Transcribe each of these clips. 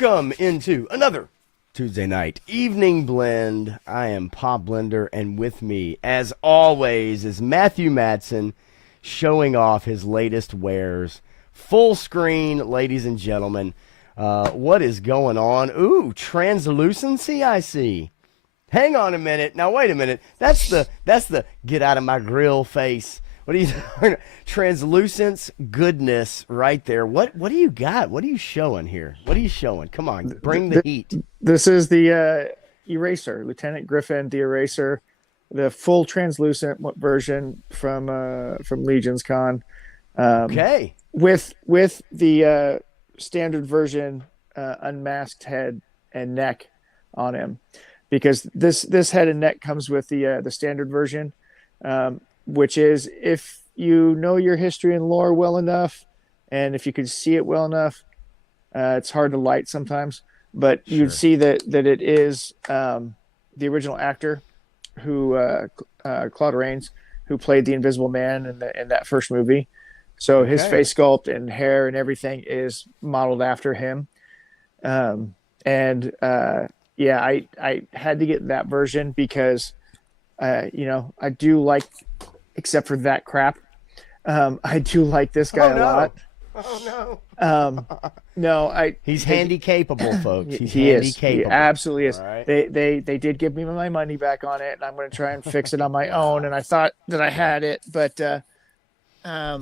Welcome into another Tuesday night evening blend. I am Pop Blender, and with me, as always, is Matthew Madsen showing off his latest wares. Full screen, ladies and gentlemen. What is going on? Ooh, translucency, I see. Hang on a minute. Now, wait a minute. That's the get out of my grill face. What are you translucence goodness right there? What do you got? What are you showing here? What are you showing? Come on, bring the heat. This is the eraser, Lieutenant Griffin, the eraser, the full translucent version from Legion's Con. Okay. With the standard version unmasked head and neck on him, because this head and neck comes with the standard version. Which is, if you know your history and lore well enough, and if you could see it well enough, it's hard to light sometimes, but you'd see that it is the original actor who Claude Rains, who played the Invisible Man in that first movie. So his face sculpt and hair and everything is modeled after him. I had to get that version because I do like, except for that crap, I do like this guy a lot. Oh no! No, he's handy capable, folks. He's he handy is. capable. He absolutely is. Right. They did give me my money back on it, and I'm going to try and fix it on my own. And I thought that I had it, but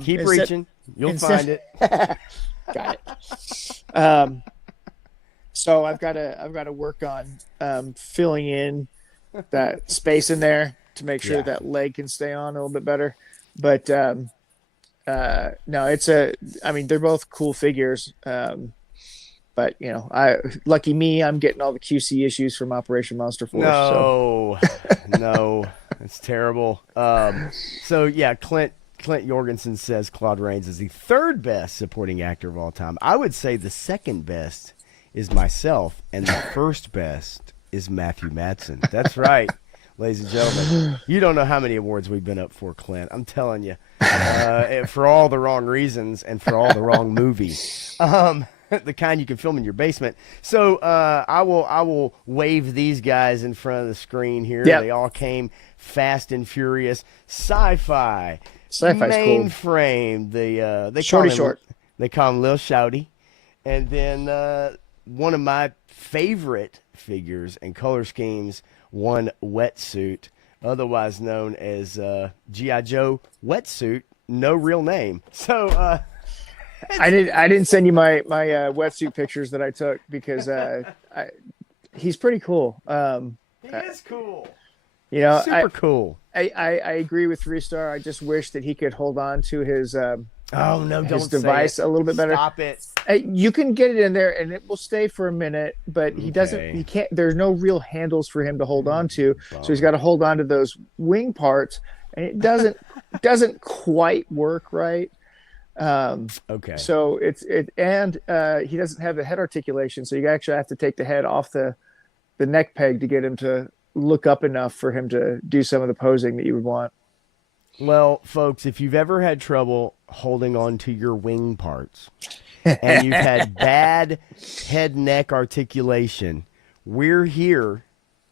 keep reaching. You'll find it. Got it. So I've got to work on filling in that space in there to make sure that leg can stay on a little bit better. But no, they're both cool figures. But lucky me, I'm getting all the QC issues from Operation Monster Force. No, no, it's terrible. So yeah, Clint Jorgensen says Claude Rains is the third best supporting actor of all time. I would say the second best is myself, and the first best is Matthew Madsen. That's right. Ladies and gentlemen, you don't know how many awards we've been up for, Clint. I'm telling you, for all the wrong reasons and for all the wrong movies, the kind you can film in your basement. So I will wave these guys in front of the screen here. Yep. They all came fast and furious. Sci-fi, Sci-fi's mainframe. Cool. They call him Lil Shouty, and then one of my favorite figures and color schemes. One wetsuit, otherwise known as G.I. Joe wetsuit, no real name. So I didn't send you my wetsuit pictures that I took because he's pretty cool. He is cool. Super cool. I agree with 3-star. I just wish that he could hold on to his his device a little bit better. Stop it. You can get it in there and it will stay for a minute, but he can't. There's no real handles for him to hold on to, so he's got to hold on to those wing parts, and it doesn't quite work right. Okay. So he doesn't have the head articulation, so you actually have to take the head off the neck peg to get him to look up enough for him to do some of the posing that you would want. Well, folks, if you've ever had trouble holding on to your wing parts and you've had bad head-neck articulation, we're here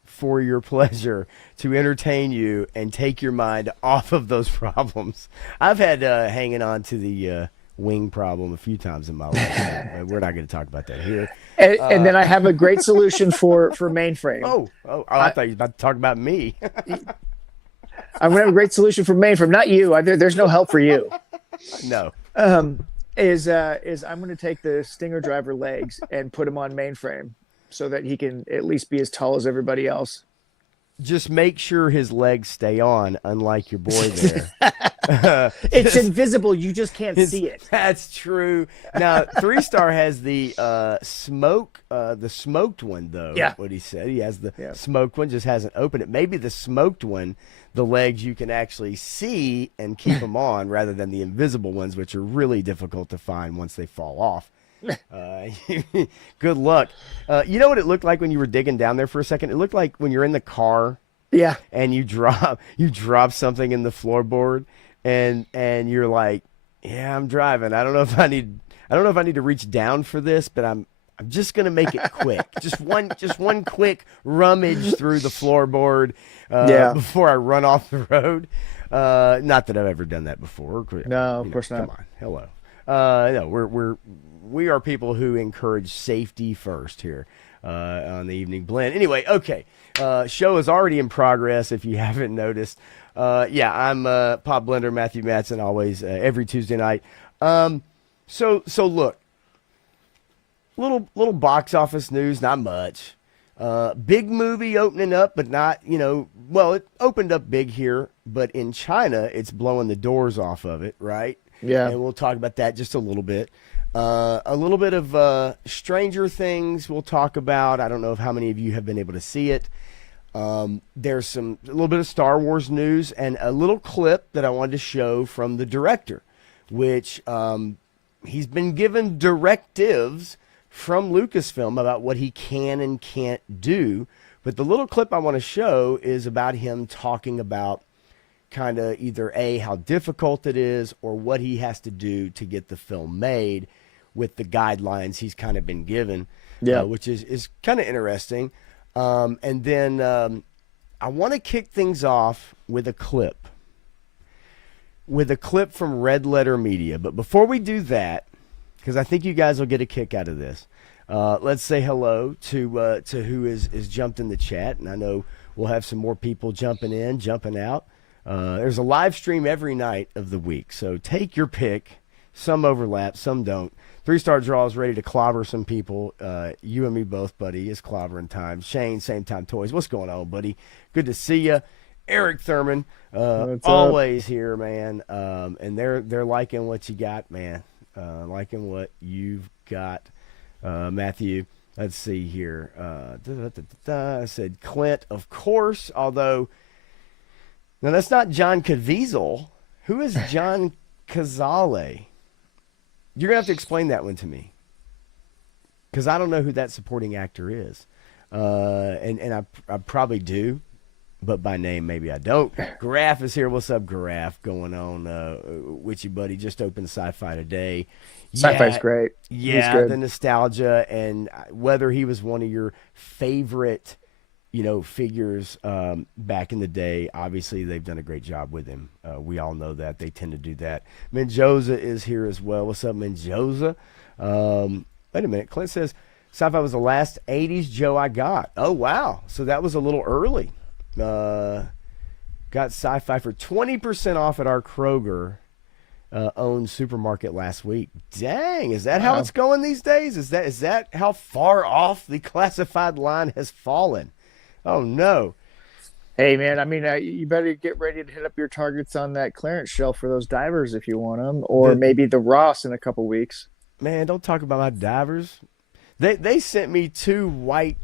for your pleasure to entertain you and take your mind off of those problems. I've had hanging on to the wing problem a few times in my life. We're not going to talk about that here. And then I have a great solution for mainframe. I thought you were about to talk about me. I'm gonna have a great solution for mainframe, not you. There's no help for you. No. Is I'm gonna take the Stinger driver legs and put him on mainframe so that he can at least be as tall as everybody else. Just make sure his legs stay on, unlike your boy there. It's invisible. You just can't see it. That's true. Now, 3-star has the smoked one, though. Yeah. What he said. He has the smoked one, just hasn't opened it. Maybe the smoked one, the legs you can actually see and keep them on rather than the invisible ones, which are really difficult to find once they fall off. Good luck. You know what it looked like when you were digging down there for a second? It looked like when you're in the car, and you drop something in the floorboard, and you're like, yeah, I'm driving. I don't know if I need to reach down for this, but I'm I'm just gonna make it quick. Just one quick rummage through the floorboard Yeah. before I run off the road. Not that I've ever done that before. No, of course Come not. on, hello. No, we are people who encourage safety first here on the Evening Blend. Anyway, okay. Show is already in progress. If you haven't noticed, yeah, I'm Pop Blender Matthew Matson, always every Tuesday night. So look. Little box office news, not much. Big movie opening up, but not, well, it opened up big here, but in China, it's blowing the doors off of it, right? Yeah. And we'll talk about that just a little bit. A little bit of Stranger Things we'll talk about. I don't know if how many of you have been able to see it. There's a little bit of Star Wars news and a little clip that I wanted to show from the director, which he's been given directives from Lucasfilm about what he can and can't do. But the little clip I want to show is about him talking about kind of either how difficult it is or what he has to do to get the film made with the guidelines he's kind of been given, Yeah. which is kind of interesting. And then I want to kick things off with a clip from Red Letter Media. But before we do that, because I think you guys will get a kick out of this. Let's say hello to who is jumped in the chat, and I know we'll have some more people jumping in, jumping out. There's a live stream every night of the week, so take your pick. Some overlap, some don't. 3-star draw is ready to clobber some people. You and me both, buddy. It's clobbering time. Shane, Same Time Toys. What's going on, buddy? Good to see you. Eric Thurman, always here, man. And they're liking what you got, man. Liking what you've got, Matthew. Let's see here. I said Clint, of course. Although, now that's not John Caviezel. Who is John Cazale? You're gonna have to explain that one to me, because I don't know who that supporting actor is. And I probably do, but by name maybe I don't. Garaf is here. What's up, Garaf? Going on with you, buddy? Just opened Sci-Fi today. Sci-Fi's great. Yeah, He's good. the nostalgia, and whether he was one of your favorite, figures back in the day. Obviously, they've done a great job with him. We all know that. They tend to do that. Menjoza is here as well. What's up, Menjoza? Wait a minute. Clint says, Sci-Fi was the last 80s Joe I got. Oh, wow. So that was a little early. Got Sci-Fi for 20% off at our Kroger owned supermarket last week. Dang, is that how it's going these days? Is that how far off the classified line has fallen? Oh no. Hey man, I mean, you better get ready to hit up your targets on that clearance shelf for those divers if you want them, or maybe the Ross in a couple weeks. Man, don't talk about my divers. They sent me 2 white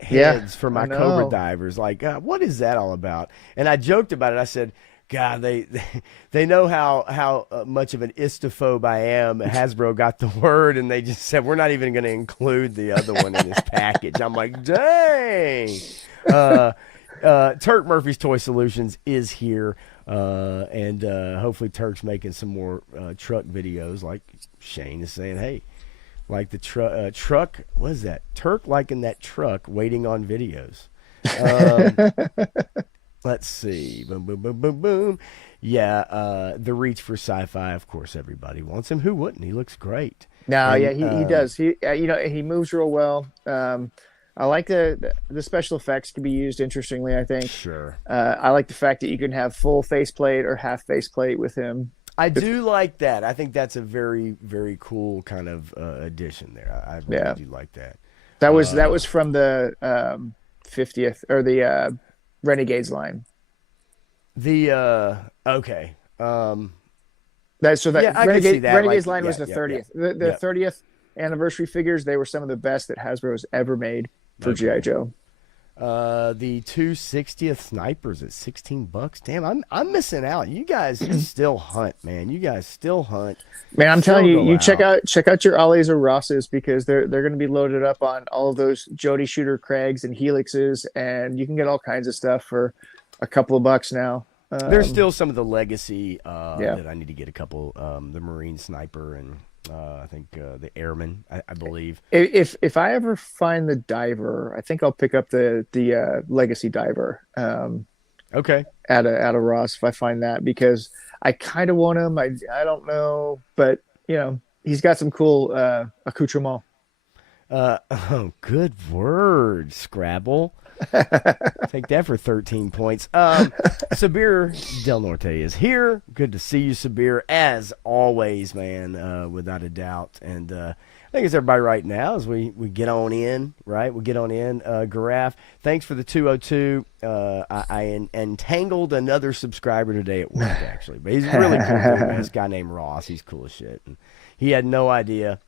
heads for my Cobra divers. Like, what is that all about? And I joked about it. I said, God, they know how much of an istophobe I am. Hasbro got the word, and they just said, we're not even going to include the other one in this package. I'm like, dang. Turk Murphy's Toy Solutions is here, and hopefully Turk's making some more truck videos, like Shane is saying, hey, like the truck, what is that? Turk liking that truck waiting on videos. Let's see. Boom, boom, boom, boom, boom. Yeah, the reach for Sci-Fi, of course, everybody wants him. Who wouldn't? He looks great. No, yeah, he does. He moves real well. I like the special effects can be used interestingly, I think. Sure. I like the fact that you can have full faceplate or half faceplate with him. I do like that. I think that's a very, very cool kind of addition there. I really do like that. That was from the 50th or the Renegades line. The okay. Renegades line was the 30th. Yeah. The 30th anniversary figures, they were some of the best that Hasbro has ever made for G.I. Joe. The 260th snipers at $16. Damn, I'm missing out. You guys still hunt, man. You guys still hunt. Man, I'm telling you, check out your Ollie's or Rosses, because they're going to be loaded up on all of those Jody Shooter Craigs and Helixes, and you can get all kinds of stuff for a couple of bucks now. There's still some of the legacy that I need to get a couple. The Marine Sniper and I think the Airman, I believe. If I ever find the diver, I think I'll pick up the Legacy diver. Okay. At a Ross if I find that, because I kind of want him. I don't know, but he's got some cool accoutrement. Oh, good word, Scrabble. Take that for 13 points. Sabir Del Norte is here. Good to see you, Sabir, as always, man, without a doubt. And I think it's everybody right now as we get on in, right? We get on in. Garaf, thanks for the 202. I entangled another subscriber today at work, actually. But he's a really cool dude, man. This guy named Ross. He's cool as shit. And he had no idea.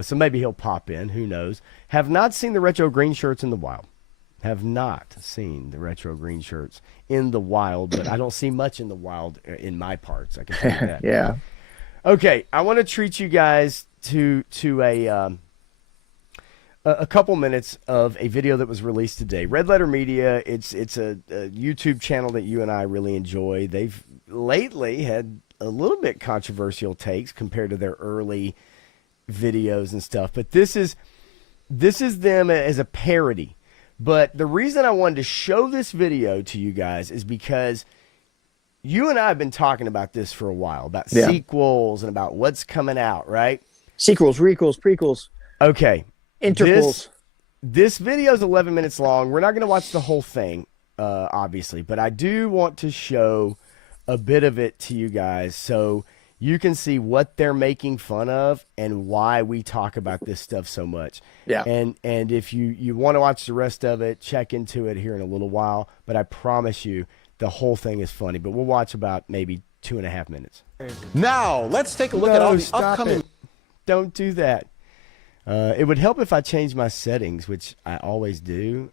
So maybe he'll pop in. Who knows? Have not seen the retro green shirts in the wild. Have not seen the retro green shirts in the wild, but I don't see much in the wild in my parts. I can tell you that. Yeah. Okay, I want to treat you guys to a couple minutes of a video that was released today. Red Letter Media. It's a YouTube channel that you and I really enjoy. They've lately had a little bit controversial takes compared to their early videos and stuff, but this is them as a parody. But the reason I wanted to show this video to you guys is because you and I have been talking about this for a while, about sequels and about what's coming out, right? Sequels, requels, prequels. Okay. Interquels. This video is 11 minutes long. We're not going to watch the whole thing, obviously, but I do want to show a bit of it to you guys so you can see what they're making fun of and why we talk about this stuff so much. Yeah. And if you want to watch the rest of it, check into it here in a little while. But I promise you, the whole thing is funny. But we'll watch about maybe 2.5 minutes. Now, let's take a look at all the upcoming... Don't do that. It would help if I changed my settings, which I always do.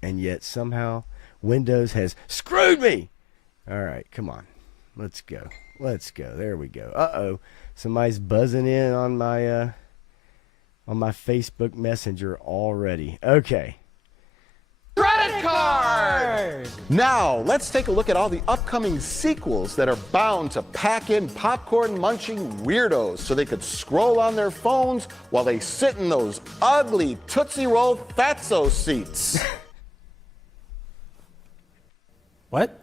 And yet somehow Windows has screwed me. All right, come on. Let's go. Let's go. There we go. Uh-oh. Somebody's buzzing in on my Facebook Messenger already. Okay. Credit card! Now, let's take a look at all the upcoming sequels that are bound to pack in popcorn-munching weirdos so they could scroll on their phones while they sit in those ugly Tootsie Roll fatso seats. What?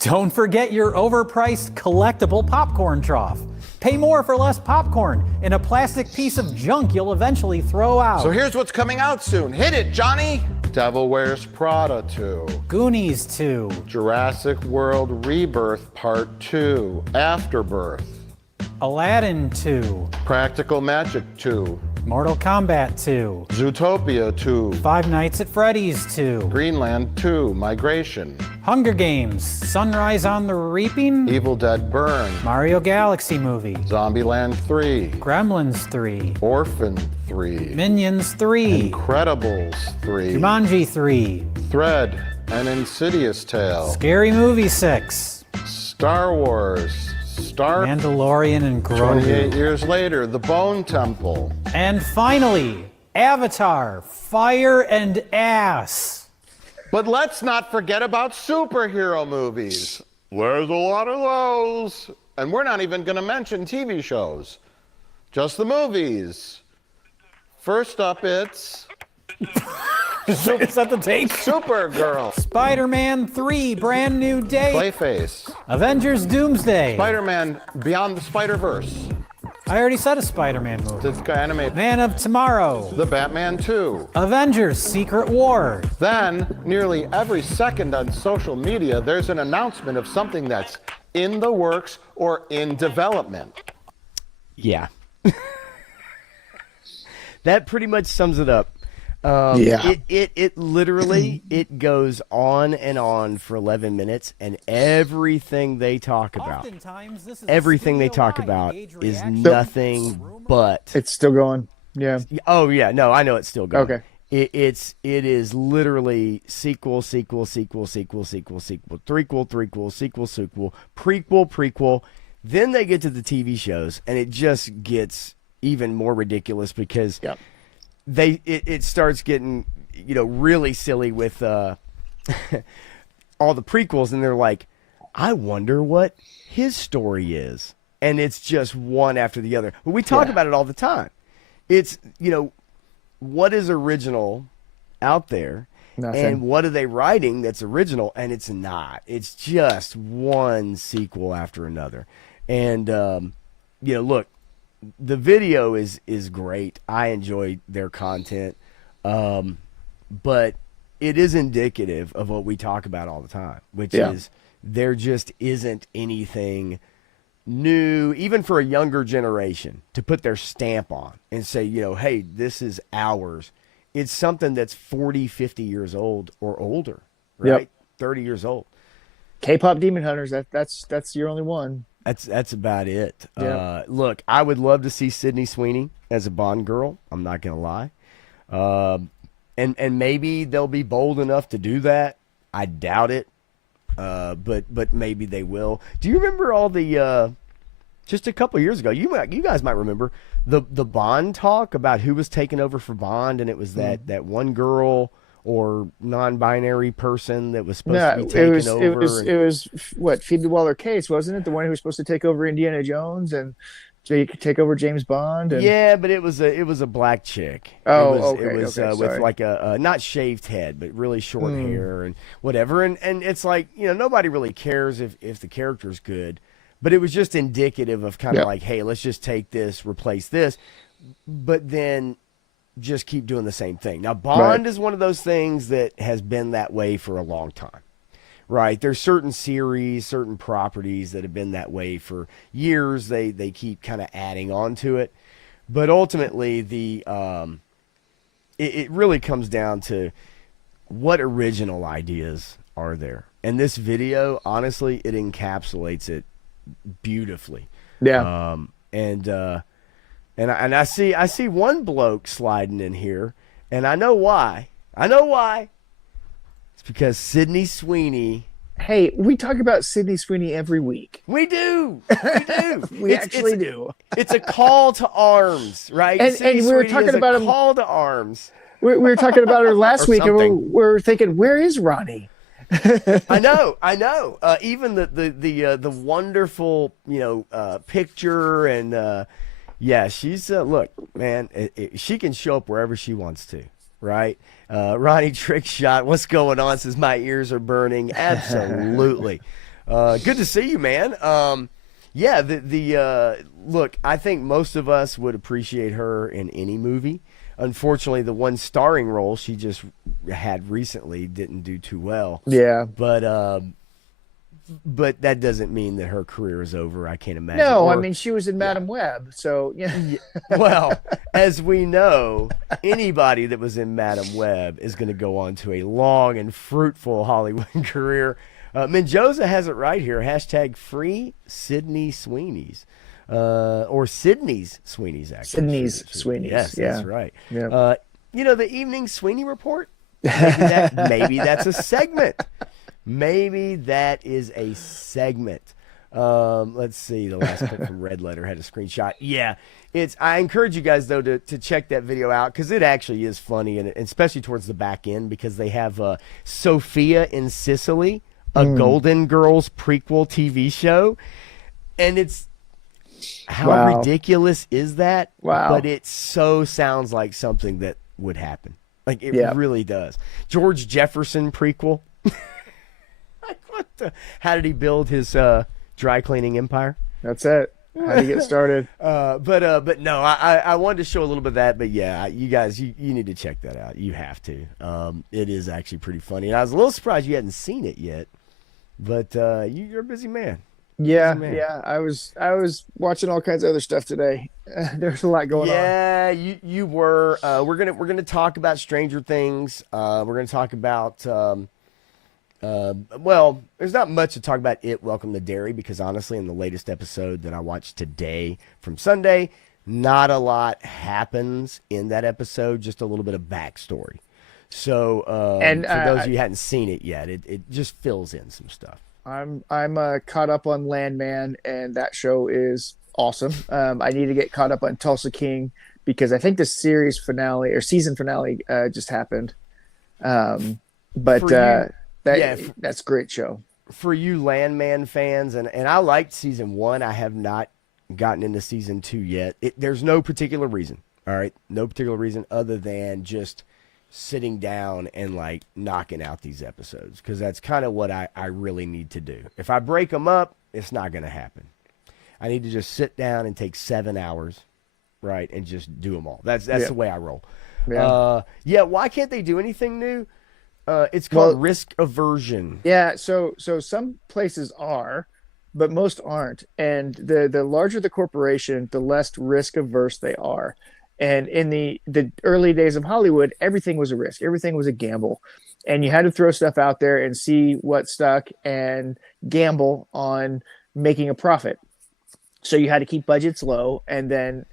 Don't forget your overpriced collectible popcorn trough. Pay more for less popcorn in a plastic piece of junk you'll eventually throw out. So here's what's coming out soon. Hit it, Johnny! Devil Wears Prada 2. Goonies 2. Jurassic World Rebirth Part 2. Afterbirth. Aladdin 2. Practical Magic 2. Mortal Kombat 2. Zootopia 2. Five Nights at Freddy's 2. Greenland 2. Migration. Hunger Games. Sunrise on the Reaping. Evil Dead Burn. Mario Galaxy Movie. Zombieland 3. Gremlins 3. Orphan 3. Minions 3. Incredibles 3. Jumanji 3. Thread, An Insidious Tale. Scary Movie 6. Star Wars. Mandalorian and Grogu. 28 years later, The Bone Temple. And finally, Avatar, Fire and Ass. But let's not forget about superhero movies. There's a lot of those. And we're not even going to mention TV shows. Just the movies. First up, it's... Is that the tape? Supergirl. Spider-Man 3, Brand New Day. Clayface. Avengers Doomsday. Spider-Man Beyond the Spider-Verse. I already said a Spider-Man movie. This guy animated. Man of Tomorrow. The Batman 2. Avengers Secret War. Then, nearly every second on social media, there's an announcement of something that's in the works or in development. Yeah. That pretty much sums it up. It literally it goes on and on for 11 minutes, and everything they talk about is nothing but. It's still going. Yeah. Oh yeah, no, I know it's still going. Okay. It is literally sequel, sequel, sequel, sequel, sequel, sequel, threequel, threequel, sequel, sequel, prequel, prequel. Then they get to the TV shows, and it just gets even more ridiculous because. Yep. It starts getting, really silly with all the prequels, and they're like, I wonder what his story is. And it's just one after the other. But we talk about it all the time. It's, what is original out there? Nothing. And what are they writing that's original? And it's not. It's just one sequel after another. And, look, the video is great. I enjoy their content. But it is indicative of what we talk about all the time, which is there just isn't anything new, even for a younger generation, to put their stamp on and say, hey, this is ours. It's something that's 40, 50 years old or older, right? Yep. 30 years old. K-pop Demon Hunters, that's your only one. That's about it. Yeah. Look, I would love to see Sydney Sweeney as a Bond girl. I'm not going to lie. And maybe they'll be bold enough to do that. I doubt it. But maybe they will. Do you remember all the just a couple years ago? You guys might remember the Bond talk about who was taking over for Bond, and it was that one girl or non-binary person that was supposed to be taking over. It was what, Phoebe Waller-Case, wasn't it? The one who was supposed to take over Indiana Jones and take over James Bond. And... Yeah, but it was a black chick. Oh, it was okay, with like a not shaved head, but really short hair and whatever. And it's like, nobody really cares if the character's good, but it was just indicative of kind of like, hey, let's just take this, replace this, but then just keep doing the same thing. Now, Bond is one of those things that has been that way for a long time. Right. There's certain series, certain properties that have been that way for years. They keep kind of adding on to it. But ultimately, it really comes down to what original ideas are there. And this video, honestly, it encapsulates it beautifully. Yeah. And I see one bloke sliding in here, and I know why. It's because Sydney Sweeney. Hey, we talk about Sydney Sweeney every week. We do. We actually do. It's a call to arms, right? And we were talking about a call to arms. We were talking about her last week, and something. we're thinking, where is Ronnie? I know. Even the wonderful picture and she's look, man, she can show up wherever she wants to. Right. Ronnie Trickshot, what's going on? Says my ears are burning. Absolutely. Good to see you, man. Look, I think most of us would appreciate her in any movie. Unfortunately, the one starring role she just had recently didn't do too well. Yeah. But that doesn't mean that her career is over. I can't imagine. No, I mean, she was in Madam Web, so yeah. Well, as we know, anybody that was in Madam Web is going to go on to a long and fruitful Hollywood career. Menjoza has it right here. # free Sydney Sweeney's. Or Sydney's Sweeney's, actually. Sydney's Sweeney's. Yes, yeah. that's right. Yeah. The Evening Sweeney Report? Maybe that's a segment. Maybe that is a segment. Let's see. The last clip from Red Letter had a screenshot. Yeah, I encourage you guys, though, to check that video out because it actually is funny, and especially towards the back end because they have Sophia in Sicily, a Golden Girls prequel TV show. And it's how ridiculous is that? Wow. But it so sounds like something that would happen. Like it really does. George Jefferson prequel. How did he build his dry cleaning empire? That's it. How do you get started? But no, I wanted to show a little bit of that. But yeah, you guys, you need to check that out. You have to. It is actually pretty funny. And I was a little surprised you hadn't seen it yet. But you're a busy man. Yeah. I was watching all kinds of other stuff today. There's a lot going on. Yeah, you were. We're gonna talk about Stranger Things. We're gonna talk about. Well, there's not much to talk about Welcome to Derry because honestly, in the latest episode that I watched today from Sunday, not a lot happens in that episode. Just a little bit of backstory. So, and for those of you who hadn't seen it yet, it just fills in some stuff. I'm caught up on Landman, and that show is awesome. I need to get caught up on Tulsa King because I think the series finale or season finale just happened. That's a great show. for you Landman fans, and I liked season 1. I have not gotten into season 2 yet. There's no particular reason. All right, no particular reason other than just sitting down and like knocking out these episodes, because that's kind of what I really need to do. If I break them up, it's not going to happen. I need to just sit down and take 7 hours, right, and just do them all. That's the way I roll. Yeah. Why can't they do anything new? It's called risk aversion. Yeah, so some places are, but most aren't. And the larger the corporation, the less risk averse they are. And in the early days of Hollywood, everything was a risk. Everything was a gamble. And you had to throw stuff out there and see what stuck and gamble on making a profit. So you had to keep budgets low and then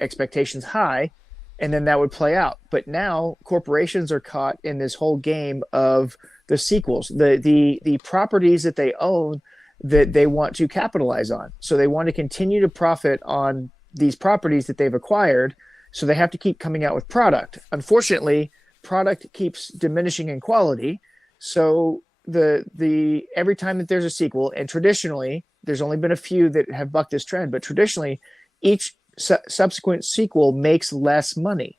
expectations high, and then that would play out. But now corporations are caught in this whole game of the sequels, the properties that they own that they want to capitalize on. So they want to continue to profit on these properties that they've acquired. So they have to keep coming out with product. Unfortunately, product keeps diminishing in quality. So the every time that there's a sequel, and traditionally there's only been a few that have bucked this trend, but traditionally each subsequent sequel makes less money.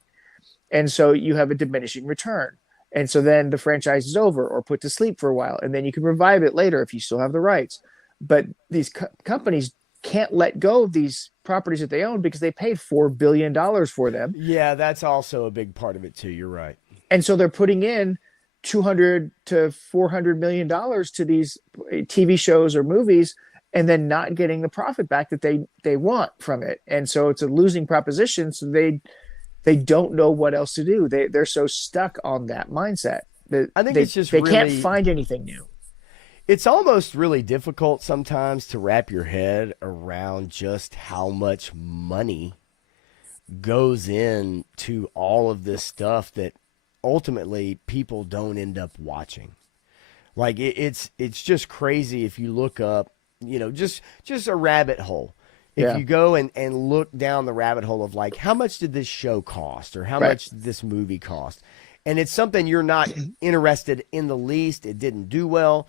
And so you have a diminishing return. And so then the franchise is over or put to sleep for a while, and then you can revive it later if you still have the rights. But these companies can't let go of these properties that they own because they paid $4 billion for them. Yeah, that's also a big part of it too. You're right. And so they're putting in $200 to $400 million to these TV shows or movies, and then not getting the profit back that they want from it. And so it's a losing proposition. So they don't know what else to do. They're so stuck on that mindset that I think it's just they really, can't find anything new. It's almost really difficult sometimes to wrap your head around just how much money goes into all of this stuff that ultimately people don't end up watching. Like it's just crazy if you look up, just a rabbit hole. If you go and look down the rabbit hole of like, how much did this show cost, or how much did this movie cost? And it's something you're not interested in the least. It didn't do well.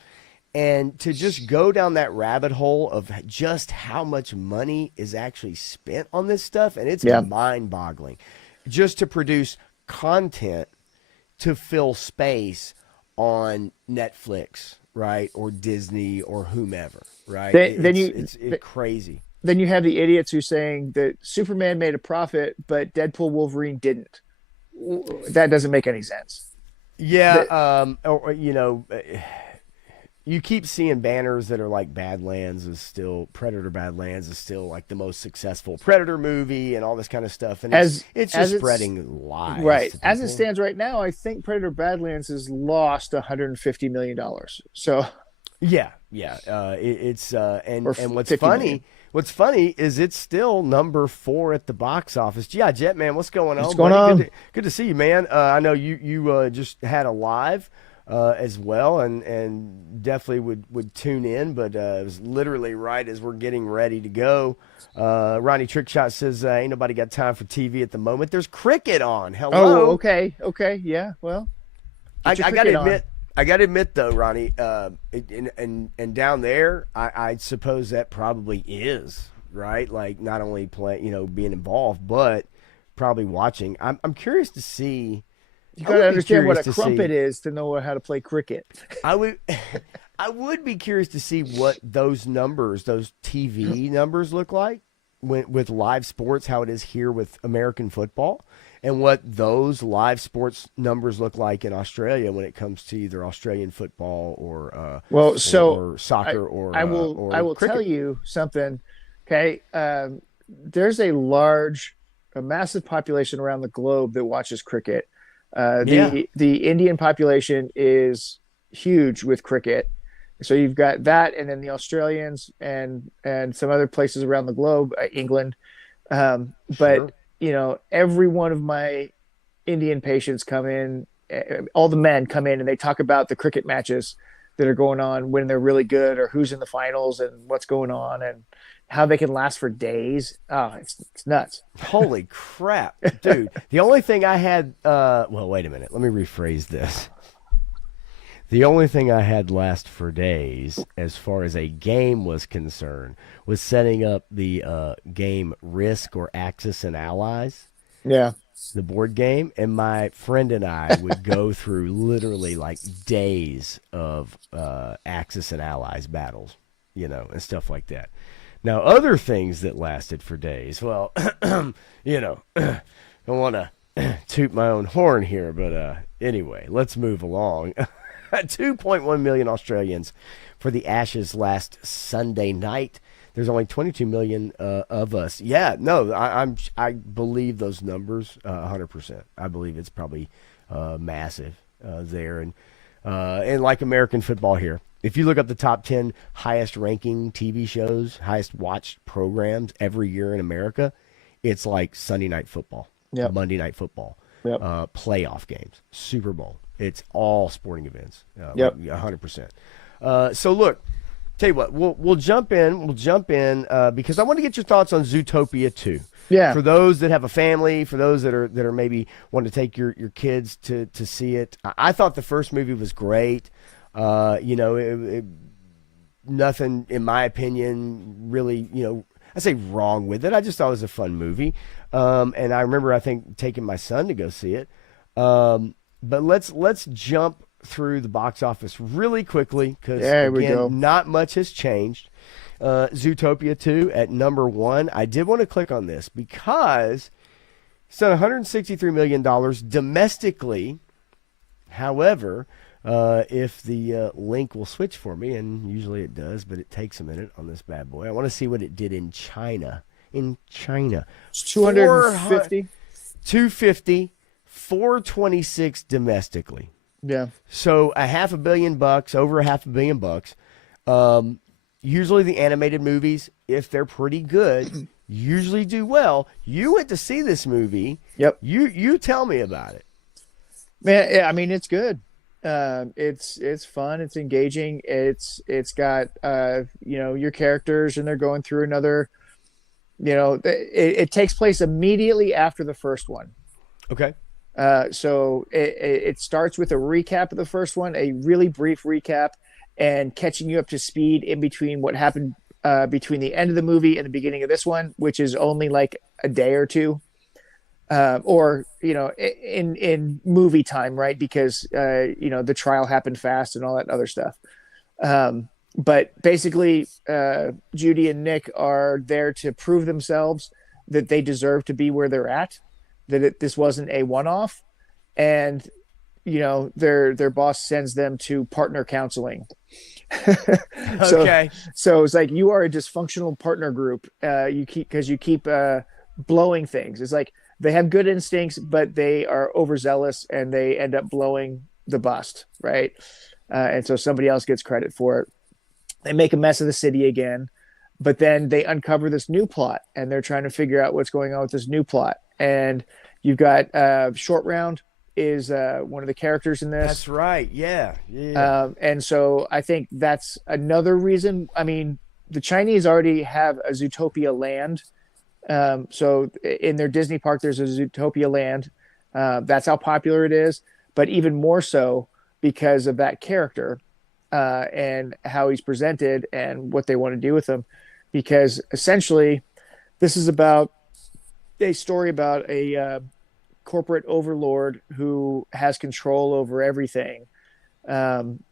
And to just go down that rabbit hole of just how much money is actually spent on this stuff, and it's mind-boggling, just to produce content to fill space on Netflix, right, or Disney or whomever, right? It's crazy. Then you have the idiots who are saying that Superman made a profit, but Deadpool Wolverine didn't. That doesn't make any sense. Yeah, you keep seeing banners that are like Predator Badlands is still like the most successful Predator movie and all this kind of stuff. And it's just spreading lies. Right. As it stands right now, I think Predator Badlands has lost $150 million. So yeah. And what's funny is it's still number 4 at the box office. Yeah, Jetman, what's going on? What's going on? Good to see you, man. I know you just had a live as well, and definitely would tune in, but it was literally right as we're getting ready to go. Ronnie Trickshot says, ain't nobody got time for TV at the moment. There's cricket on. Hello. Oh, okay. Yeah, well, I gotta admit though, Ronnie, and down there, I suppose that probably is right. Like not only being involved, but probably watching. I'm curious to see. You got to understand what a crumpet is to know how to play cricket. I would be curious to see what those TV numbers look like with live sports, how it is here with American football, and what those live sports numbers look like in Australia when it comes to either Australian football or soccer I will cricket. tell you something. Okay, there's a massive population around the globe that watches cricket. The Indian population is huge with cricket. So you've got that, and then the Australians and some other places around the globe, England. But every one of my Indian patients come in, all the men come in and they talk about the cricket matches that are going on when they're really good, or who's in the finals and what's going on and how they can last for days. Oh, it's nuts. Holy crap, dude. The only thing I had, wait a minute. Let me rephrase this. The only thing I had last for days, as far as a game was concerned, was setting up the game Risk or Axis and Allies, Yeah. the board game, and my friend and I would go through literally like days of Axis and Allies battles, and stuff like that. Now, other things that lasted for days, well, I don't want to toot my own horn here, but anyway, let's move along. 2.1 million Australians for the Ashes last Sunday night. There's only 22 million of us. Yeah, no, I believe those numbers 100%. I believe it's probably massive there, and like American football here. If you look up the top 10 highest ranking TV shows, highest watched programs every year in America, it's like Sunday Night Football, Yep. Monday Night Football, Yep. Playoff games, Super Bowl. It's all sporting events. Yep. 100%. So look, tell you what, we'll jump in. Because I want to get your thoughts on Zootopia 2. Yeah. For those that have a family, for those that are maybe want to take your kids to see it. I thought the first movie was great. Nothing, in my opinion, really, I say wrong with it. I just thought it was a fun movie. And I remember, I think, taking my son to go see it. But let's jump through the box office really quickly because, again, not much has changed. Zootopia 2 at number 1. I did want to click on this because it's done $163 million domestically. However, if the link will switch for me, and usually it does, but it takes a minute on this bad boy. I want to see what it did in China. It's 250. 250, 426 domestically. Yeah. So $500 million, over $500 million. Usually the animated movies, if they're pretty good, usually do well. You went to see this movie. Yep. You tell me about it. Man, yeah, I mean, it's good. It's fun. It's engaging. It's got your characters, and they're going through another. It takes place immediately after the first one. Okay. So it starts with a recap of the first one, a really brief recap, and catching you up to speed in between what happened between the end of the movie and the beginning of this one, which is only like a day or two. Or in movie time, right? Because the trial happened fast and all that other stuff. But basically, Judy and Nick are there to prove themselves that they deserve to be where they're at. That this wasn't a one-off, and their boss sends them to partner counseling. Okay. So it's like, you are a dysfunctional partner group. You keep blowing things. It's like, they have good instincts, but they are overzealous and they end up blowing the bust, right? And so somebody else gets credit for it. They make a mess of the city again, but then they uncover this new plot, and they're trying to figure out what's going on with this new plot. And you've got Short Round is one of the characters in this. That's right. Yeah. And so I think that's another reason. I mean, the Chinese already have a Zootopia land. So in their Disney park, there's a Zootopia land. That's how popular it is, but even more so because of that character and how he's presented and what they want to do with him. Because essentially, this is about a story about a corporate overlord who has control over everything, and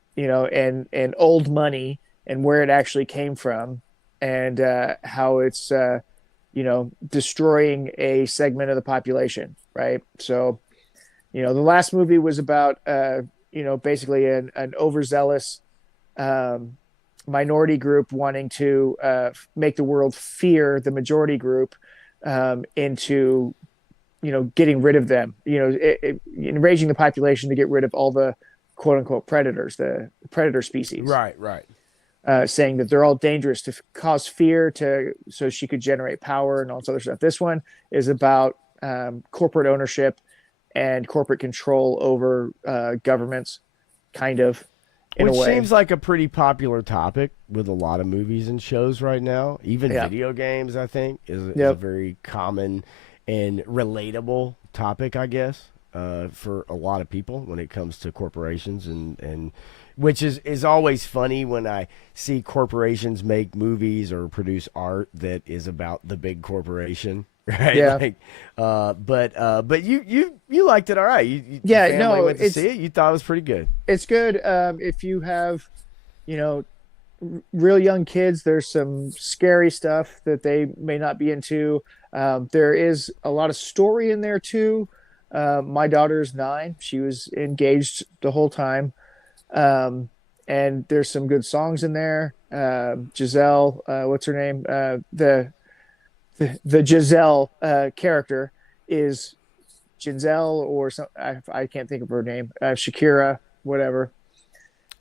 old money and where it actually came from, and how it's destroying a segment of the population, right? So, the last movie was about, basically an overzealous minority group wanting to make the world fear the majority group into, getting rid of them, enraging the population to get rid of all the quote unquote predators, the predator species. Right. Saying that they're all dangerous to cause fear so she could generate power and all this other stuff. This one is about corporate ownership and corporate control over governments, kind of, in Which a way. seems like a pretty popular topic with a lot of movies and shows right now. Even video games, I think, is a very common and relatable topic, I guess, for a lot of people when it comes to corporations and which is always funny when I see corporations make movies or produce art that is about the big corporation, right? Yeah. Like, but you liked it all right. Yeah, your family went to see it. You thought it was pretty good. It's good. If you have, you know, real young kids, there's some scary stuff that they may not be into. There is a lot of story in there too. My daughter's 9. She was engaged the whole time. And there's some good songs in there. Giselle, what's her name? The Giselle character is Giselle or some. I can't think of her name. Shakira, whatever.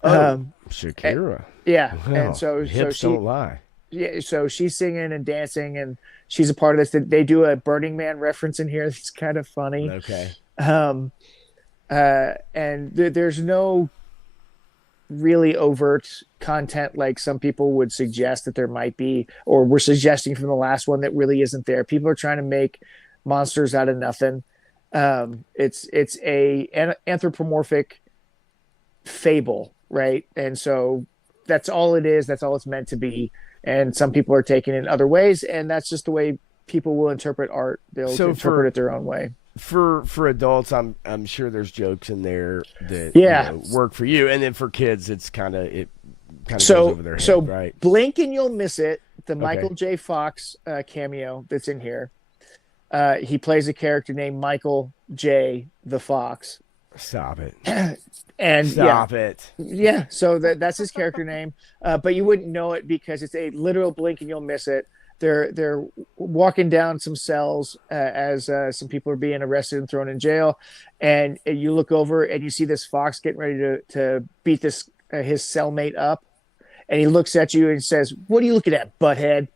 Shakira. Yeah, Well, and so hips she don't lie. yeah, so she's singing and dancing, and she's a part of this. They do a Burning Man reference in here. It's kind of funny. Okay. And there's no really overt content like some people would suggest that there might be, or were suggesting from the last one, that really isn't there. People are trying to make monsters out of nothing. It's a anthropomorphic fable, right? And so that's all it is. That's all it's meant to be. And some people are taking it in other ways, and that's just the way people will interpret art. They'll interpret it their own way. For adults, I'm sure there's jokes in there that work for you, and then for kids, it's kind of goes over their head, right? Blink and you'll miss it. The Michael J. Fox cameo that's in here. He plays a character named Michael J. the Fox. Stop it. And Stop it. Yeah, so that's his character name. But you wouldn't know it because it's a literal blink and you'll miss it. They're walking down some cells as some people are being arrested and thrown in jail, and you look over and you see this fox getting ready to beat this his cellmate up, and he looks at you and says, "What are you looking at, butthead?"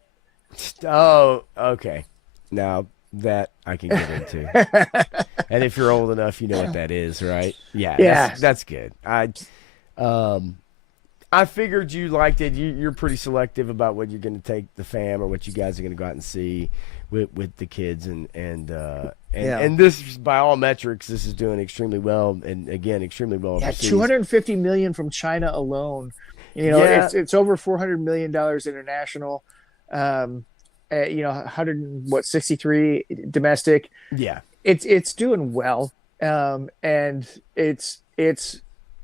Oh, okay. Now that I can get into, and if you're old enough, you know what that is, right? Yeah. That's good. I figured you liked it. You're pretty selective about what you're going to take the fam or what you guys are going to go out and see with the kids, and this, by all metrics, this is doing extremely well, and again, extremely well. Yeah, $250 million from China alone. You know, it's over $400 million international. 163 domestic. Yeah, it's doing well, and it's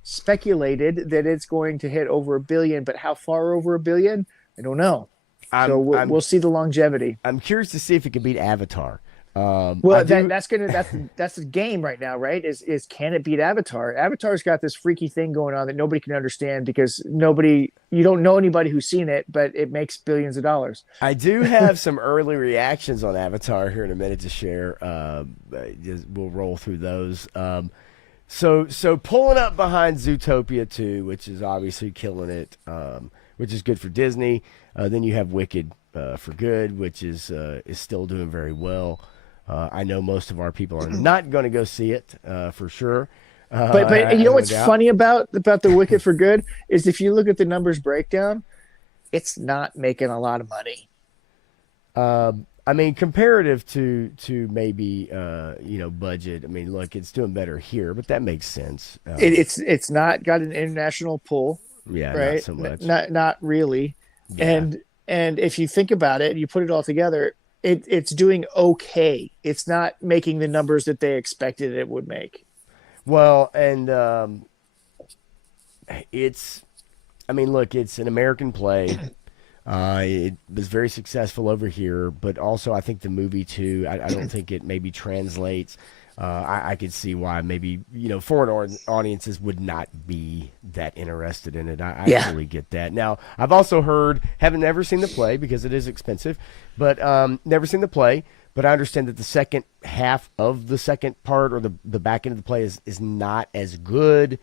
speculated that it's going to hit over $1 billion, but how far over $1 billion, I don't know. So we'll see the longevity. I'm curious to see if it can beat Avatar. Well, that's the game right now, right? Is can it beat Avatar? Avatar's got this freaky thing going on that nobody can understand because you don't know anybody who's seen it, but it makes billions of dollars. I do have some early reactions on Avatar here in a minute to share. We'll roll through those. So pulling up behind Zootopia 2, which is obviously killing it, which is good for Disney. Then you have Wicked for Good, which is still doing very well. I know most of our people are not going to go see it for sure. But you know what's funny about the Wicked for Good is if you look at the numbers breakdown, it's not making a lot of money. I mean, comparative to maybe budget. I mean, look, it's doing better here, but that makes sense. It's not got an international pull. Yeah, right? Not so much. Not really. Yeah. And if you think about it, you put it all together, it's doing okay. It's not making the numbers that they expected it would make. Well, and it's an American play. It was very successful over here, but also I think the movie too, I don't think it maybe translates. I could see why maybe, foreign audiences would not be that interested in it. I totally get that. Now, I've also heard, haven't never seen the play because it is expensive, but never seen the play. But I understand that the second half of the second part or the back end of the play is not as good.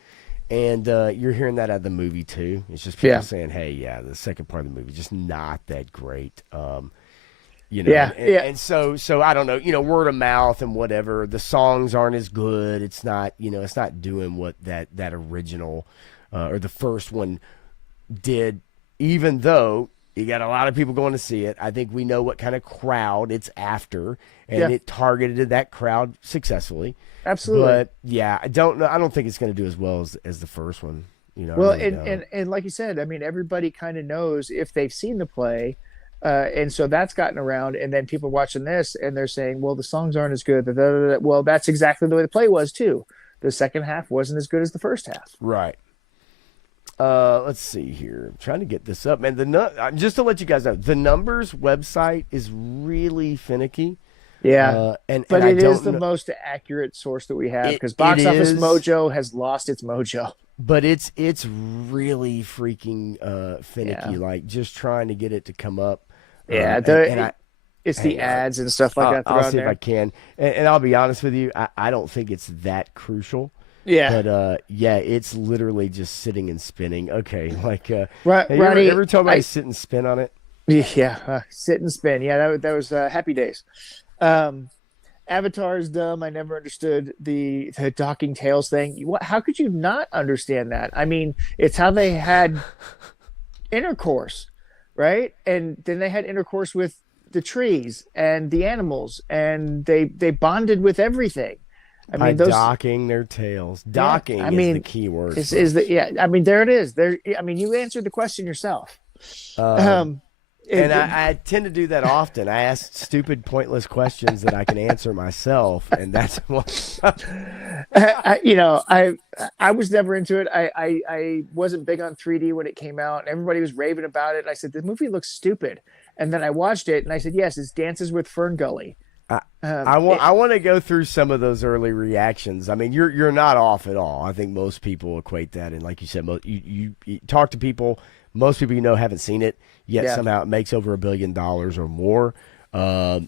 And you're hearing that out of the movie too. It's just people saying, "Hey, the second part of the movie is just not that great." And so I don't know. Word of mouth and whatever. The songs aren't as good. It's not. It's not doing what that original or the first one did. Even though you got a lot of people going to see it, I think we know what kind of crowd it's after, and it targeted that crowd successfully. Absolutely. But I don't know. I don't think it's going to do as well as the first one. You know, Well, I really don't. and like you said, I mean, everybody kind of knows if they've seen the play, and so that's gotten around. And then people watching this and they're saying, "Well, the songs aren't as good." Well, that's exactly the way the play was too. The second half wasn't as good as the first half. Right. Let's see here. I'm trying to get this up, man. Just to let you guys know, the numbers website is really finicky. Yeah, And but I it don't is the know, most accurate source that we have because it Box Office is, Mojo has lost its mojo. but it's really freaking finicky. Yeah. Like just trying to get it to come up. Yeah, it's the hang on. ads and stuff like that. I'll see there. if I can, and I'll be honest with you. I don't think it's that crucial. Yeah, But yeah, it's literally just sitting and spinning. Okay, like right, have you Ronnie. ever told me I sit and spin on it? Yeah, sit and spin. Yeah, that was happy days. Avatar is dumb. I never understood the docking tails thing. How could you not understand that? I mean, it's how they had intercourse, right? And then they had intercourse with the trees and the animals, and they bonded with everything. I By mean, those docking their tails. Docking I mean, is the key word. is the yeah. I mean, there it is. There. I mean, you answered the question yourself. And I tend to do that often. I ask stupid, pointless questions that I can answer myself, and that's what. I was never into it. I wasn't big on 3D when it came out, and everybody was raving about it. And I said the movie looks stupid, and then I watched it, and I said yes, it's Dances with Fern Gully. I want to go through some of those early reactions. I mean, you're not off at all. I think most people equate that, and like you said, you talk to people. Most people you know haven't seen it yet. Yeah. Somehow it makes over $1 billion or more.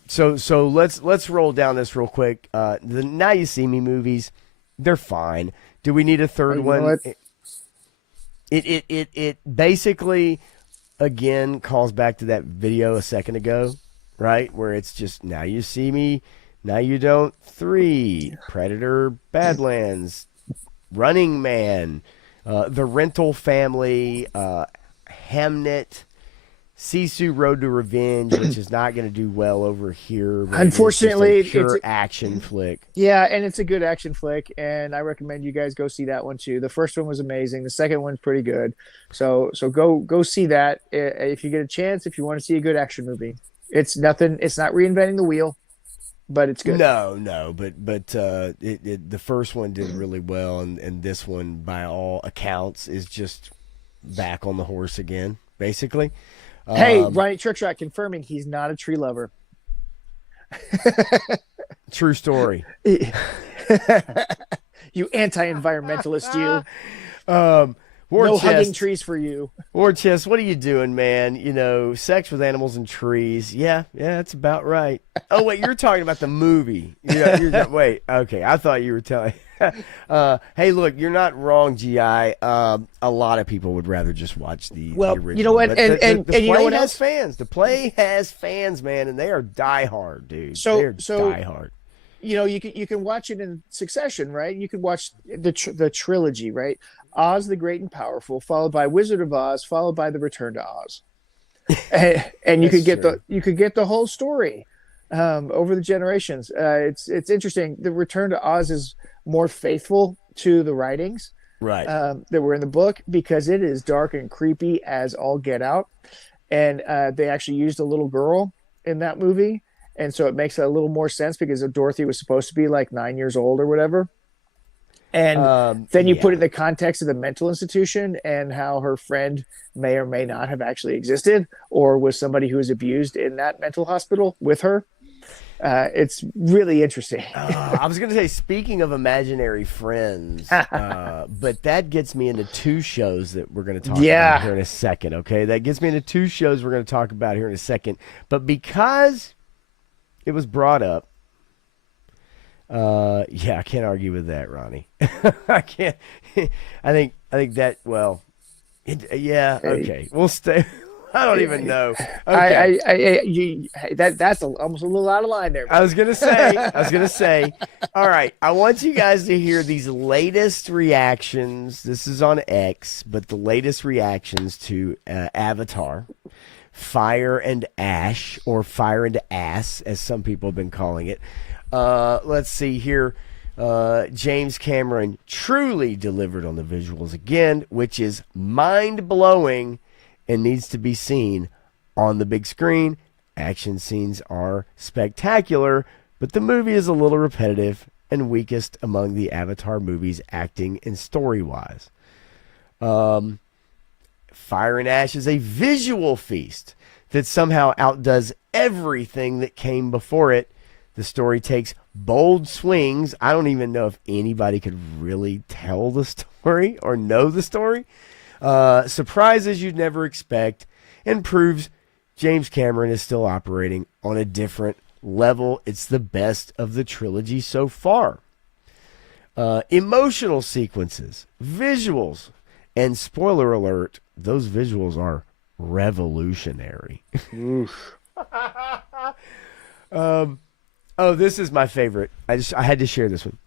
So let's roll down this real quick. The Now You See Me movies, they're fine. Do we need a third You know one? what? It basically again calls back to that video a second ago, right? Where it's just Now You See Me, Now You Don't 3, Predator, Badlands, Running Man, The Rental Family, Hamnet, Sisu Road to Revenge, which is not going to do well over here. But Unfortunately, it's just a pure it's action flick. Yeah, and it's a good action flick, and I recommend you guys go see that one too. The first one was amazing. The second one's pretty good. So go see that if you get a chance. If you want to see a good action movie, it's nothing. It's not reinventing the wheel, but it's good. No, but the first one did really well, and this one, by all accounts, is just back on the horse again, basically. Hey, Ronnie Trickshot confirming he's not a tree lover. True story. You anti-environmentalist, you. No hugging trees for you. War Chest, what are you doing, man? You know, sex with animals and trees. Yeah, that's about right. Oh, wait, you're talking about the movie. Wait, okay. I thought you were telling. Hey, look, you're not wrong, GI. A lot of people would rather just watch the original. You know what? But And the you know play what has else? fans. The play has fans, man, and they are diehard, dude. So- They're so- diehard. You know, you can watch it in succession, right? You can watch the trilogy, right? Oz the Great and Powerful, followed by Wizard of Oz, followed by The Return to Oz, and you could get the whole story over the generations. It's interesting. The Return to Oz is more faithful to the writings Right. that were in the book because it is dark and creepy as all get out, and they actually used a little girl in that movie. And so it makes a little more sense because Dorothy was supposed to be like 9 years old or whatever. And then you put it in the context of the mental institution and how her friend may or may not have actually existed or was somebody who was abused in that mental hospital with her. It's really interesting. I was going to say, speaking of imaginary friends, but that gets me into two shows that we're going to talk about here in a second, okay? That gets me into two shows we're going to talk about here in a second. But because it was brought up, I can't argue with that, Ronnie. I can't. I think that. Well, okay. We'll stay. I don't even know. Okay. That's almost a little out of line there. I was gonna say. All right. I want you guys to hear these latest reactions. This is on X, but the latest reactions to Avatar. Fire and Ash, or Fire and Ass, as some people have been calling it. Let's see here. James Cameron truly delivered on the visuals again, which is mind-blowing and needs to be seen on the big screen. Action scenes are spectacular, but the movie is a little repetitive and weakest among the Avatar movies, acting and story-wise. Fire and Ash is a visual feast that somehow outdoes everything that came before it. The story takes bold swings. I don't even know if anybody could really tell the story or know the story. Surprises you'd never expect, and proves James Cameron is still operating on a different level. It's the best of the trilogy so far. Emotional sequences, visuals, and spoiler alert, those visuals are revolutionary. Oh, this is my favorite. I had to share this one.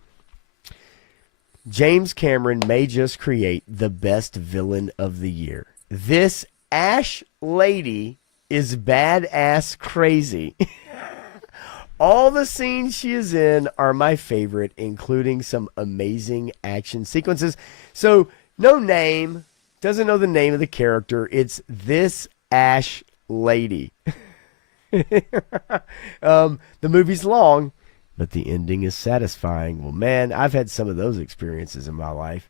James Cameron may just create the best villain of the year. This Ash lady is badass crazy. All the scenes she is in are my favorite, including some amazing action sequences. So, no name, doesn't know the name of the character. It's this Ash lady. The movie's long, but the ending is satisfying. Well, man, I've had some of those experiences in my life.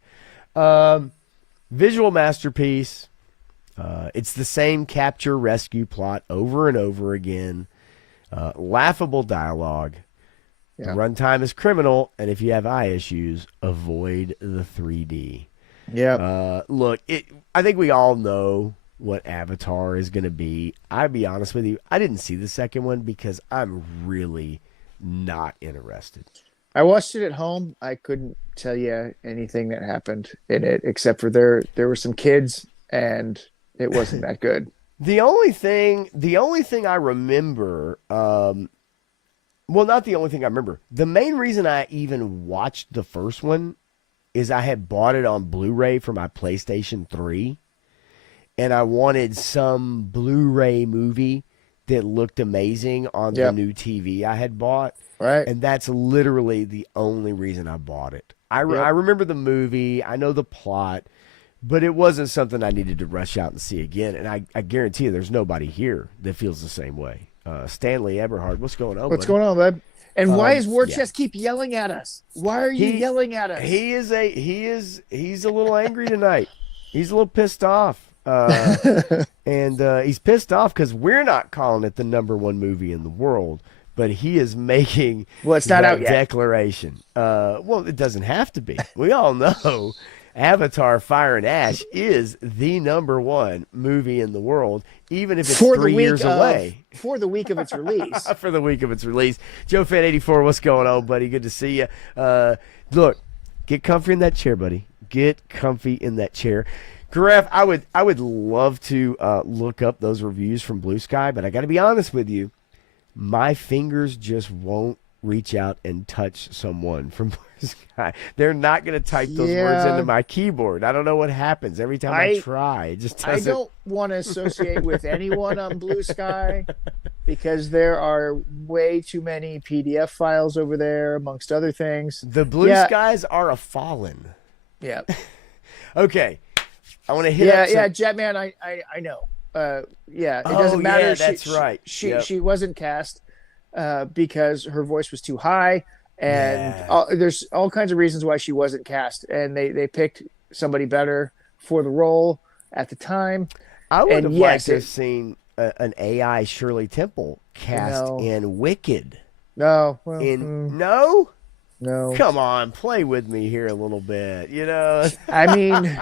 Visual masterpiece. It's the same capture rescue plot over and over again. Laughable dialogue. Yeah. Runtime is criminal, and if you have eye issues, avoid the 3D. Yeah. Look, I think we all know what Avatar is going to be. I'll be honest with you, I didn't see the second one because I'm really not interested. I watched it at home. I couldn't tell you anything that happened in it except for there were some kids and it wasn't that good. The only thing I remember, well, not the only thing I remember. The main reason I even watched the first one is I had bought it on Blu-ray for my PlayStation 3. And I wanted some Blu-ray movie that looked amazing on the new TV I had bought. Right. And that's literally the only reason I bought it. I remember the movie. I know the plot. But it wasn't something I needed to rush out and see again. And I guarantee you there's nobody here that feels the same way. Stanley Eberhard, what's going on, What's going on, bud? And why is Warchest keep yelling at us? Why are you yelling at us? He's a little angry tonight. He's a little pissed off. And he's pissed off because we're not calling it the #1 movie in the world, but he is making it's not out yet. Declaration. Well, it doesn't have to be. We all know Avatar: Fire and Ash is the #1 movie in the world, even if it's 3 years away. For the week of its release. For the week of its release. Joe Fan 84, what's going on, buddy? Good to see you. Look, get comfy in that chair, buddy. Get comfy in that chair. Gareth, I would love to look up those reviews from Blue Sky, but I got to be honest with you, my fingers just won't reach out and touch someone from Blue Sky. They're not going to type those words into my keyboard. I don't know what happens every time I try. It just doesn't. I don't want to associate with anyone on Blue Sky because there are way too many PDF files over there, amongst other things. The Blue Skies are a fallen. Yeah. Okay. I want to hit up some... Jetman, I know. It doesn't matter. Yeah, that's right. She wasn't cast because her voice was too high, and there's all kinds of reasons why she wasn't cast, and they picked somebody better for the role at the time. I would have liked to have seen an AI Shirley Temple cast in Wicked. No. No? No. Come on, play with me here a little bit. You know, I mean,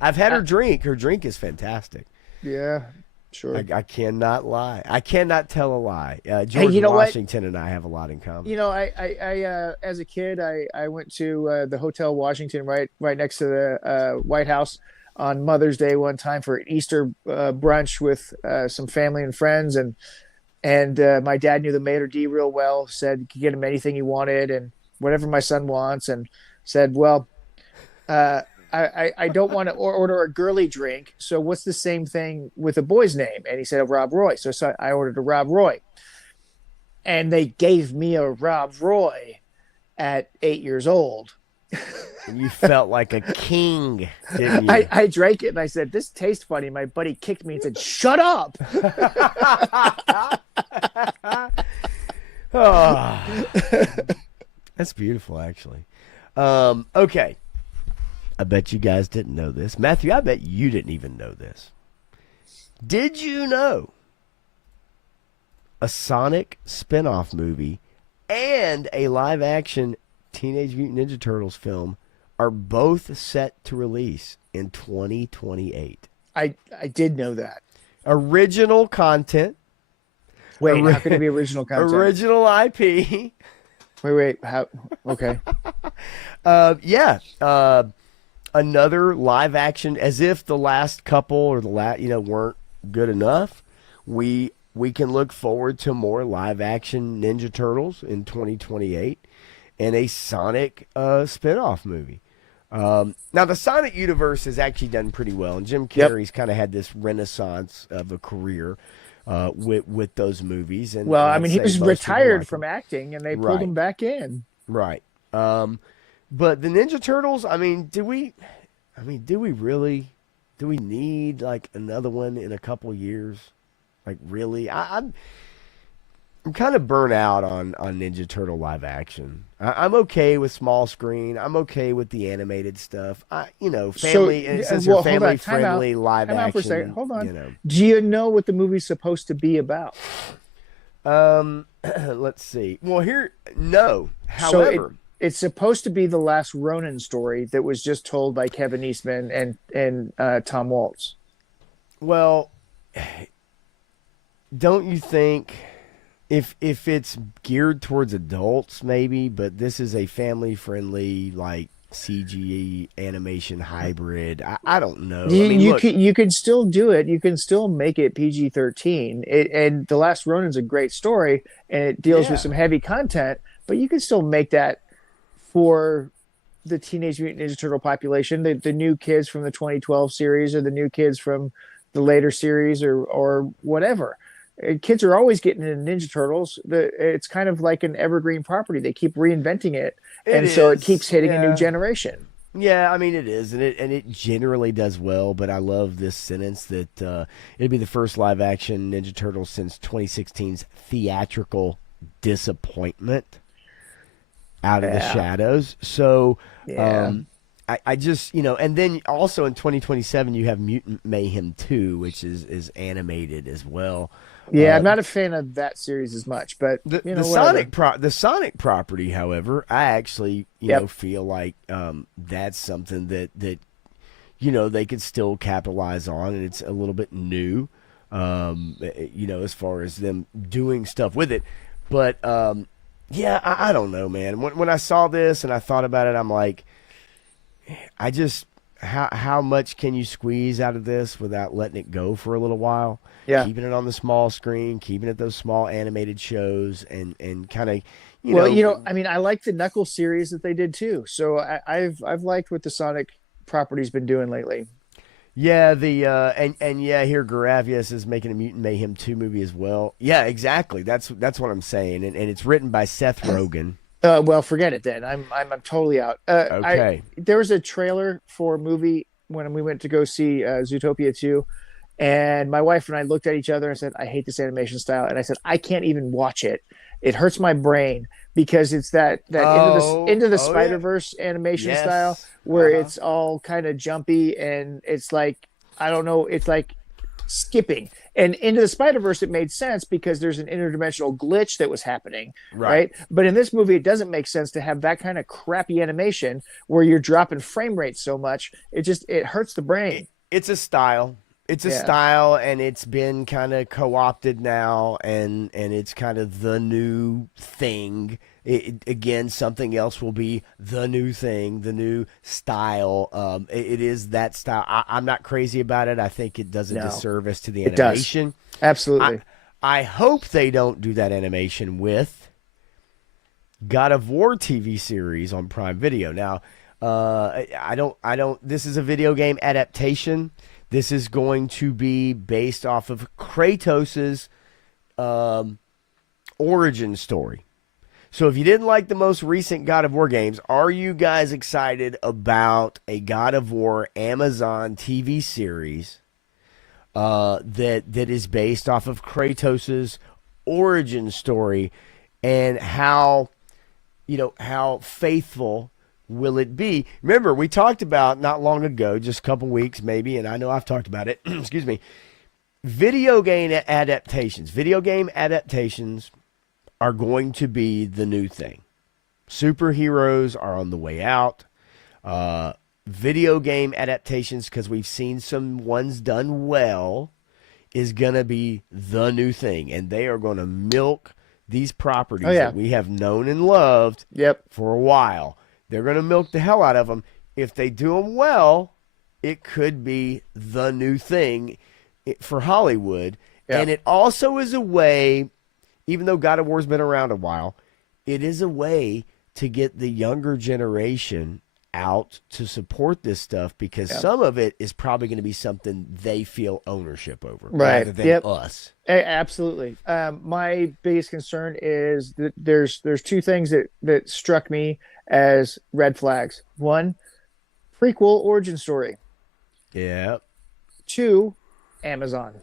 I've had her drink. Her drink is fantastic. Yeah, sure. I cannot lie. I cannot tell a lie. George Washington and I have a lot in common. You know, I as a kid, I went to the Hotel Washington right next to the White House on Mother's Day one time for an Easter brunch with some family and friends, and my dad knew the maitre d' real well. Said you could get him anything he wanted and whatever my son wants, and said, well, I don't want to order a girly drink. So what's the same thing with a boy's name? And he said, Rob Roy. So I ordered a Rob Roy, and they gave me a Rob Roy. at 8 years old. And you felt like a king, didn't you? I drank it and I said, "This tastes funny." My buddy kicked me and said, "Shut up." Oh, that's beautiful, actually. Okay. I bet you guys didn't know this. Matthew, I bet you didn't even know this. Did you know a Sonic spin-off movie and a live-action Teenage Mutant Ninja Turtles film are both set to release in 2028? I did know that. Original content. Wait, how could it be original content? Original IP. Wait, how? Okay. Yeah. Another live action, as if the last couple or weren't good enough. We can look forward to more live action Ninja Turtles in 2028 and a Sonic spin-off movie. Now the Sonic universe has actually done pretty well, and Jim Carrey's kind of had this renaissance of a career with those movies. And well, I'd I mean, he say was most retired people from acting, and they pulled Right. him back in. Right. But the Ninja Turtles, I mean, do we really need like another one in a couple years? Like, really? I'm kind of burnt out on Ninja Turtle live action. I'm okay with small screen. I'm okay with the animated stuff. Family, and since they're family friendly live Time action. out for a second. Hold on. You Do you know what the movie's supposed to be about? know. Let's see. Well, no. So However, it's supposed to be the last Ronin story that was just told by Kevin Eastman and Tom Waltz. well, don't you think if it's geared towards adults, maybe, but this is a family friendly like CG animation hybrid. I don't know. You can still do it. You can still make it PG-13. And The Last Ronin's a great story, and it deals with some heavy content. But you can still make that for the Teenage Mutant Ninja Turtle population, the new kids from the 2012 series, or the new kids from the later series, or whatever. Kids are always getting into Ninja Turtles. It's kind of like an evergreen property. They keep reinventing it, so it keeps hitting a new generation. Yeah, I mean it is, and it generally does well. But I love this sentence that it'd be the first live action Ninja Turtles since 2016's theatrical disappointment out of the shadows. So I just, and then also in 2027 you have Mutant Mayhem 2, which is animated as well. Yeah, I'm not a fan of that series as much, but the Sonic property, however, I actually feel like that's something that they could still capitalize on, and it's a little bit new, as far as them doing stuff with it. But I don't know, man. When I saw this and I thought about it, I'm like, how much can you squeeze out of this without letting it go for a little while? Yeah. Keeping it on the small screen, keeping it those small animated shows, and kind of, I mean, I like the Knuckles series that they did too. So I've liked what the Sonic property's been doing lately. Yeah, here Garavius is making a Mutant Mayhem 2 movie as well. Yeah, exactly. That's what I'm saying, and it's written by Seth Rogen. Well, forget it then. I'm totally out. Okay. There was a trailer for a movie when we went to go see Zootopia 2, and my wife and I looked at each other and said, "I hate this animation style," and I said, "I can't even watch it. It hurts my brain because it's that into the Spider-Verse animation style where it's all kind of jumpy, and it's like, I don't know, it's like skipping. And Into the Spider-Verse, it made sense because there's an interdimensional glitch that was happening, right? But in this movie, it doesn't make sense to have that kind of crappy animation where you're dropping frame rates so much. It hurts the brain. It's a style. It's a style, and it's been kind of co-opted now, and it's kind of the new thing. Again, something else will be the new thing, the new style. It is that style. I'm not crazy about it. I think it does a disservice to the animation. It does. Absolutely. I hope they don't do that animation with God of War TV series on Prime Video. Now, I don't. This is a video game adaptation. This is going to be based off of Kratos's origin story. So if you didn't like the most recent God of War games, are you guys excited about a God of War Amazon TV series that is based off of Kratos's origin story, and how faithful will it be? Remember, we talked about not long ago, just a couple weeks maybe, and I know I've talked about it. Excuse me. Video game adaptations. Video game adaptations are going to be the new thing. Superheroes are on the way out. Video game adaptations, because we've seen some ones done well, is going to be the new thing. And they are going to milk these properties that we have known and loved for a while. They're going to milk the hell out of them. If they do them well, it could be the new thing for Hollywood. And it also is a way, even though God of War's been around a while, it is a way to get the younger generation out to support this stuff, because some of it is probably going to be something they feel ownership over rather than us. Absolutely. My biggest concern is that there's two things that struck me as red flags. One, prequel origin story. Yeah. Two, Amazon.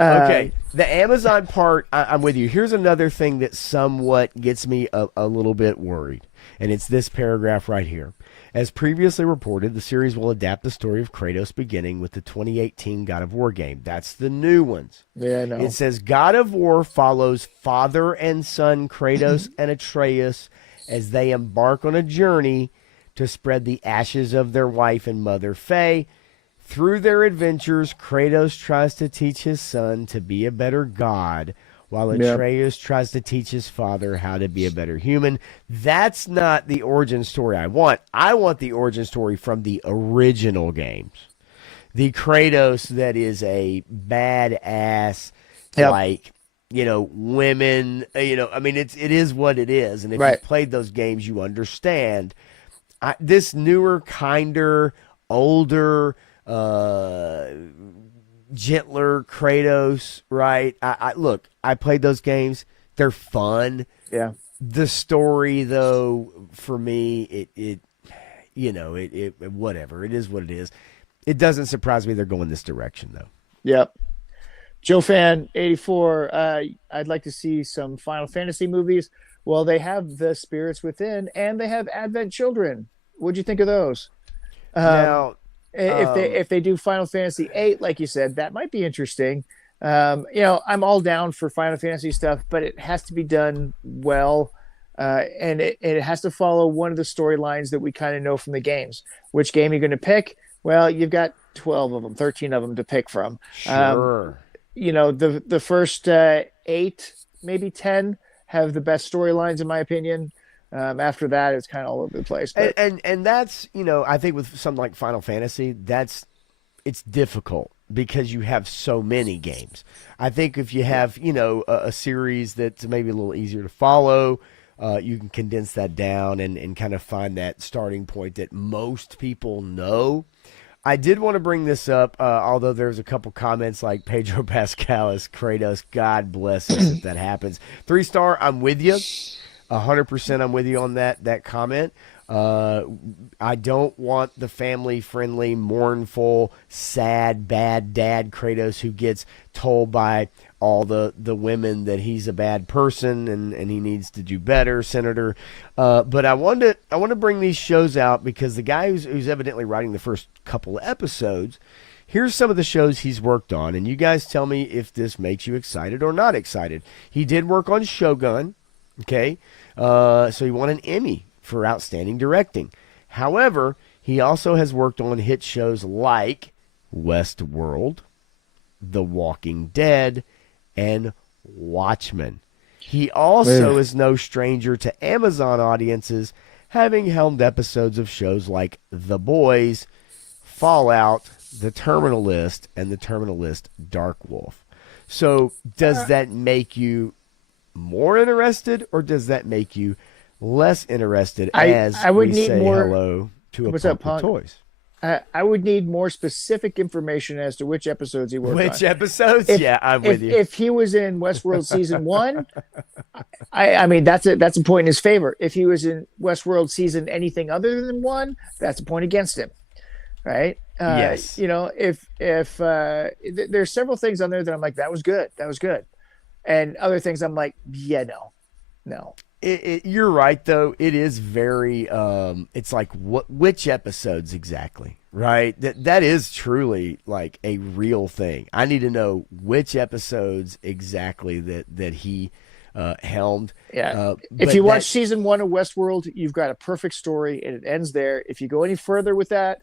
Okay, the Amazon part, I'm with you. Here's another thing that somewhat gets me a little bit worried, and it's this paragraph right here. As previously reported, the series will adapt the story of Kratos beginning with the 2018 God of War game. That's the new ones. Yeah, I know. It says God of War follows father and son Kratos and Atreus as they embark on a journey to spread the ashes of their wife and mother Faye. Through their adventures, Kratos tries to teach his son to be a better god, while Atreus tries to teach his father how to be a better human. That's not the origin story I want. I want the origin story from the original games. The Kratos that is a badass, like, women, I mean, it is what it is. And if you've played those games, you understand. This newer, kinder, older, gentler Kratos, right? Look, I played those games. They're fun. Yeah. The story, though, for me, it whatever. It is what it is. It doesn't surprise me they're going this direction, though. Yep. Joe Fan 84. I'd like to see some Final Fantasy movies. Well, they have the Spirits Within, and they have Advent Children. What'd you think of those? Now, if they do Final Fantasy VIII, like you said, that might be interesting. I'm all down for Final Fantasy stuff, but it has to be done well, and it has to follow one of the storylines that we kind of know from the games. Which game you're going to pick? Well, you've got 12 of them, 13 of them to pick from. Sure. The first 8, maybe 10 have the best storylines, in my opinion. After that, it's kind of all over the place. But... And that's, I think with something like Final Fantasy, it's difficult because you have so many games. I think if you have, a series that's maybe a little easier to follow, you can condense that down and kind of find that starting point that most people know. I did want to bring this up, although there's a couple comments like Pedro Pascal as Kratos. God bless us if that happens. 3-star, I'm with you. 100% I'm with you on that comment. I don't want the family-friendly, mournful, sad, bad dad Kratos who gets told by all the women that he's a bad person and he needs to do better, Senator. But I want to bring these shows out because the guy who's evidently writing the first couple of episodes, here's some of the shows he's worked on, and you guys tell me if this makes you excited or not excited. He did work on Shogun, okay? So he won an Emmy for outstanding directing. However, he also has worked on hit shows like Westworld, The Walking Dead, and Watchmen. He also is no stranger to Amazon audiences, having helmed episodes of shows like The Boys, Fallout, The Terminal List, and The Terminal List Dark Wolf. So does that make you more interested, or does that make you less interested as I would we need say more... hello to a What's pump up, with toys? I would need more specific information as to which episodes he worked on. Which episodes? If, Yeah, I'm with you. If he was in Westworld season 1, I mean that's a point in his favor. If he was in Westworld season anything other than 1, that's a point against him, right? Yes. You know, if there's several things on there that I'm like, that was good, and other things I'm like, yeah, no. You're right, though. It is very. It's like which episodes exactly, right? That is truly like a real thing. I need to know which episodes exactly that he helmed. Yeah. If you watch season 1 of Westworld, you've got a perfect story, and it ends there. If you go any further with that,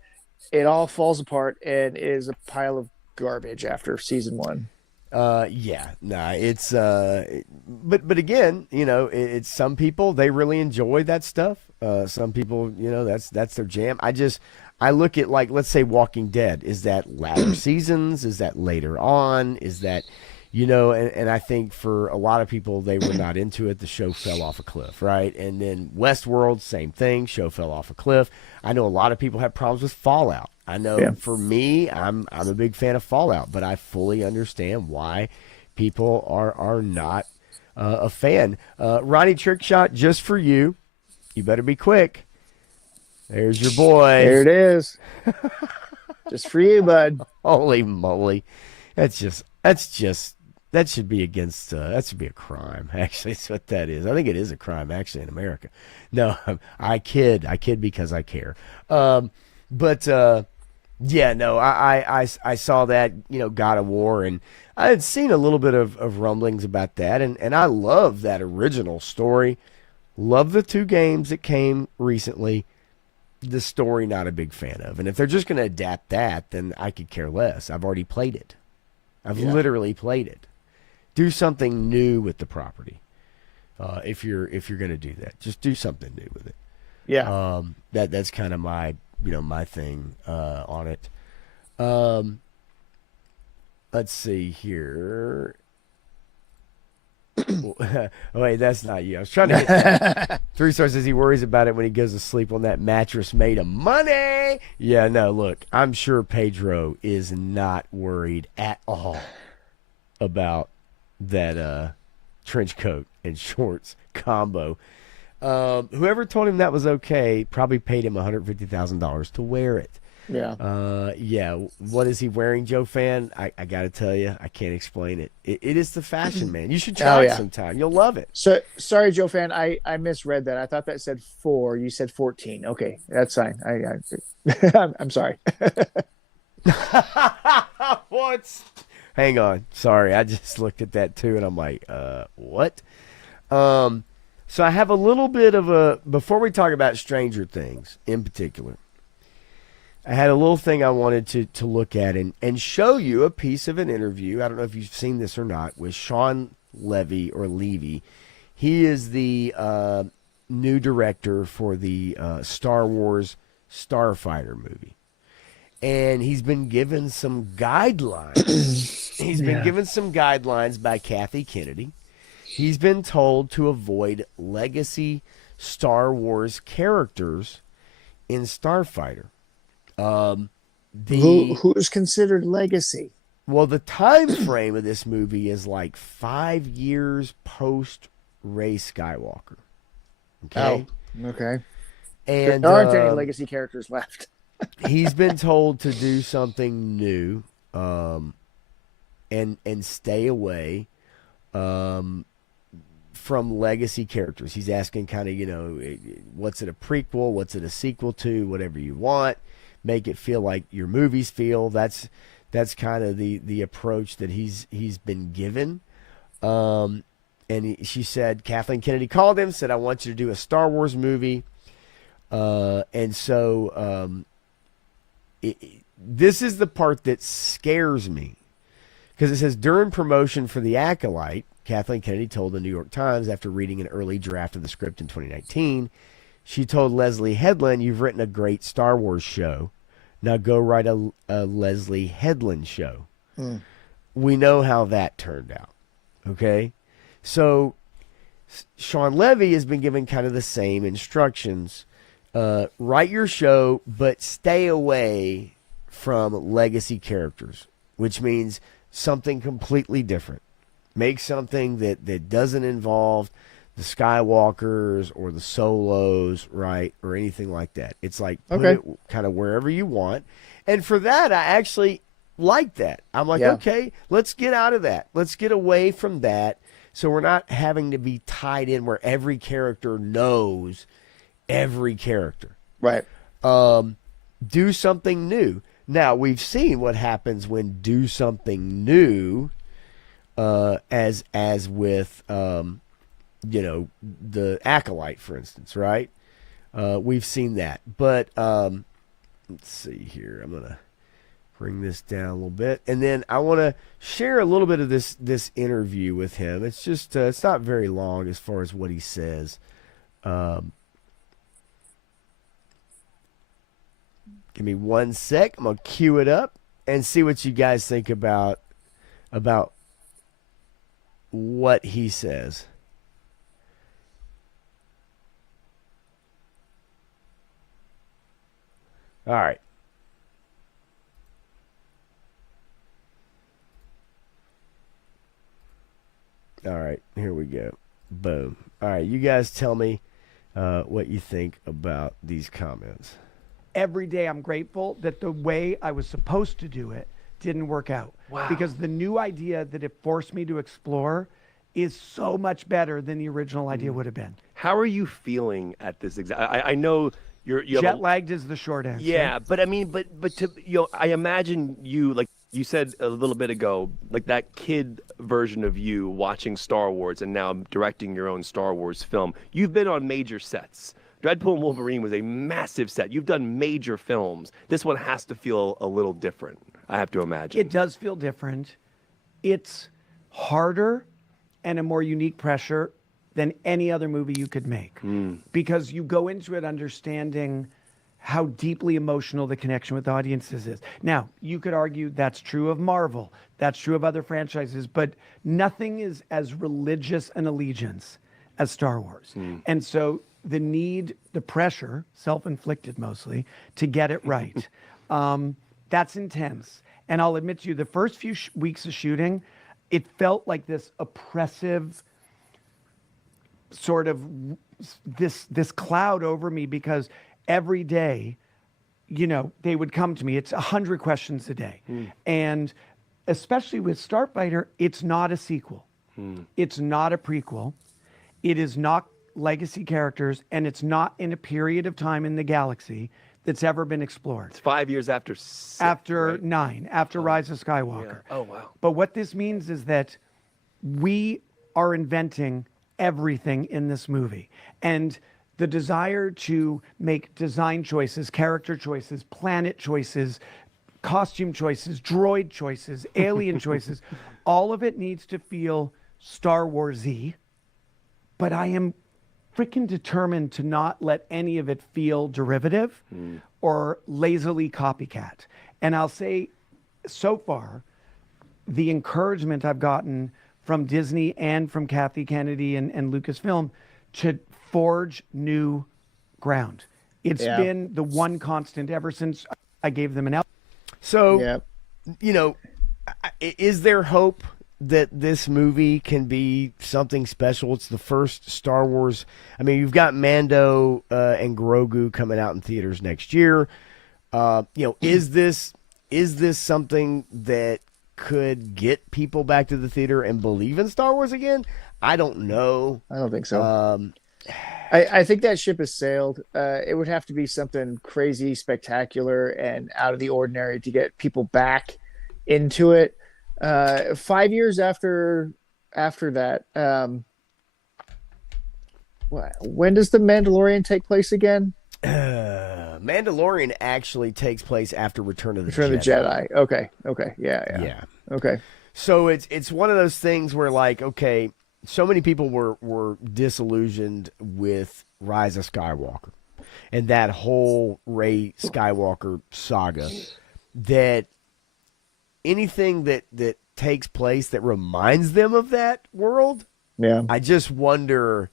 it all falls apart and is a pile of garbage after season 1. It's but again, you know, it's some people, they really enjoy that stuff. Some people, you know, that's their jam. I look at, like, let's say Walking Dead. Is that latter seasons? Is that later on? Is that, you know, and I think for a lot of people, they were not into it. The show fell off a cliff, right? And then Westworld, same thing. Show fell off a cliff. I know a lot of people have problems with Fallout. I know for me, I'm a big fan of Fallout, but I fully understand why people are not a fan. Ronnie Trickshot, just for you. You better be quick. There's your boy. There it is. Just for you, bud. Holy moly. That should be against, that should be a crime. Actually, that's what that is. I think it is a crime, actually, in America. No, I kid because I care. Yeah, no, I saw that, you know, God of War, and I had seen a little bit of rumblings about that, and I love that original story. Love the 2 games that came recently. The story, not a big fan of. And if they're just going to adapt that, then I could care less. I've already played it. I've literally played it. Do something new with the property. If you're going to do that, just do something new with it. Yeah. That's kind of my thing on it. Let's see here. Oh, wait, that's not you. I was trying to hit that. 3-star says he worries about it when he goes to sleep on that mattress made of money. Yeah, no, look, I'm sure Pedro is not worried at all about that trench coat and shorts combo. Whoever told him that was okay probably paid him $150,000 to wear it. Yeah. What is he wearing, Joe Fan? I got to tell you, I can't explain it. It is the fashion, man. You should try it sometime. You'll love it. So sorry, Joe Fan. I misread that. I thought that said 4. You said 14. Okay, that's fine. I'm sorry. What? Hang on. Sorry, I just looked at that too, and I'm like, what? So I have a little bit of a, before we talk about Stranger Things in particular, I had a little thing I wanted to look at and show you a piece of an interview. I don't know if you've seen this or not, with Sean Levy or Levy. He is the new director for the Star Wars Starfighter movie. And he's been given some guidelines. He's been given some guidelines by Kathy Kennedy. He's been told to avoid legacy Star Wars characters in Starfighter. Who's considered legacy? Well, the time frame of this movie is like 5 years post Rey Skywalker. Okay. Oh, okay. And there aren't any legacy characters left. He's been told to do something new, and stay away from legacy characters. He's asking kind of, you know, what's it a prequel? What's it a sequel to? Whatever you want. Make it feel like your movies feel. That's kind of the approach that he's been given. She said, Kathleen Kennedy called him, said, I want you to do a Star Wars movie. This is the part that scares me, because it says during promotion for The Acolyte, Kathleen Kennedy told the New York Times after reading an early draft of the script in 2019, she told Leslie Headland, you've written a great Star Wars show. Now go write a Leslie Headland show. We know how that turned out. Okay? So Sean Levy has been given kind of the same instructions write your show, but stay away from legacy characters, which means something completely different. Make something that doesn't involve the Skywalkers or the Solos, right, or anything like that. It's like put it kind of wherever you want. And for that, I actually like that. I'm like, okay, let's get out of that. Let's get away from that so we're not having to be tied in where every character knows every character. Right. Do something new. Now, we've seen what happens when do something new, as with the Acolyte, for instance, right? We've seen that. But let's see here. I'm going to bring this down a little bit. And then I want to share a little bit of this interview with him. It's just, it's not very long as far as what he says. Give me 1 sec. I'm going to cue it up and see what you guys think about what he says. All right. All right, here we go. Boom. All right, you guys tell me what you think about these comments. Every day I'm grateful that the way I was supposed to do it didn't work out. Wow. Because the new idea that it forced me to explore is so much better than the original idea would have been. How are you feeling at this exact? I know you have Jet lagged is the short answer. Yeah, but I mean, but to I imagine you, like you said a little bit ago, like that kid version of you watching Star Wars and now directing your own Star Wars film. You've been on major sets. Deadpool and Wolverine was a massive set. You've done major films. This one has to feel a little different, I have to imagine. It does feel different. It's harder and a more unique pressure than any other movie you could make. Because you go into it understanding how deeply emotional the connection with audiences is. Now, you could argue that's true of Marvel, that's true of other franchises, but nothing is as religious an allegiance as Star Wars. And so the need, the pressure, self-inflicted mostly, to get it right, that's intense. And I'll admit to you, the first few weeks of shooting, it felt like this oppressive sort of this cloud over me, because every day, they would come to me. It's 100 questions a day. And especially with Starfighter, it's not a sequel. It's not a prequel. It is not legacy characters, and it's not in a period of time in the galaxy that's ever been explored. It's 5 years after six, after right? 9, after Rise of Skywalker. Yeah. Oh, wow. But what this means is that we are inventing everything in this movie. And the desire to make design choices, character choices, planet choices, costume choices, droid choices, alien choices, all of it needs to feel Star Wars-y. But I am freaking determined to not let any of it feel derivative or lazily copycat. And I'll say, so far, the encouragement I've gotten from Disney and from Kathy Kennedy and Lucasfilm to forge new ground. It's been the one constant ever since I gave them an out. So, is there hope that this movie can be something special? It's the first Star Wars. I mean, you've got Mando and Grogu coming out in theaters next year. Is this something that could get people back to the theater and believe in Star Wars again? I don't know. I don't think so. I think that ship has sailed. It would have to be something crazy, spectacular, and out of the ordinary to get people back into it. 5 years after that, when does the Mandalorian take place again? Mandalorian actually takes place after Return of the Jedi. Okay. Yeah. Okay. So it's one of those things where, like, okay, so many people were disillusioned with Rise of Skywalker and that whole Rey Skywalker saga, that anything that takes place that reminds them of that world, I just wonder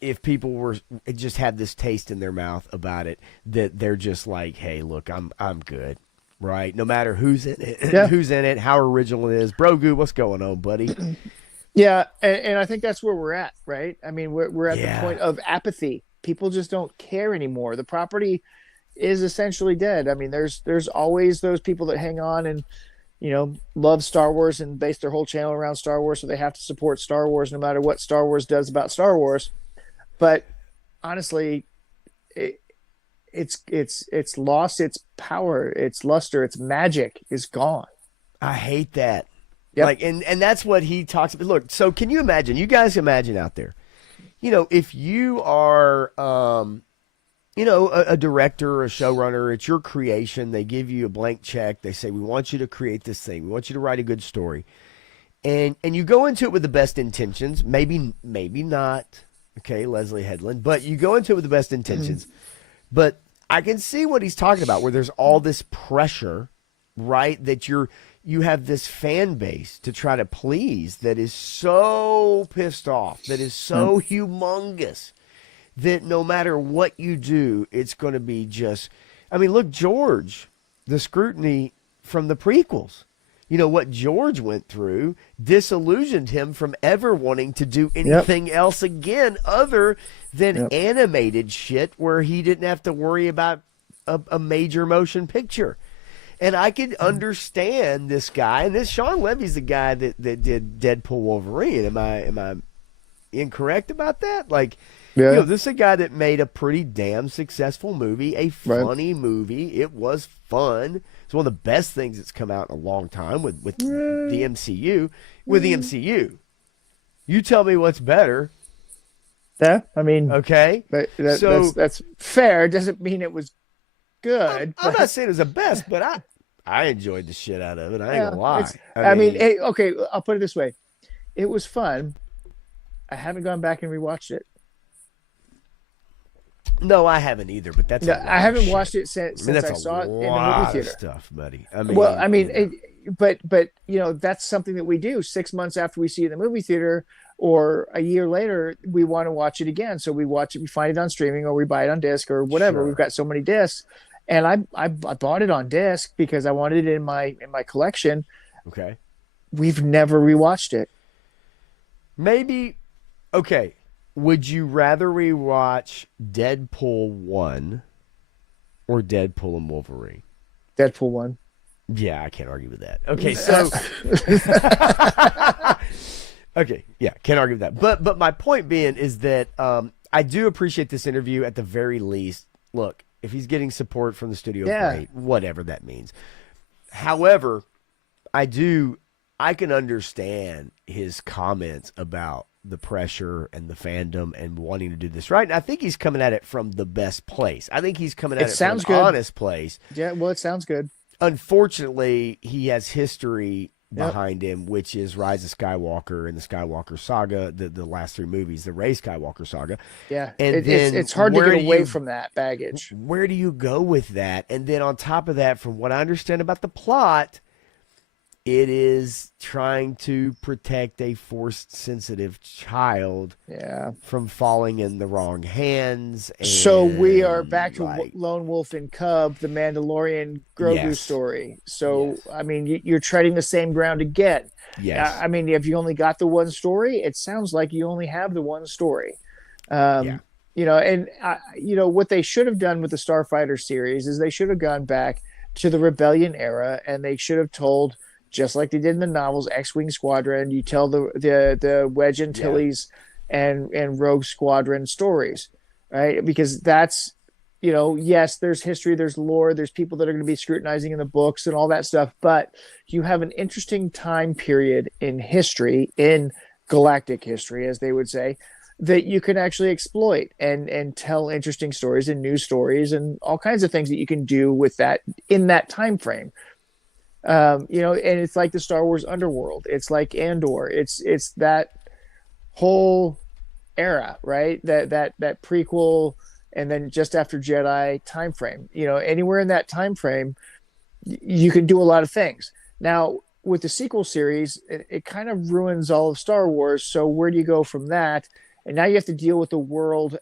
if people were just had this taste in their mouth about it, that they're just like, hey, look, I'm good, right? No matter who's in it, who's in it, how original it is. Brogu, what's going on, buddy? Yeah, and I think that's where we're at, right? I mean, we're at Yeah. the point of apathy. People just don't care anymore. The property is essentially dead. I mean, there's always those people that hang on and, you know, love Star Wars and base their whole channel around Star Wars, so they have to support Star Wars no matter what Star Wars does about Star Wars. But honestly, it's lost its power, its luster, its magic is gone. I hate that. Yep. Like, and that's what he talks about. Look, so can you imagine? You guys imagine out there, you know, if you are, you know, a director or a showrunner, it's your creation. They give you a blank check. They say, we want you to create this thing. We want you to write a good story. And you go into it with the best intentions. Maybe not. Okay, Leslie Headland. But you go into it with the best intentions. But I can see what he's talking about, where there's all this pressure, right? That you have this fan base to try to please that is so pissed off, that is so humongous, that no matter what you do, it's going to be just, I mean, look, George, the scrutiny from the prequels, you know, what George went through disillusioned him from ever wanting to do anything else again other than animated shit where he didn't have to worry about a major motion picture. And I could understand this guy, and this Sean Levy's the guy that did Deadpool Wolverine. Am I incorrect about that? Like, you know, this is a guy that made a pretty damn successful movie, a funny movie. It was fun. It's one of the best things that's come out in a long time with the MCU. With the MCU, you tell me what's better. Yeah, I mean, okay, that's fair. It doesn't mean it was good. I'm not saying it was the best, but I enjoyed the shit out of it. I ain't gonna lie. I mean, okay, I'll put it this way: it was fun. I haven't gone back and rewatched it. No, I haven't either. But that's I haven't watched it since I saw it in the movie theater. Stuff, buddy. I mean, well, I mean, but you know, that's something that we do 6 months after we see it in the movie theater, or a year later, we want to watch it again. So we watch it, we find it on streaming, or we buy it on disc, or whatever. Sure. We've got so many discs, and I bought it on disc because I wanted it in my collection. Okay. We've never rewatched it. Maybe. Okay. Would you rather rewatch Deadpool 1 or Deadpool and Wolverine? Deadpool 1. Yeah, I can't argue with that. Okay, so okay, yeah, can't argue with that. But my point being is that I do appreciate this interview at the very least. Look, if he's getting support from the studio, great, whatever that means. However, I can understand his comments about the pressure and the fandom and wanting to do this right. And I think he's coming at it from the best place. I think he's coming at it from an honest place. Yeah, well, it sounds good. Unfortunately, he has history behind him, which is Rise of Skywalker and the Skywalker saga, the last three movies, the Rey Skywalker saga. Yeah, and it's hard to get away from that baggage. Where do you go with that? And then on top of that, from what I understand about the plot, it is trying to protect a force-sensitive child from falling in the wrong hands. And so we are back to Lone Wolf and Cub, the Mandalorian Grogu story. So, I mean, you're treading the same ground again. Yes. I mean, if you only got the one story, it sounds like you only have the one story. You know, and, you know, what they should have done with the Starfighter series is they should have gone back to the Rebellion era, and they should have told, just like they did in the novels, X-Wing Squadron, you tell the Wedge Antilles and Rogue Squadron stories, right? Because that's, you know, yes, there's history, there's lore, there's people that are going to be scrutinizing in the books and all that stuff, but you have an interesting time period in history, in galactic history, as they would say, that you can actually exploit and tell interesting stories and news stories and all kinds of things that you can do with that in that time frame. You know, and it's like the Star Wars underworld. It's like Andor. It's that whole era, right? That prequel, and then just after Jedi time frame. You know, anywhere in that time frame, you can do a lot of things. Now, with the sequel series, it kind of ruins all of Star Wars. So where do you go from that? and now you have to deal with the world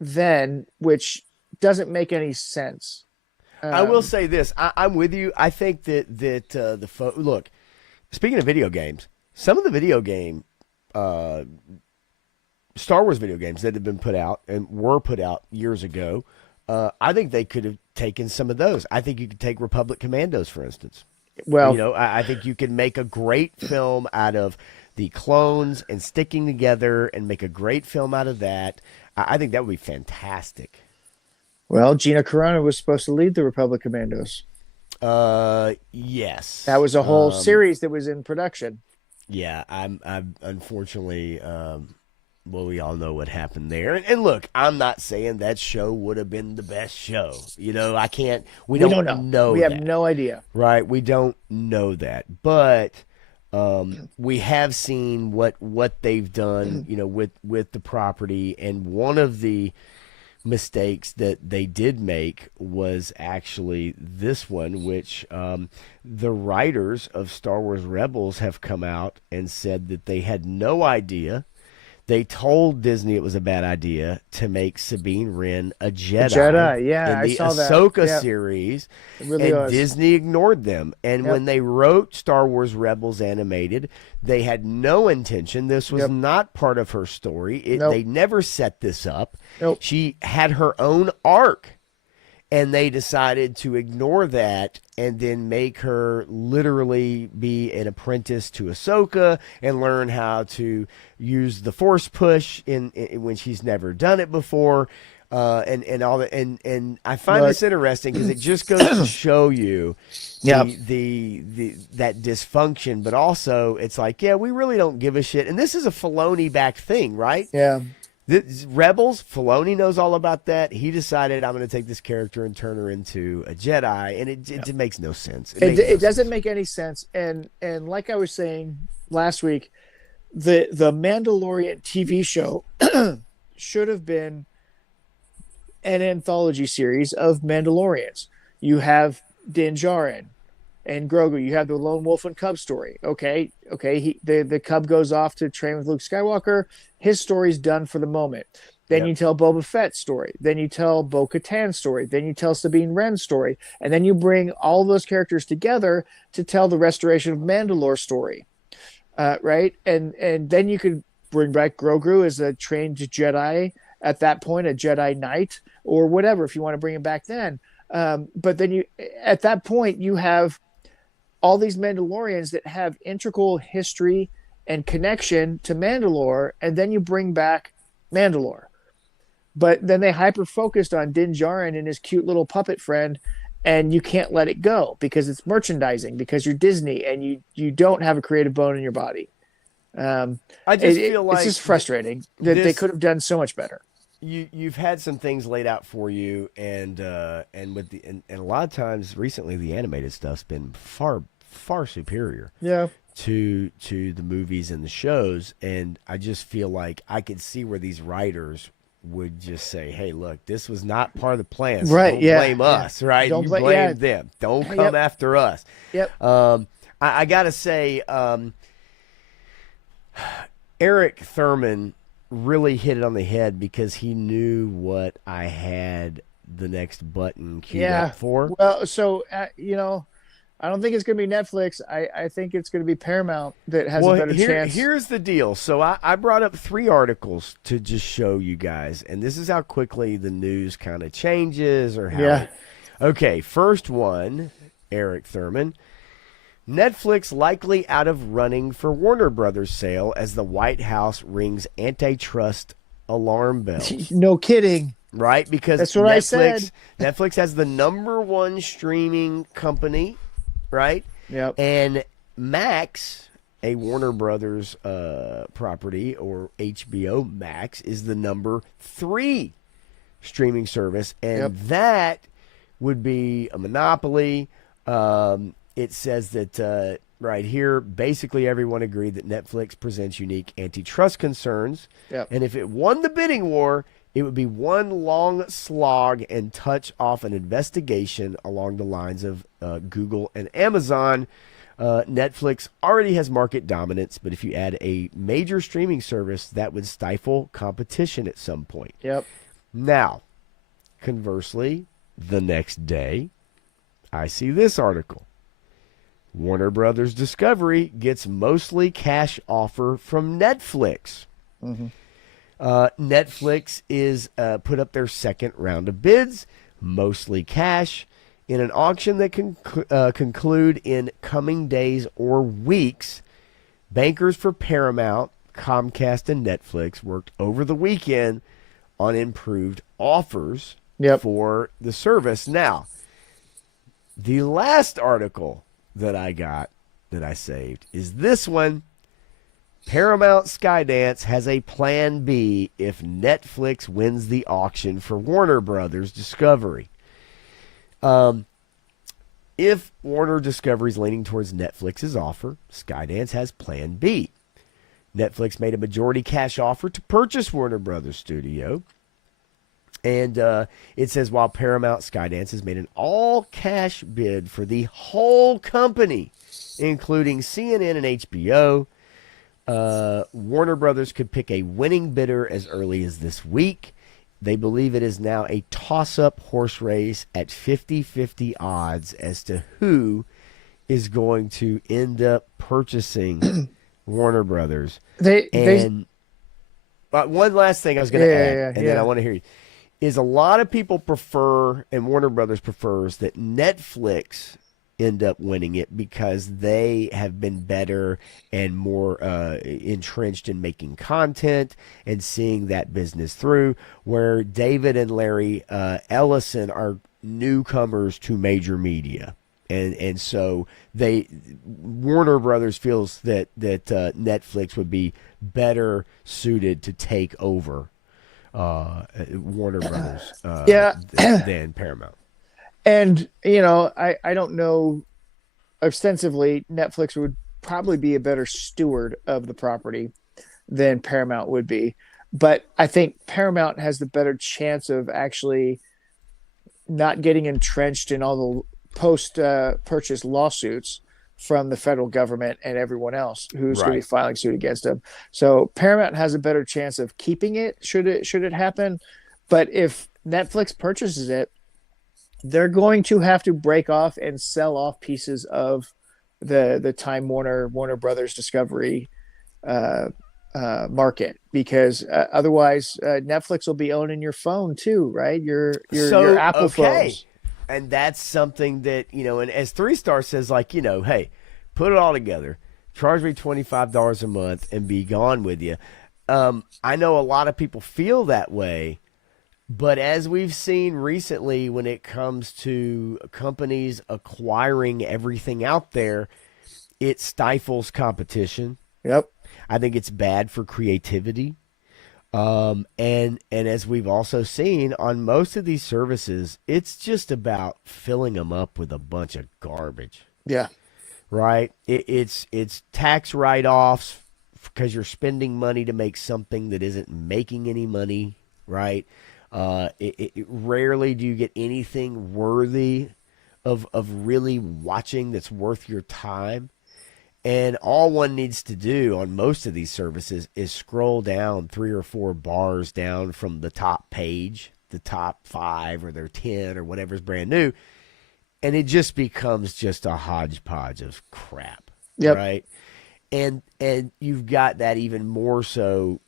then, which doesn't make any sense. I will say this. I'm with you. I think that look, speaking of video games, some of the video game Star Wars video games that have been put out and were put out years ago, I think they could have taken some of those. I think you could take Republic Commandos, for instance. Well, You know, I think you can make a great film out of the clones and sticking together and make a great film out of that. I think that would be fantastic. well, Gina Carano was supposed to lead the Republic Commandos. Yes. That was a whole series that was in production. Yeah, I'm unfortunately, well, we all know what happened there. And look, I'm not saying that show would have been the best show. You know, we don't know. We have that, no idea. right? We don't know that. But we have seen what they've done, you know, with the property. And one of the mistakes that they did make was actually this one, which the writers of Star Wars Rebels have come out and said that they had no idea. They told Disney it was a bad idea to make Sabine Wren a Jedi. Jedi, yeah, in I the saw that. Ahsoka Yeah. series, It really and was. Disney ignored them. And Yep. when they wrote Star Wars Rebels animated, they had no intention. This was Yep. not part of her story. Nope. They never set this up. Nope. She had her own arc. And they decided to ignore that and then make her literally be an apprentice to Ahsoka and learn how to use the Force push in when she's never done it before, and all that. And I find this interesting because it just goes to show you Yep. the that dysfunction. But also, it's like, yeah, we really don't give a shit. And this is a Filoni backed thing, right? Yeah. Rebels, Filoni knows all about that. He decided, I'm going to take this character and turn her into a Jedi, and it makes no sense. It doesn't make any sense. And like I was saying last week, the Mandalorian TV show should have been an anthology series of Mandalorians. You have Din Djarin and Grogu. You have the Lone Wolf and Cub story. Okay. The Cub goes off to train with Luke Skywalker. His story's done for the moment. Then Yep. you tell Boba Fett's story. Then you tell Bo-Katan's story. Then you tell Sabine Wren's story. And then you bring all those characters together to tell the Restoration of Mandalore story. Right? And then you could bring back Grogu as a trained Jedi at that point, a Jedi Knight, or whatever, if you want to bring him back then. But then at that point, you have all these Mandalorians that have integral history and connection to Mandalore, and then you bring back Mandalore. But then they hyper-focused on Din Djarin and his cute little puppet friend, and you can't let it go because it's merchandising, because you're Disney, and you don't have a creative bone in your body. I just feel like it's just frustrating that they this- could have done so much better. You've had some things laid out for you, and a lot of times recently the animated stuff's been far superior Yeah. to the movies and the shows, and I just feel like I could see where these writers would just say, hey, look, this was not part of the plan, so Right, don't yeah, blame us, right? Don't You blame- blame yeah. them, don't come Yep. after us. Yep. I gotta say, Eric Thurman really hit it on the head because he knew what I had the next button queued up for. Well, so I don't think it's going to be Netflix. I think it's going to be Paramount that has a better chance. Here's the deal. So I brought up 3 articles to just show you guys, and this is how quickly the news kind of changes or how. Yeah. Okay, first one, Eric Thurman. Netflix likely out of running for Warner Brothers sale as the White House rings antitrust alarm bells. No kidding. Right? Because That's what I said. Netflix has the #1 streaming company, right? Yep. And Max, a Warner Brothers property, or HBO Max, is the #3 streaming service, and Yep. that would be a monopoly. It says that right here, basically everyone agreed that Netflix presents unique antitrust concerns, Yep. and if it won the bidding war, it would be one long slog and touch off an investigation along the lines of Google and Amazon. Netflix already has market dominance, but if you add a major streaming service, that would stifle competition at some point. Yep. Now, conversely, the next day, I see this article. Warner Brothers Discovery gets mostly cash offer from Netflix. Netflix is put up their second round of bids, mostly cash, in an auction that can conclude in coming days or weeks. Bankers for Paramount, Comcast, and Netflix worked over the weekend on improved offers for the service. Now, the last article that I got, that I saved, is this one. Paramount Skydance has a plan B if Netflix wins the auction for Warner Brothers Discovery. If Warner Discovery is leaning towards Netflix's offer, Skydance has plan B. Netflix made a majority cash offer to purchase Warner Brothers Studio. And it says, while Paramount Skydance has made an all-cash bid for the whole company, including CNN and HBO, Warner Brothers could pick a winning bidder as early as this week. They believe it is now a toss-up horse race at 50-50 odds as to who is going to end up purchasing Warner Brothers. One last thing I was going to add, and then I want to hear you, is a lot of people prefer, and Warner Brothers prefers, that Netflix end up winning it because they have been better and more entrenched in making content and seeing that business through, where David and Larry Ellison are newcomers to major media. And so Warner Brothers feels that Netflix would be better suited to take over Warner Brothers than Paramount. And, I don't know ostensibly Netflix would probably be a better steward of the property than Paramount would be. But I think Paramount has the better chance of actually not getting entrenched in all the post-purchase lawsuits from the federal government and everyone else who's going to be filing suit against them. So Paramount has a better chance of keeping it should it happen. But if Netflix purchases it, they're going to have to break off and sell off pieces of the Time Warner Brothers Discovery market, because otherwise Netflix will be owning your phone too, right? Your Apple phones. And that's something that, and as 3-Star says, hey, put it all together, charge me $25 a month and be gone with you. I know a lot of people feel that way. But as we've seen recently, when it comes to companies acquiring everything out there, it stifles competition. Yep. I think it's bad for creativity. And as we've also seen on most of these services, it's just about filling them up with a bunch of garbage. Yeah. Right. It's tax write-offs because you're spending money to make something that isn't making any money. Right. Rarely do you get anything worthy of really watching that's worth your time. And all one needs to do on most of these services is scroll down 3 or 4 bars down from the top page, the top 5 or their 10 or whatever's brand new, and it just becomes just a hodgepodge of crap. Yep. Right? And you've got that even more so,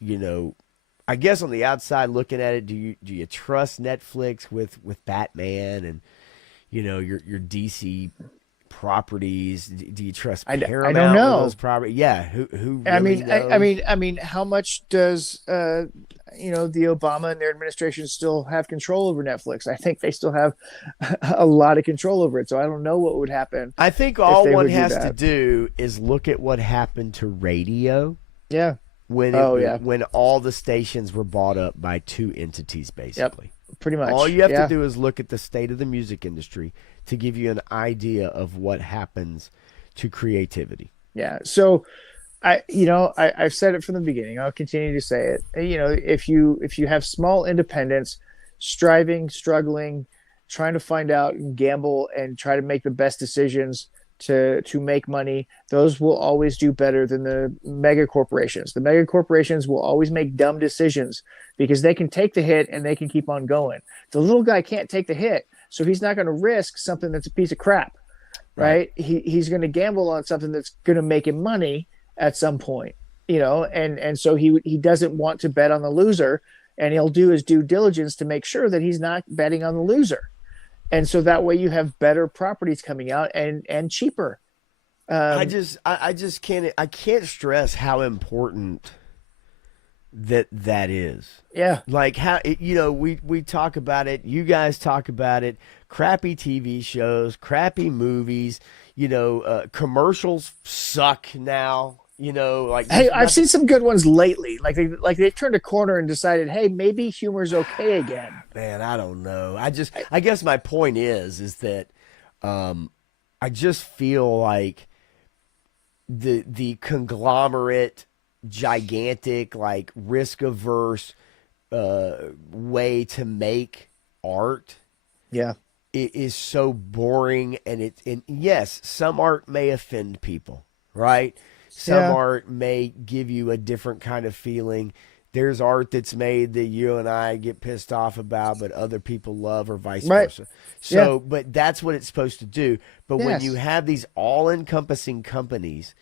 I guess on the outside looking at it, do you trust Netflix with Batman and your DC propriety? Do you trust Paramount? I don't know. With those properties? Yeah, who really knows? I mean, how much does the Obama and their administration still have control over Netflix? I think they still have a lot of control over it. So I don't know what would happen. I think all one has to do is look at what happened to radio. Yeah. When all the stations were bought up by 2 entities, basically. Yep, pretty much. All you have to do is look at the state of the music industry to give you an idea of what happens to creativity. Yeah. So I've said it from the beginning. I'll continue to say it. If you have small independents striving, struggling, trying to find out and gamble and try to make the best decisions to make money, those will always do better than the mega corporations. The mega corporations will always make dumb decisions because they can take the hit and they can keep on going. The little guy can't take the hit, so he's not going to risk something that's a piece of crap, right? He's going to gamble on something that's going to make him money at some point, and so he doesn't want to bet on the loser, and he'll do his due diligence to make sure that he's not betting on the loser. And so that way you have better properties coming out and cheaper. I just can't stress how important that is. Yeah. Like how we talk about it, you guys talk about it, crappy TV shows, crappy movies, commercials suck now. Hey, I've seen some good ones lately. Like they turned a corner and decided, hey, maybe humor's okay again. Man, I don't know. I guess my point is that I just feel like the conglomerate, gigantic, like risk averse way to make art. Yeah. It is so boring, and yes, some art may offend people, right? Some art may give you a different kind of feeling. There's art that's made that you and I get pissed off about, but other people love, or vice versa. So, but that's what it's supposed to do. But when you have these all-encompassing companies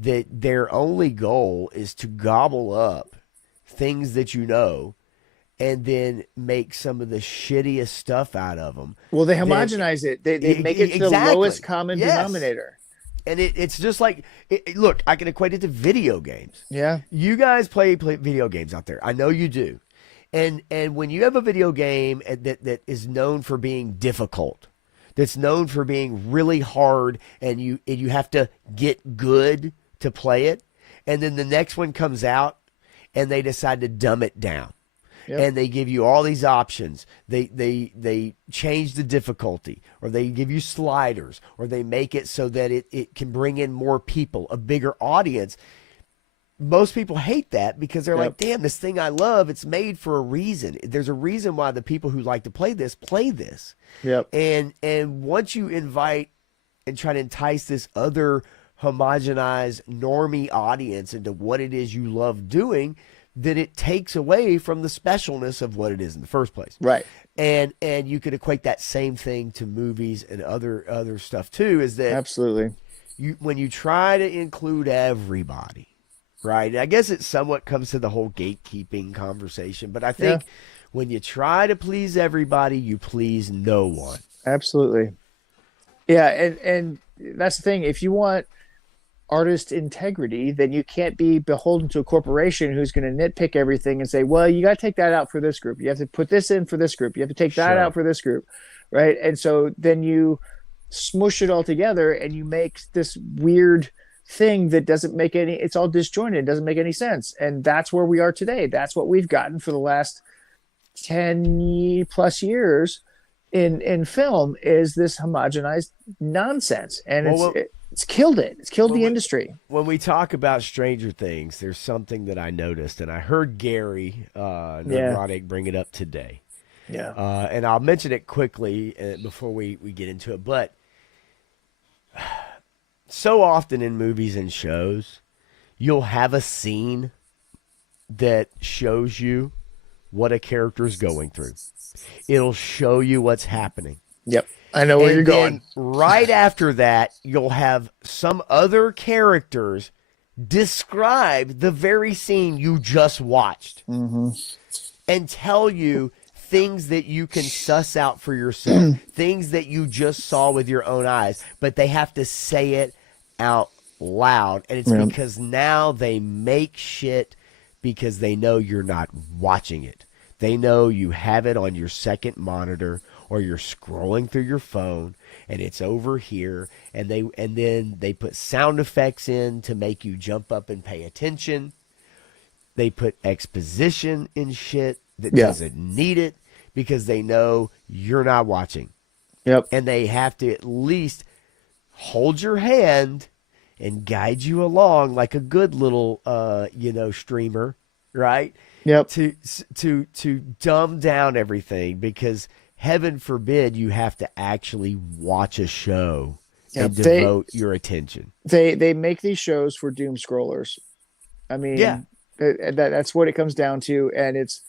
that their only goal is to gobble up things that and then make some of the shittiest stuff out of them. Well, they homogenize it. They make it to the lowest common denominator. And it's just like, look, I can equate it to video games. Yeah. You guys play video games out there. I know you do. And when you have a video game that is known for being difficult, that's known for being really hard, and you have to get good to play it, and then the next one comes out and they decide to dumb it down. And they give you all these options. They change the difficulty, or they give you sliders, or they make it so that it can bring in more people, a bigger audience. Most people hate that because they're like, damn, this thing I love, it's made for a reason. There's a reason why the people who like to play this play this. Yep. And once you invite and try to entice this other homogenized normie audience into what it is you love doing, then it takes away from the specialness of what it is in the first place. Right. And you could equate that same thing to movies and other stuff too, is that absolutely when you try to include everybody, right? I guess it somewhat comes to the whole gatekeeping conversation, but I think when you try to please everybody, you please no one. Absolutely. Yeah, and that's the thing. If you want artist integrity, then you can't be beholden to a corporation who's going to nitpick everything and say, well, you got to take that out for this group. You have to put this in for this group. You have to take that out for this group. Right. And so then you smush it all together and you make this weird thing that doesn't make it's all disjointed. It doesn't make any sense. And that's where we are today. That's what we've gotten for the last 10 plus years in film, is this homogenized nonsense. And it's killed it. It's killed the industry. When we talk about Stranger Things, there's something that I noticed, and I heard Gary Neurotic bring it up today. Yeah. And I'll mention it quickly before we get into it. But so often in movies and shows, you'll have a scene that shows you what a character is going through. It'll show you what's happening. Yep. I know where you're going. Right after that, you'll have some other characters describe the very scene you just watched and tell you things that you can suss out for yourself, things that you just saw with your own eyes, but they have to say it out loud. And it's because now they make shit because they know you're not watching it. They know you have it on your second monitor, or you're scrolling through your phone and it's over here, and then they put sound effects in to make you jump up and pay attention. They put exposition in shit that doesn't need it because they know you're not watching. Yep. And they have to at least hold your hand and guide you along like a good little streamer, right? Yep. To dumb down everything, because heaven forbid you have to actually watch a show and devote your attention. They make these shows for doom scrollers. I mean, Yeah. that's what it comes down to, and it's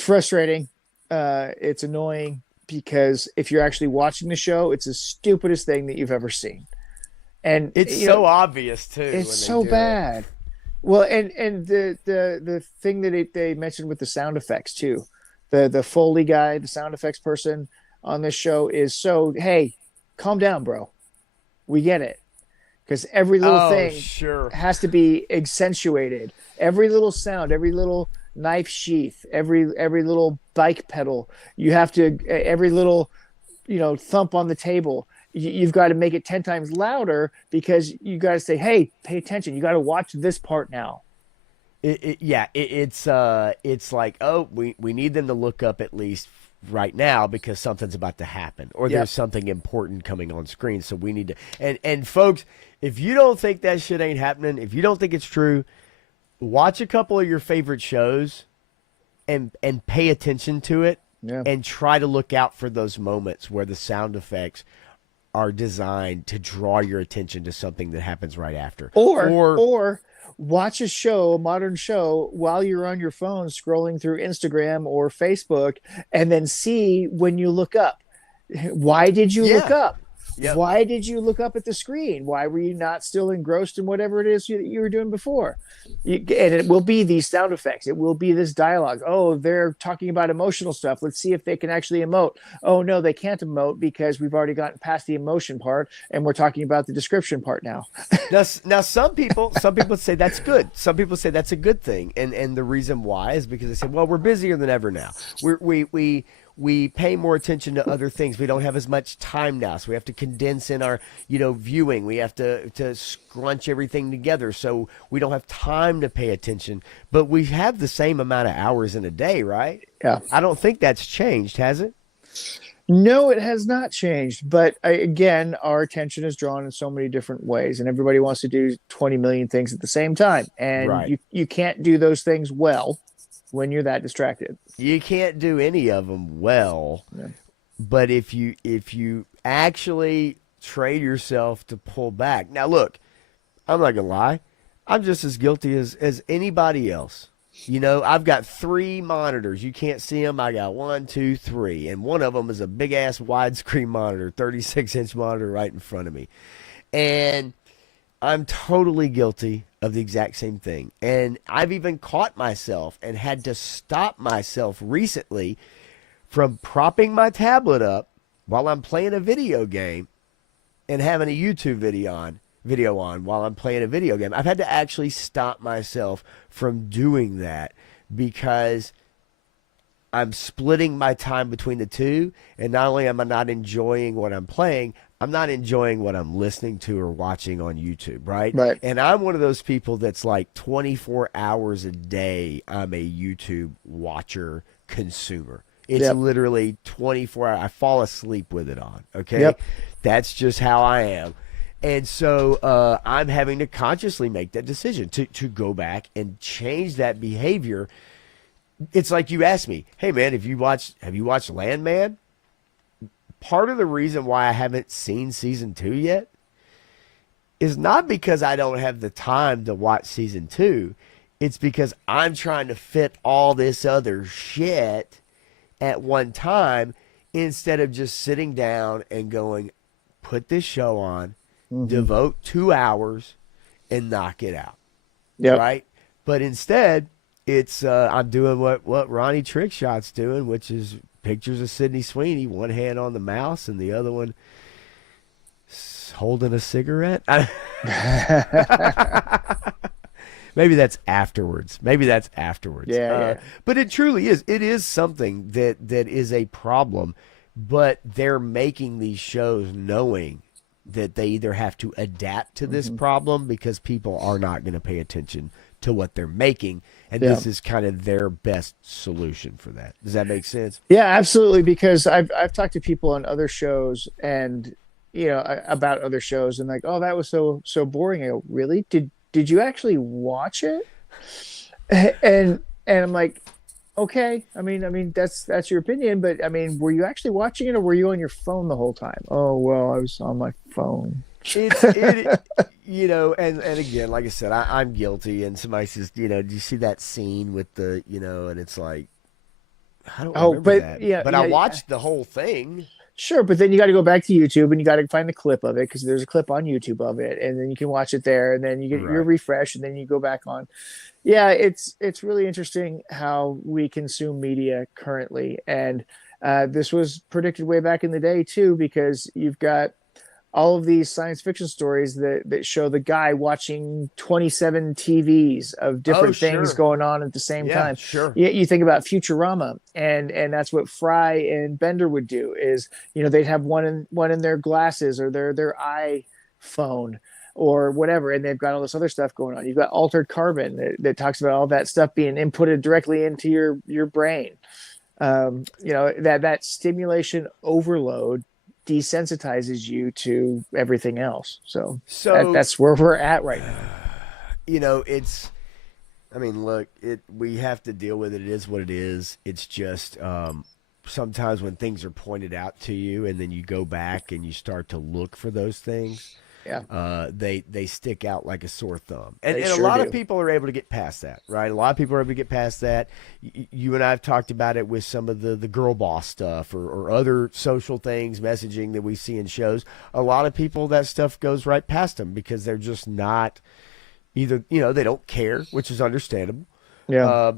frustrating. It's annoying because if you're actually watching the show, it's the stupidest thing that you've ever seen, and It's so obvious too. it's so bad. Well, and the thing that they mentioned with the sound effects too, the Foley guy, the sound effects person on this show is so, hey, calm down, bro. We get it. Because every little thing has to be accentuated. Every little sound, every little knife sheath, every little bike pedal, you have to, every little, thump on the table, you've got to make it 10 times louder because you got to say, hey, pay attention. You got to watch this part now. It's like, oh, we need them to look up at least right now because something's about to happen, or there's something important coming on screen, so we need to and folks, if you don't think that shit ain't happening, if you don't think it's true, watch a couple of your favorite shows and pay attention to it, and try to look out for those moments where the sound effects are designed to draw your attention to something that happens right after, or watch a modern show while you're on your phone scrolling through Instagram or Facebook, and then see when you look up. Why did you look up? Yep. Why did you look up at the screen? Why were you not still engrossed in whatever it is you were doing before? And it will be these sound effects. It will be this dialogue. Oh, they're talking about emotional stuff. Let's see if they can actually emote. Oh, no, they can't emote because we've already gotten past the emotion part and we're talking about the description part now. Now, some people say that's good. Some people say that's a good thing. And the reason why is because they say, well, we're busier than ever now. We pay more attention to other things. We don't have as much time now, so we have to condense in our, viewing. We have to scrunch everything together, so we don't have time to pay attention. But we have the same amount of hours in a day, right? Yeah. I don't think that's changed, has it? No, it has not changed. But again, our attention is drawn in so many different ways, and everybody wants to do 20 million things at the same time, and you can't do those things well when you're that distracted. You can't do any of them well, but if you actually train yourself to pull back. Now, look, I'm not gonna lie, I'm just as guilty as anybody else. I've got 3 monitors. You can't see them. I got 1, 2, 3, and one of them is a big ass widescreen monitor, 36-inch monitor right in front of me, and I'm totally guilty of the exact same thing. And I've even caught myself and had to stop myself recently from propping my tablet up while I'm playing a video game and having a YouTube video on while I'm playing a video game. I've had to actually stop myself from doing that because I'm splitting my time between the two, and not only am I not enjoying what I'm playing, I'm not enjoying what I'm listening to or watching on YouTube, right? Right. And I'm one of those people that's like 24 hours a day, I'm a YouTube watcher, consumer. It's literally 24 hours. I fall asleep with it on, okay? Yep. That's just how I am. And so I'm having to consciously make that decision to go back and change that behavior. It's like you asked me, hey, man, have you watched Landman? Part of the reason why I haven't seen season 2 yet is not because I don't have the time to watch season 2. It's because I'm trying to fit all this other shit at one time instead of just sitting down and going, put this show on, devote 2 hours, and knock it out. Yep. Right? But instead, it's I'm doing what Ronnie Trickshot's doing, which is pictures of Sydney Sweeney, one hand on the mouse and the other one holding a cigarette. Maybe that's afterwards. Yeah. But it truly is. It is something that is a problem, but they're making these shows knowing that they either have to adapt to this problem because people are not going to pay attention to what they're making, and this is kind of their best solution for that. Does that make sense? Yeah, absolutely. Because I've talked to people on other shows and about other shows, and like, oh, that was so boring. I go, really? Did you actually watch it? And I'm like, okay. I mean that's your opinion, but I mean, were you actually watching it, or were you on your phone the whole time? Oh, well, I was on my phone. You know, and again, like I said, I'm guilty. And somebody says, you know, do you see that scene with the, you know, and it's like, I don't Oh, remember but that. yeah, But I yeah, watched the whole thing. sure. But then you got to go back to YouTube and you got to find the clip of it because there's a clip on YouTube of it, and then you can watch it there, and then you get your Right. refresh, and then you go back on. Yeah, it's really interesting how we consume media currently, and this was predicted way back in the day too, because you've got all of these science fiction stories that show the guy watching 27 TVs of Oh, different things sure. going on at the same Yeah, time. sure. You think about Futurama, and that's what Fry and Bender would do. Is they'd have one in their glasses or their iPhone or whatever, and they've got all this other stuff going on. You've got Altered Carbon that talks about all that stuff being inputted directly into your brain. That stimulation overload desensitizes you to everything else. So So, that's where we're at right now. you know, I mean, look, we have to deal with it. It is what it is. It's just sometimes when things are pointed out to you and then you go back and you start to look for those things, they stick out like a sore thumb. And They a sure lot do. of people are able to get past that, right? A lot of people are able to get past that. You and I have talked about it with some of the girl boss stuff or other social things, messaging that we see in shows. A lot of people, that stuff goes right past them because they're just not either, they don't care, which is understandable. Yeah.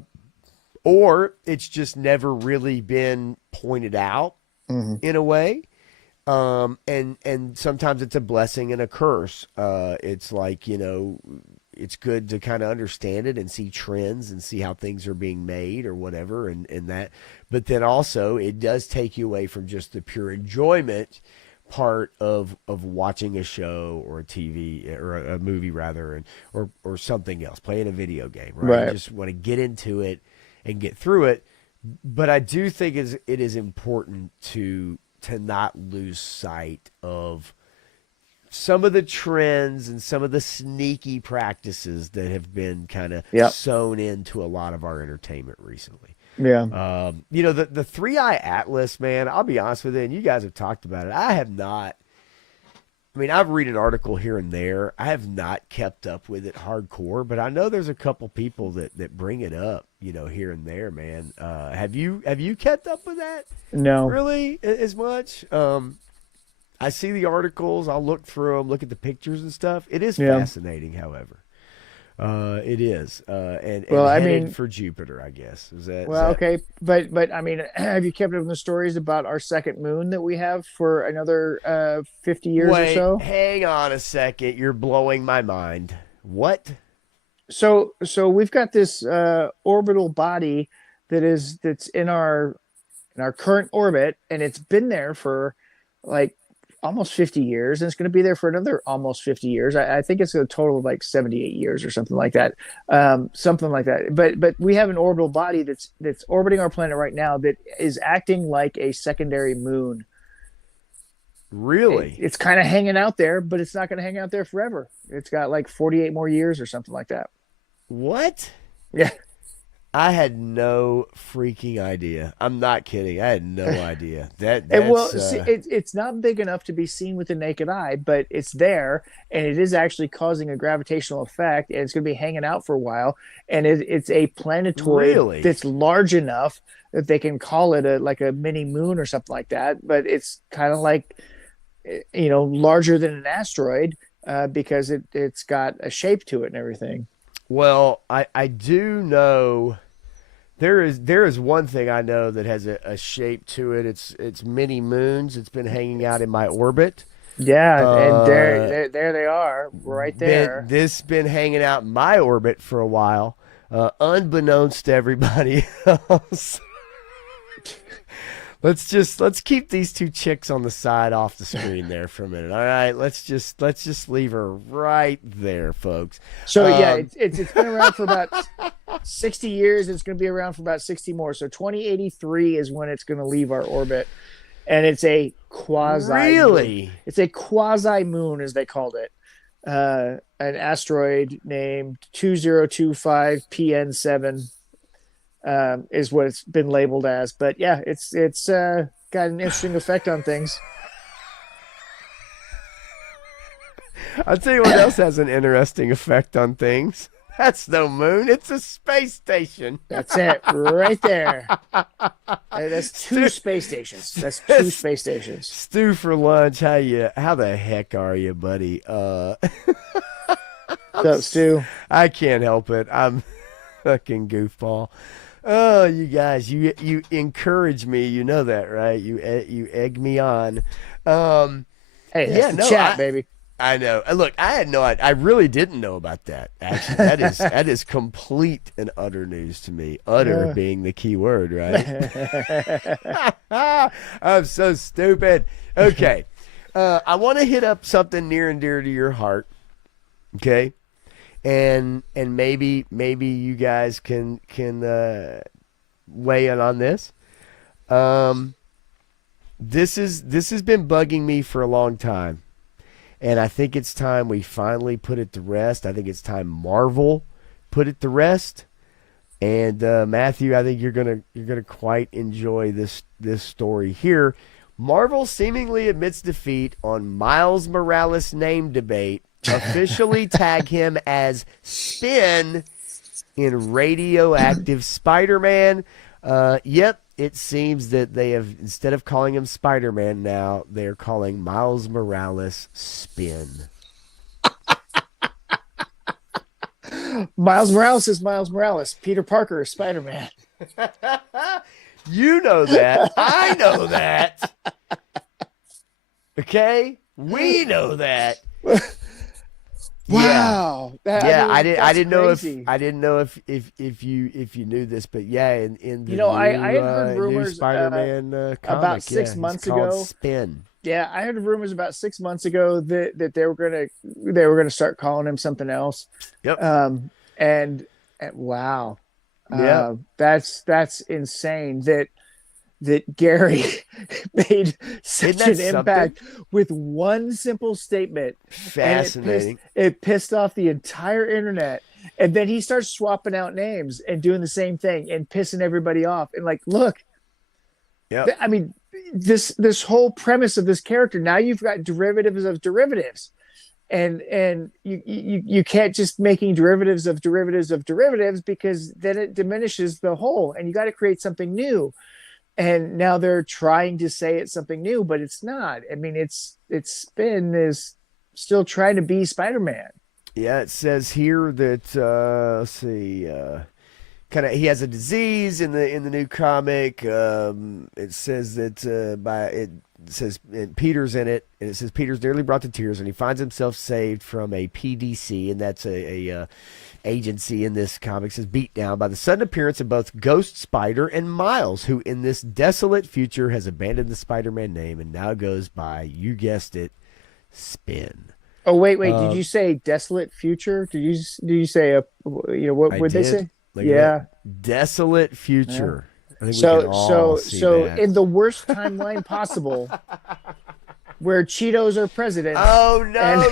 Or it's just never really been pointed out in a way. And sometimes it's a blessing and a curse. It's like, it's good to kind of understand it and see trends and see how things are being made or whatever. And that, but then also it does take you away from just the pure enjoyment part of watching a show or a TV or a movie rather, or something else, playing a video game, right? Right. You just want to get into it and get through it. But I do think it is important to not lose sight of some of the trends and some of the sneaky practices that have been kind of sewn into a lot of our entertainment recently. Yeah. The 3-Eye Atlas, man, I'll be honest with you, and you guys have talked about it. I have not. I mean, I've read an article here and there. I have not kept up with it hardcore, but I know there's a couple people that bring it up, here and there, man. Have you kept up with that? No. Really, as much? I see the articles. I'll look through them, look at the pictures and stuff. It is fascinating, however. It is. And headed for Jupiter, I guess. Okay. But I mean, have you kept up with the stories about our second moon that we have for another 50 years or so? Hang on a second. You're blowing my mind. What? So we've got this orbital body that's in our current orbit, and it's been there for like almost 50 years, and it's going to be there for another almost 50 years. I think it's a total of like 78 years or something like that. But we have an orbital body that's orbiting our planet right now that is acting like a secondary moon. Really? It's kind of hanging out there, but it's not going to hang out there forever. It's got like 48 more years or something like that. What? Yeah. I had no freaking idea. I'm not kidding. I had no idea. It's not big enough to be seen with the naked eye, but it's there, and it is actually causing a gravitational effect, and it's going to be hanging out for a while. And it's a planetoid that's large enough that they can call it a mini moon or something like that. But it's kind of like, larger than an asteroid because it's got a shape to it and everything. Well, I do know there is one thing I know that has a shape to it. It's mini moons. It's been hanging out in my orbit. Yeah, and there they are, right there. This been hanging out in my orbit for a while, unbeknownst to everybody else. Let's keep these two chicks on the side off the screen there for a minute. All right, let's just leave her right there, folks. So it's been around for about 60 years. It's going to be around for about 60 more. So 2083 is when it's going to leave our orbit, and it's a quasi. Really? Moon. It's a quasi moon, as they called it. An asteroid named 2025 PN7. Is what it's been labeled as, but yeah, it's got an interesting effect on things. I'll tell you what else has an interesting effect on things. That's no moon. It's a space station. That's it, right there. That's two space stations. That's two space stations. Stu for lunch. How the heck are you, buddy? What's up, Stu? I can't help it. I'm fucking goofball. Oh, you guys, you encourage me. You know that, right? You egg me on. Hey, that's the chat, baby. I know. Look, I really didn't know about that. Actually, that is complete and utter news to me. Utter being the key word, right? I'm so stupid. Okay, I want to hit up something near and dear to your heart. Okay, and maybe you guys can weigh in on this. This has been bugging me for a long time. And I think it's time we finally put it to rest. I think it's time Marvel put it to rest. And Matthew, I think you're gonna quite enjoy this story here. Marvel seemingly admits defeat on Miles Morales name debate. Officially tag him as Spin in Radioactive Spider-Man. Yep. It seems that they have, instead of calling him Spider-Man now, they're calling Miles Morales Spin. Miles Morales is Miles Morales. Peter Parker is Spider-Man. You know that. I know that. Okay? We know that. Wow. I didn't know if you knew this, but yeah, in the I had heard rumors Spider-Man comic, about 6 months ago. Spin. Yeah, I heard rumors about 6 months ago that they were gonna start calling him something else. Yep. And wow. Yeah. That's insane that Gary made such an impact with one simple statement. Fascinating. It pissed off the entire internet. And then he starts swapping out names and doing the same thing and pissing everybody off. And like, look, I mean, this whole premise of this character, now you've got derivatives of derivatives. And you can't just making derivatives of derivatives of derivatives, because then it diminishes the whole, and you got to create something new. And now they're trying to say it's something new, but it's not. I mean, it's Spin is still trying to be Spider-Man. Yeah, it says here that let's see, he has a disease in the new comic. It says that Peter's in it, and it says Peter's nearly brought to tears, and he finds himself saved from a PDC, and that's a agency in this comic, says beat down by the sudden appearance of both Ghost Spider and Miles, who in this desolate future has abandoned the Spider-Man name and now goes by, you guessed it, Spin. Oh wait, did you say desolate future? Did you say what would they say? Desolate future. Yeah. I think so in the worst timeline possible, where Cheetos are president. Oh, no.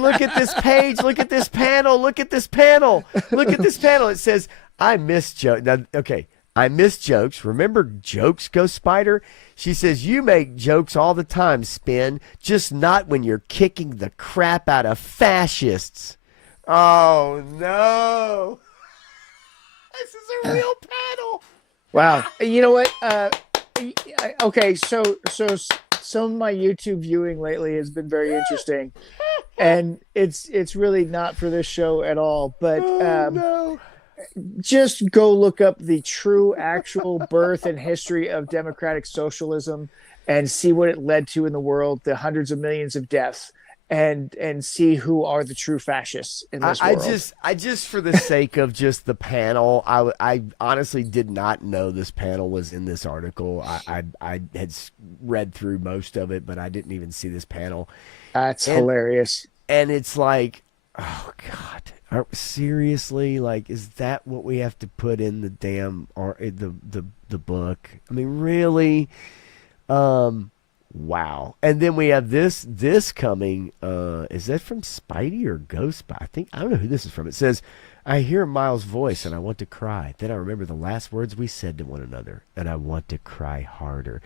Look at this page. Look at this panel. It says, I miss jokes. Now, okay, I miss jokes. Remember jokes, Ghost Spider? She says, you make jokes all the time, Spin, just not when you're kicking the crap out of fascists. Oh, no. This is a real panel. Wow. You know what? Okay, so some of my YouTube viewing lately has been very interesting, and it's really not for this show at all. But just go look up the true, actual birth and history of democratic socialism, and see what it led to in the world, the hundreds of millions of deaths, and see who are the true fascists in this world. I just for the sake of just the panel, I honestly did not know this panel was in this article. I had read through most of it, but I didn't even see this panel. That's hilarious. And it's like, oh God, seriously? Like, is that what we have to put in the damn the book? I mean, really? Wow. And then we have this coming. Is that from Spidey or Ghost? I don't know who this is from. It says, I hear Miles' voice and I want to cry. Then I remember the last words we said to one another, and I want to cry harder.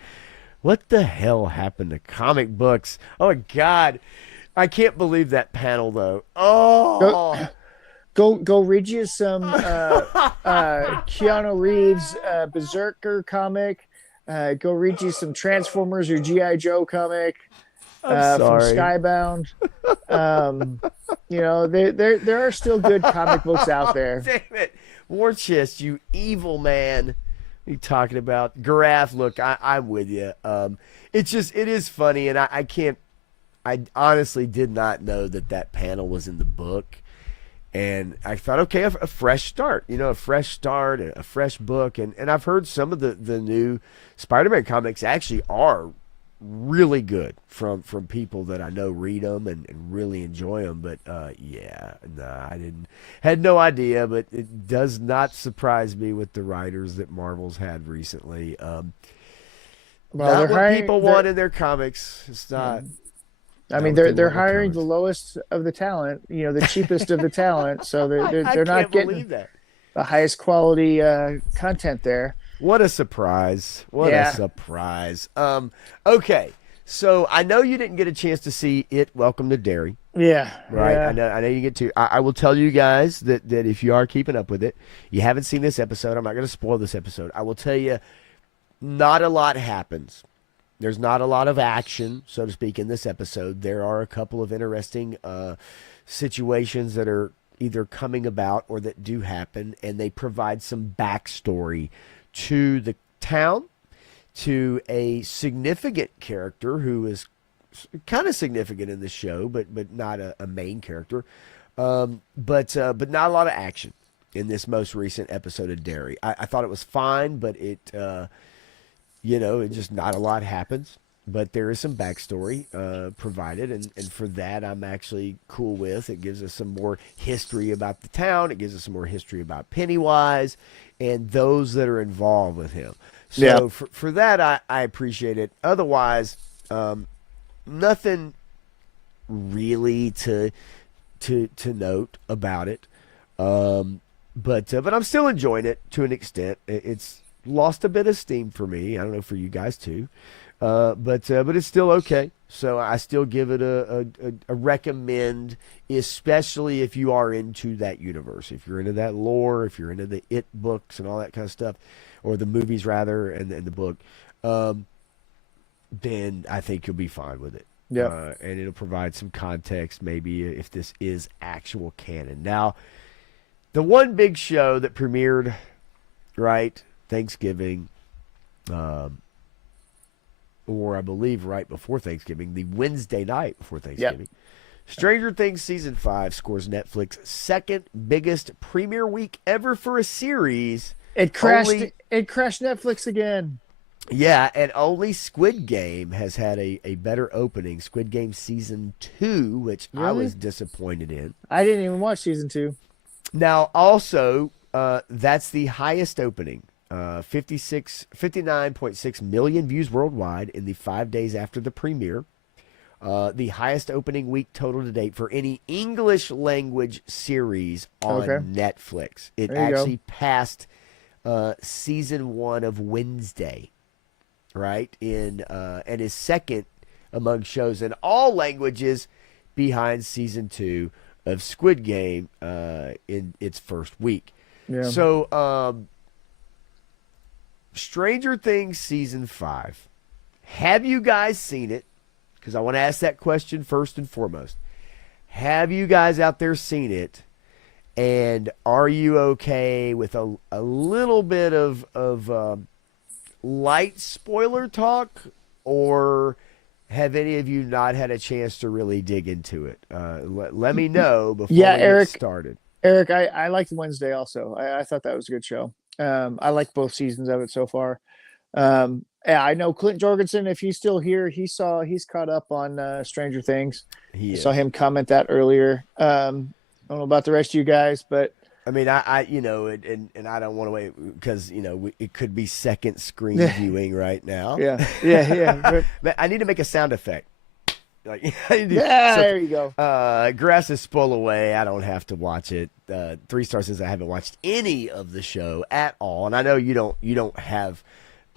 What the hell happened to comic books? Oh, God. I can't believe that panel though. Oh, Go read you some Keanu Reeves Berserker comic. Go read you some Transformers or GI Joe comic I'm from sorry. Skybound. There are still good comic books out there. Damn it, War Chest, you evil man. What are you talking about? Giraffe, look, I'm with you. It is funny, and I can't. I honestly did not know that panel was in the book. And I thought, okay, a fresh start, a fresh start, a fresh book. And I've heard some of the new Spider-Man comics actually are really good from people that I know read them and really enjoy them. But had no idea, but it does not surprise me with the writers that Marvel's had recently. Not what people want in their comics. It's not. I mean, they're hiring the lowest of the talent, the cheapest of the talent, so they're not getting the highest quality content there. What a surprise! What a surprise! Okay, so I know you didn't get a chance to see it. Welcome to Derry. Yeah, right. Yeah. I know you get to. I will tell you guys that if you are keeping up with it, you haven't seen this episode. I'm not going to spoil this episode. I will tell you, not a lot happens. There's not a lot of action, so to speak, in this episode. There are a couple of interesting situations that are either coming about or that do happen, and they provide some backstory to the town, to a significant character who is kind of significant in the show, but not a main character. But not a lot of action in this most recent episode of Derry. I thought it was fine, but it just not a lot happens, but there is some backstory provided, and for that I'm actually cool with. It gives us some more history about the town. It gives us some more history about Pennywise and those that are involved with him. So for that, I appreciate it. Otherwise, nothing really to note about it. But I'm still enjoying it to an extent. It's lost a bit of steam for me. I don't know for you guys too, but it's still okay. So I still give it a recommend, especially if you are into that universe, if you're into that lore, if you're into the It books and all that kind of stuff, or the movies rather, and the book. Then I think you'll be fine with it. Yeah, and it'll provide some context, maybe if this is actual canon. Now, the one big show that premiered, right? Thanksgiving, or I believe right before Thanksgiving, the Wednesday night before Thanksgiving. Yep. Stranger Things Season 5 scores Netflix's second biggest premiere week ever for a series. It crashed Netflix again. Yeah, and only Squid Game has had a better opening. Squid Game Season 2, which I was disappointed in. I didn't even watch Season 2. Now, also, that's the highest opening. 59.6 million views worldwide in the 5 days after the premiere. The highest opening week total to date for any English language series on Netflix. It actually passed season 1 of Wednesday, right? And is second among shows in all languages behind season 2 of Squid Game in its first week. Yeah. So, Stranger Things Season 5. Have you guys seen it? Because I want to ask that question first and foremost. Have you guys out there seen it? And are you okay with a little bit of light spoiler talk? Or have any of you not had a chance to really dig into it? Let me know before we get started. Eric, I liked Wednesday also. I thought that was a good show. I like both seasons of it so far. I know Clint Jorgensen, if he's still here, he's caught up on Stranger Things. I saw him comment that earlier. I don't know about the rest of you guys, but I mean, I and I don't want to wait because it could be second screen viewing right now. Yeah. But I need to make a sound effect. There you go. Grass is spoil away. I don't have to watch it. 3 Star says I haven't watched any of the show at all, and I know you don't have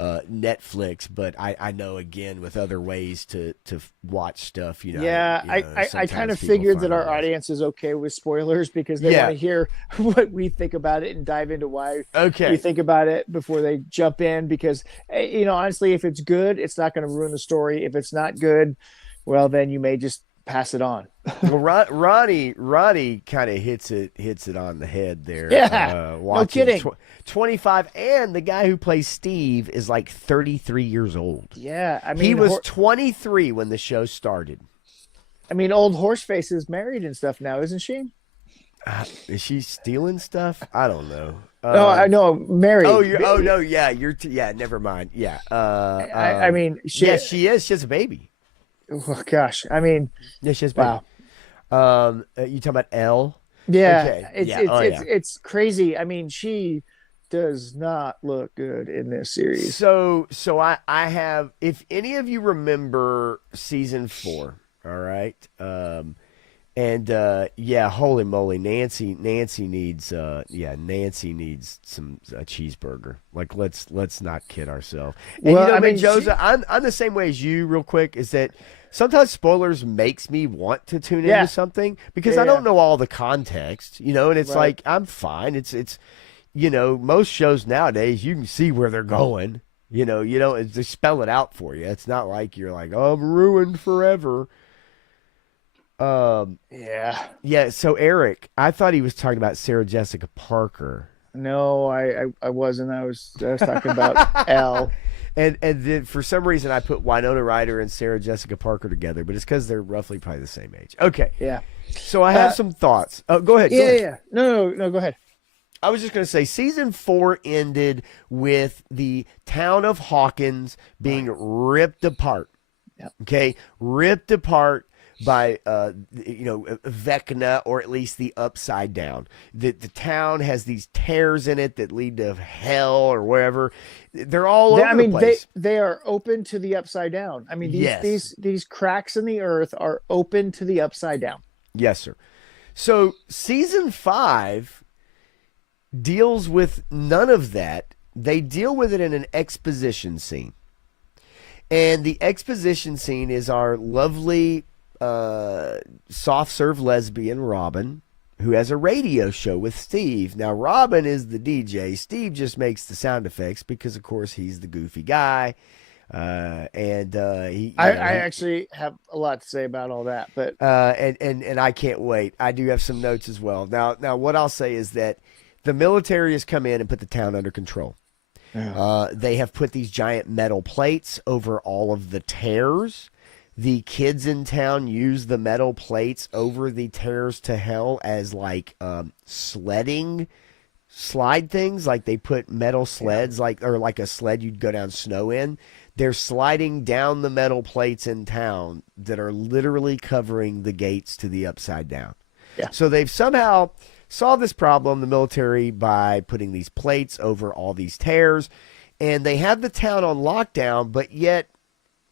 Netflix, but I know again with other ways to watch stuff. Yeah, I I sometimes kind of people figured find that our other ways. audience is okay with spoilers because they Yeah. want to hear what we think about it and dive into why Okay. we think about it before they jump in. Because honestly, if it's good, it's not going to ruin the story. If it's not good, well, then you may just pass it on. Well, Ronnie kind of hits it on the head there. Yeah, no kidding. 25, and the guy who plays Steve is like 33 years old. Yeah, I mean, He was 23 when the show started. I mean, old Horseface is married and stuff now, isn't she? Is she stealing stuff? I don't know. No, I know, married. Oh no, yeah, yeah. Never mind. Yeah. I mean, yes, she is. She has a baby. Oh, gosh, I mean, Yeah, she has a baby. wow. You talking about Elle? Yeah, Okay. it's crazy. I mean, she does not look good in this series. So I have, if any of you remember season 4, all right, holy moly, Nancy needs some a cheeseburger. Like let's not kid ourselves. And Well, I mean, Joseph, I'm the same way as you. Real quick, is that sometimes spoilers makes me want to tune Yeah. into something because Yeah, I don't know all the context, and it's Right. like I'm fine. It's most shows nowadays you can see where they're going. You don't they spell it out for you. It's not like you're like, oh, I'm ruined forever. Yeah. So Eric, I thought he was talking about Sarah Jessica Parker. No, I wasn't. I was talking about Elle. And then for some reason I put Winona Ryder and Sarah Jessica Parker together, but it's because they're roughly probably the same age. Okay. Yeah. So I have some thoughts. Oh, go ahead. Yeah. No, go ahead. I was just going to say season 4 ended with the town of Hawkins being ripped apart. Yep. Okay. Ripped apart by Vecna, or at least the Upside Down. The town has these tears in it that lead to hell or wherever. They're all over the place. They are open to the Upside Down. I mean, Yes. these cracks in the earth are open to the Upside Down. Yes, sir. So season 5 deals with none of that. They deal with it in an exposition scene. And the exposition scene is our lovely soft serve lesbian Robin, who has a radio show with Steve. Now Robin is the DJ. Steve just makes the sound effects because of course he's the goofy guy. I actually have a lot to say about all that, but and I can't wait. I do have some notes as well. Now what I'll say is that the military has come in and put the town under control. They have put these giant metal plates over all of the tears. The kids in town use the metal plates over the tears to hell as like sledding slide things. Like they put metal sleds, like a sled you'd go down snow in. They're sliding down the metal plates in town that are literally covering the gates to the Upside Down. Yeah. So they've somehow solved this problem, the military, by putting these plates over all these tears. And they have the town on lockdown, but yet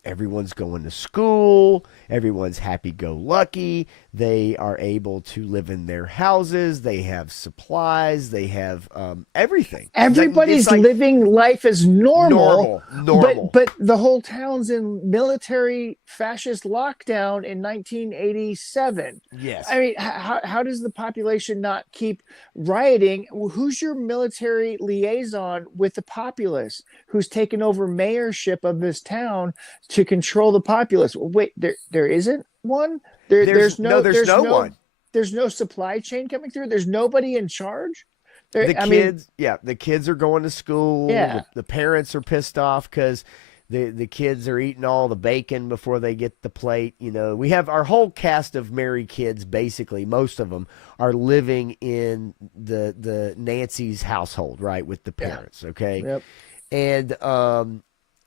everyone's going to school. Everyone's happy-go-lucky. They are able to live in their houses. They have supplies. They have everything. Everybody's living life as normal. Normal. But the whole town's in military fascist lockdown in 1987. Yes. I mean, how does the population not keep rioting? Who's your military liaison with the populace who's taken over mayorship of this town to control the populace? Wait, there isn't one? There's no one. There's no supply chain coming through. There's nobody in charge. The kids are going to school. Yeah. The parents are pissed off because the kids are eating all the bacon before they get the plate. We have our whole cast of married kids. Basically, most of them are living in the Nancy's household, right, with the parents. Yeah. Okay. Yep.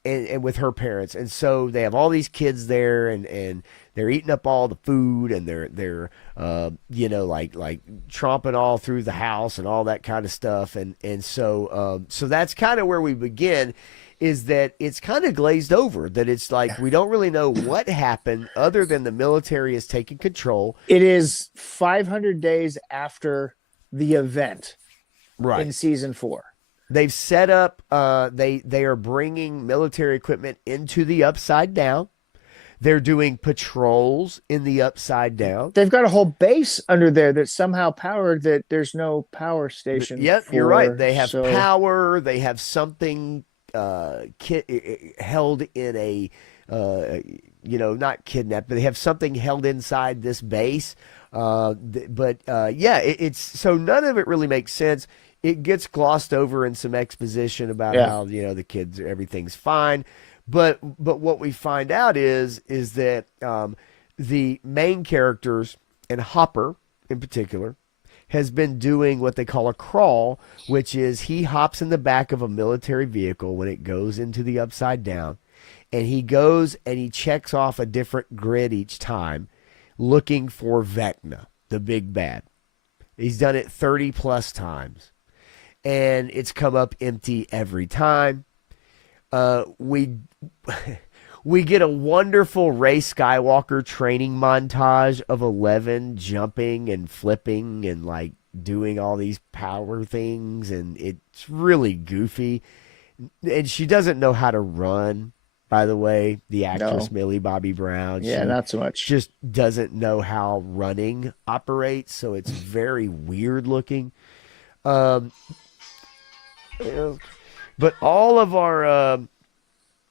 And with her parents, and so they have all these kids there, and they're eating up all the food, and they're like tromping all through the house and all that kind of stuff, and so that's kind of where we begin, is that it's kind of glazed over, that it's like we don't really know what happened other than the military is taking control. It is 500 days after the event, right, in season 4. They've set up. They are bringing military equipment into the Upside Down. They're doing patrols in the Upside Down. They've got a whole base under there that's somehow powered that there's no power station. Yep, for, you're right. They have so power. They have something held in a, not kidnapped, but they have something held inside this base. It's so none of it really makes sense. It gets glossed over in some exposition about how the kids, everything's fine. But what we find out is that the main characters, and Hopper in particular, has been doing what they call a crawl, which is he hops in the back of a military vehicle when it goes into the Upside Down, and he goes and he checks off a different grid each time, looking for Vecna, the big bad. He's done it 30 plus times, and it's come up empty every time. We get a wonderful Rey Skywalker training montage of 11 jumping and flipping and like doing all these power things, and it's really goofy. And she doesn't know how to run, by the way, the actress Millie Bobby Brown. Yeah, she not so much. Just doesn't know how running operates, so it's very weird looking. But all of our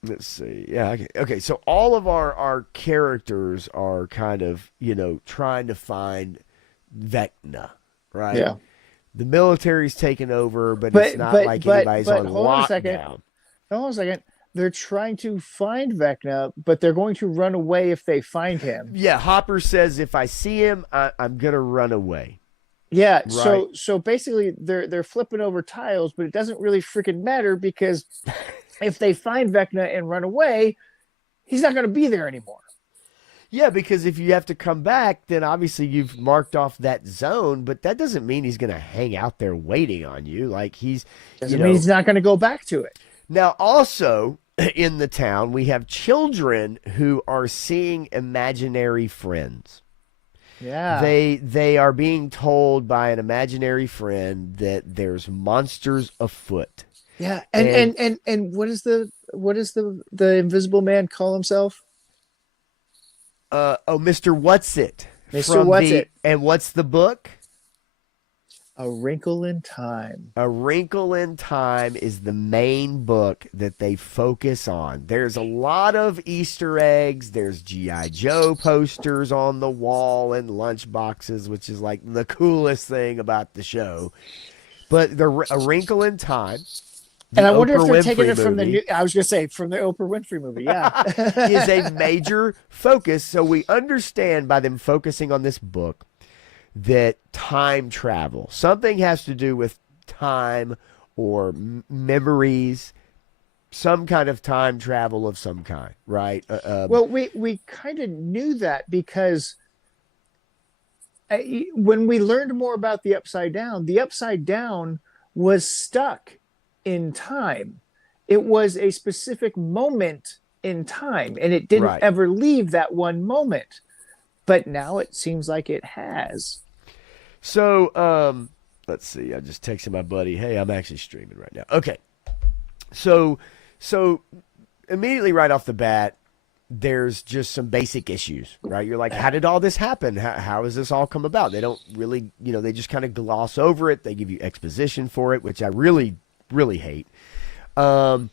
let's see. Yeah. Okay. So all of our characters are kind of, trying to find Vecna, right? Yeah. The military's taken over, but it's not like anybody's on lockdown. Hold on a second. They're trying to find Vecna, but they're going to run away if they find him. Yeah. Hopper says, if I see him, I'm going to run away. Yeah, right. So basically they're flipping over tiles, but it doesn't really freaking matter because if they find Vecna and run away, he's not going to be there anymore. Yeah, because if you have to come back, then obviously you've marked off that zone, but that doesn't mean he's going to hang out there waiting on you. Like doesn't mean he's not going to go back to it. Now, also in the town, we have children who are seeing imaginary friends. Yeah. They are being told by an imaginary friend that there's monsters afoot. Yeah. And what does the invisible man call himself? Mr. What's It? Mr. What's It. And what's the book? A Wrinkle in Time. A Wrinkle in Time is the main book that they focus on. There's a lot of Easter eggs. There's G.I. Joe posters on the wall and lunch boxes, which is like the coolest thing about the show. But A Wrinkle in Time, and I wonder if they're Winfrey taking it from movie, I was going to say from the Oprah Winfrey movie. Yeah. is a major focus. So we understand by them focusing on this book that time travel, something has to do with time or memories, some kind of time travel of some kind, right? Well, we kind of knew that because when we learned more about the Upside Down was stuck in time. It was a specific moment in time, and it didn't ever leave that one moment. But now it seems like it has. So, let's see. I just texted my buddy, hey, I'm actually streaming right now. Okay. So immediately right off the bat, there's just some basic issues, right? You're like, how did all this happen? How has this all come about? They don't really, they just kind of gloss over it. They give you exposition for it, which I really, really hate. But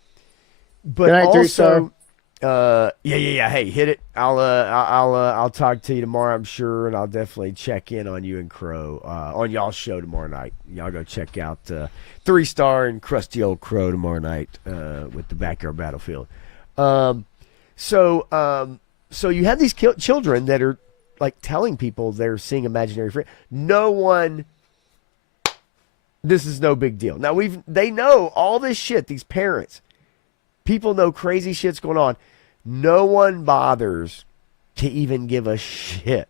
also, yeah. Hey, hit it. I'll talk to you tomorrow, I'm sure, and I'll definitely check in on you and Crow on y'all's show tomorrow night. Y'all go check out 3-Star and Crusty Old Crow tomorrow night with the Backyard Battlefield. So you have these children that are like telling people they're seeing imaginary friends. No one. This is no big deal. Now they know all this shit. These parents. People know crazy shit's going on. No one bothers to even give a shit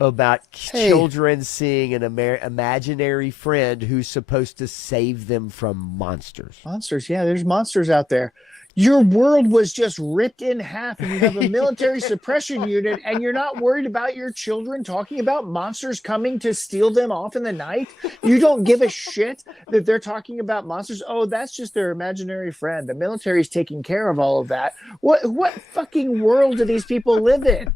about children seeing an imaginary friend who's supposed to save them from monsters. Monsters, yeah, there's monsters out there. Your world was just ripped in half, and you have a military suppression unit, and you're not worried about your children talking about monsters coming to steal them off in the night. You don't give a shit that they're talking about monsters. Oh, that's just their imaginary friend. The military's taking care of all of that. What fucking world do these people live in?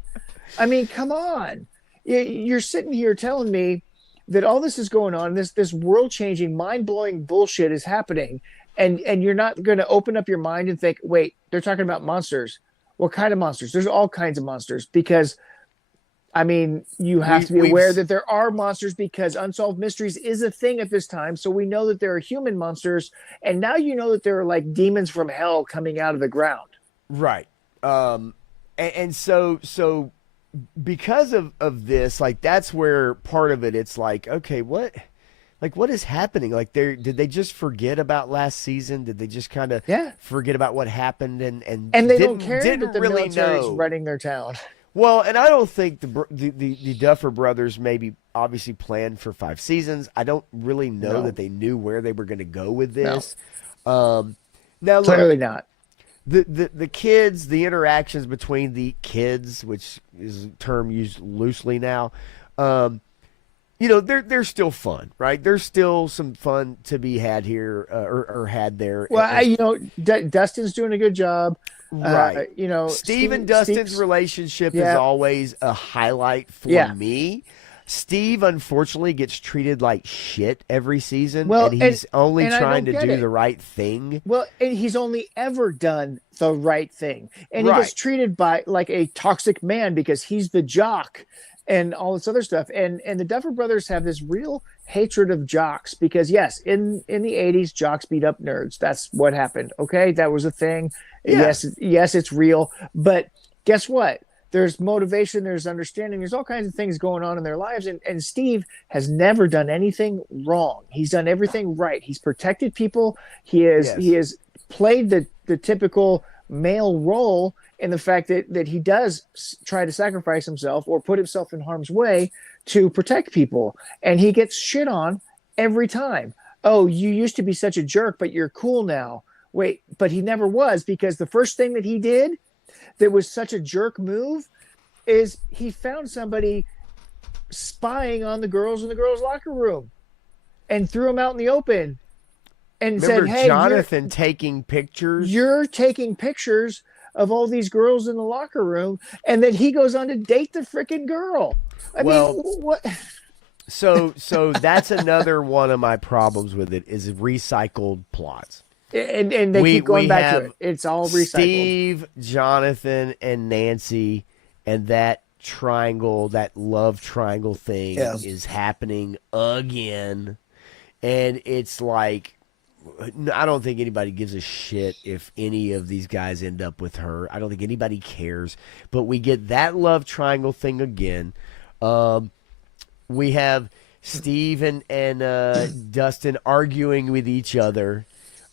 I mean, come on. You're sitting here telling me that all this is going on, this world-changing, mind-blowing bullshit is happening, and you're not going to open up your mind and think, wait, they're talking about monsters. What kind of monsters? There's all kinds of monsters, because I mean, you have to be aware that there are monsters, because Unsolved Mysteries is a thing at this time. So we know that there are human monsters, and now you know that there are like demons from hell coming out of the ground. Right. And so because of this, like, that's where part of it, it's like, okay, what is happening? Like, did they just forget about last season? Did they just kind of forget about what happened and they don't care didn't that the really military's know running their town? Well, and I don't think the Duffer Brothers maybe obviously planned for 5 seasons. I don't really know that they knew where they were going to go with this. Now, look, clearly not. The kids, the interactions between the kids, which is a term used loosely now, you know, they're still fun, right? There's still some fun to be had here, or had there. Well, you know, Dustin's doing a good job. Right. You know, Steve and Dustin's relationship is always a highlight for me. Steve, unfortunately, gets treated like shit every season, and he's only trying to do the right thing. Well, and he's only ever done the right thing. And he gets treated by like a toxic man because he's the jock and all this other stuff. And the Duffer Brothers have this real hatred of jocks because, yes, in the 80s, jocks beat up nerds. That's what happened. Okay, that was a thing. Yeah. Yes, it's real. But guess what? There's motivation, there's understanding, there's all kinds of things going on in their lives. And Steve has never done anything wrong. He's done everything right. He's protected people. He has played the typical male role in the fact that he does try to sacrifice himself or put himself in harm's way to protect people. And he gets shit on every time. Oh, you used to be such a jerk, but you're cool now. Wait, but he never was, because the first thing that he did that was such a jerk move is he found somebody spying on the girls in the girls' locker room and threw them out in the open and said, hey, Jonathan taking pictures. You're taking pictures of all these girls in the locker room, and then he goes on to date the freaking girl. I mean, what? So that's another one of my problems with it is recycled plots. And they keep going back to it. It's all recycled. Steve, Jonathan, and Nancy, and that triangle, that love triangle thing is happening again. And it's like, I don't think anybody gives a shit if any of these guys end up with her. I don't think anybody cares. But we get that love triangle thing again. We have Steve and Dustin arguing with each other.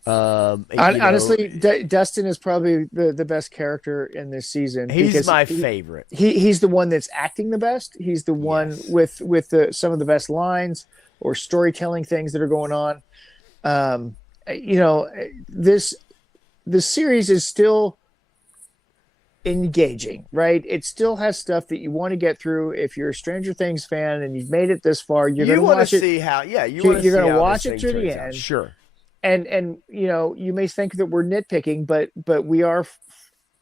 Honestly, Dustin is probably the best character in this season. He's my favorite. He's the one that's acting the best. He's the one with some of the best lines or storytelling things that are going on. You know, this series is still engaging, right? It still has stuff that you want to get through. If you're a Stranger Things fan and you've made it this far, you're going to watch it. You're going to watch it through the end. Sure. And you know, you may think that we're nitpicking, but we are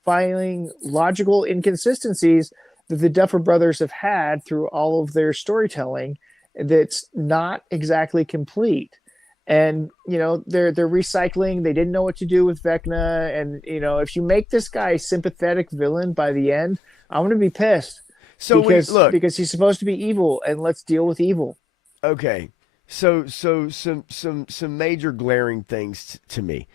finding logical inconsistencies that the Duffer Brothers have had through all of their storytelling that's not exactly complete. And you know, they're recycling. They didn't know what to do with Vecna, and you know, if you make this guy a sympathetic villain by the end, I'm going to be pissed. Because he's supposed to be evil, and let's deal with evil. Okay. So some major glaring things to me.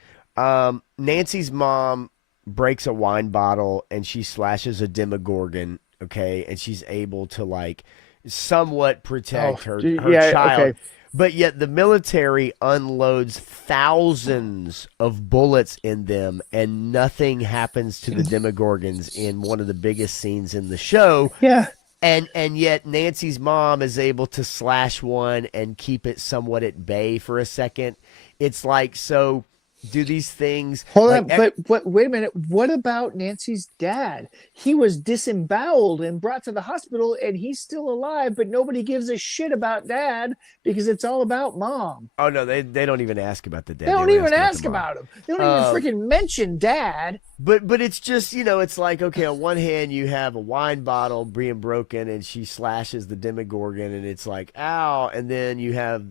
Nancy's mom breaks a wine bottle and she slashes a Demogorgon, okay, and she's able to like somewhat protect her child. Okay. But yet the military unloads thousands of bullets in them and nothing happens to the Demogorgons in one of the biggest scenes in the show. Yeah. And yet Nancy's mom is able to slash one and keep it somewhat at bay for a second. It's like, so do these things. Hold like, on, but wait a minute. What about Nancy's dad? He was disemboweled and brought to the hospital, and he's still alive, but nobody gives a shit about dad because it's all about mom. Oh no, they don't even ask about the dad. They don't only even ask the mom. about him. They don't even freaking mention dad. But it's just, it's like, okay, on one hand you have a wine bottle being broken and she slashes the Demogorgon and it's like, ow, and then you have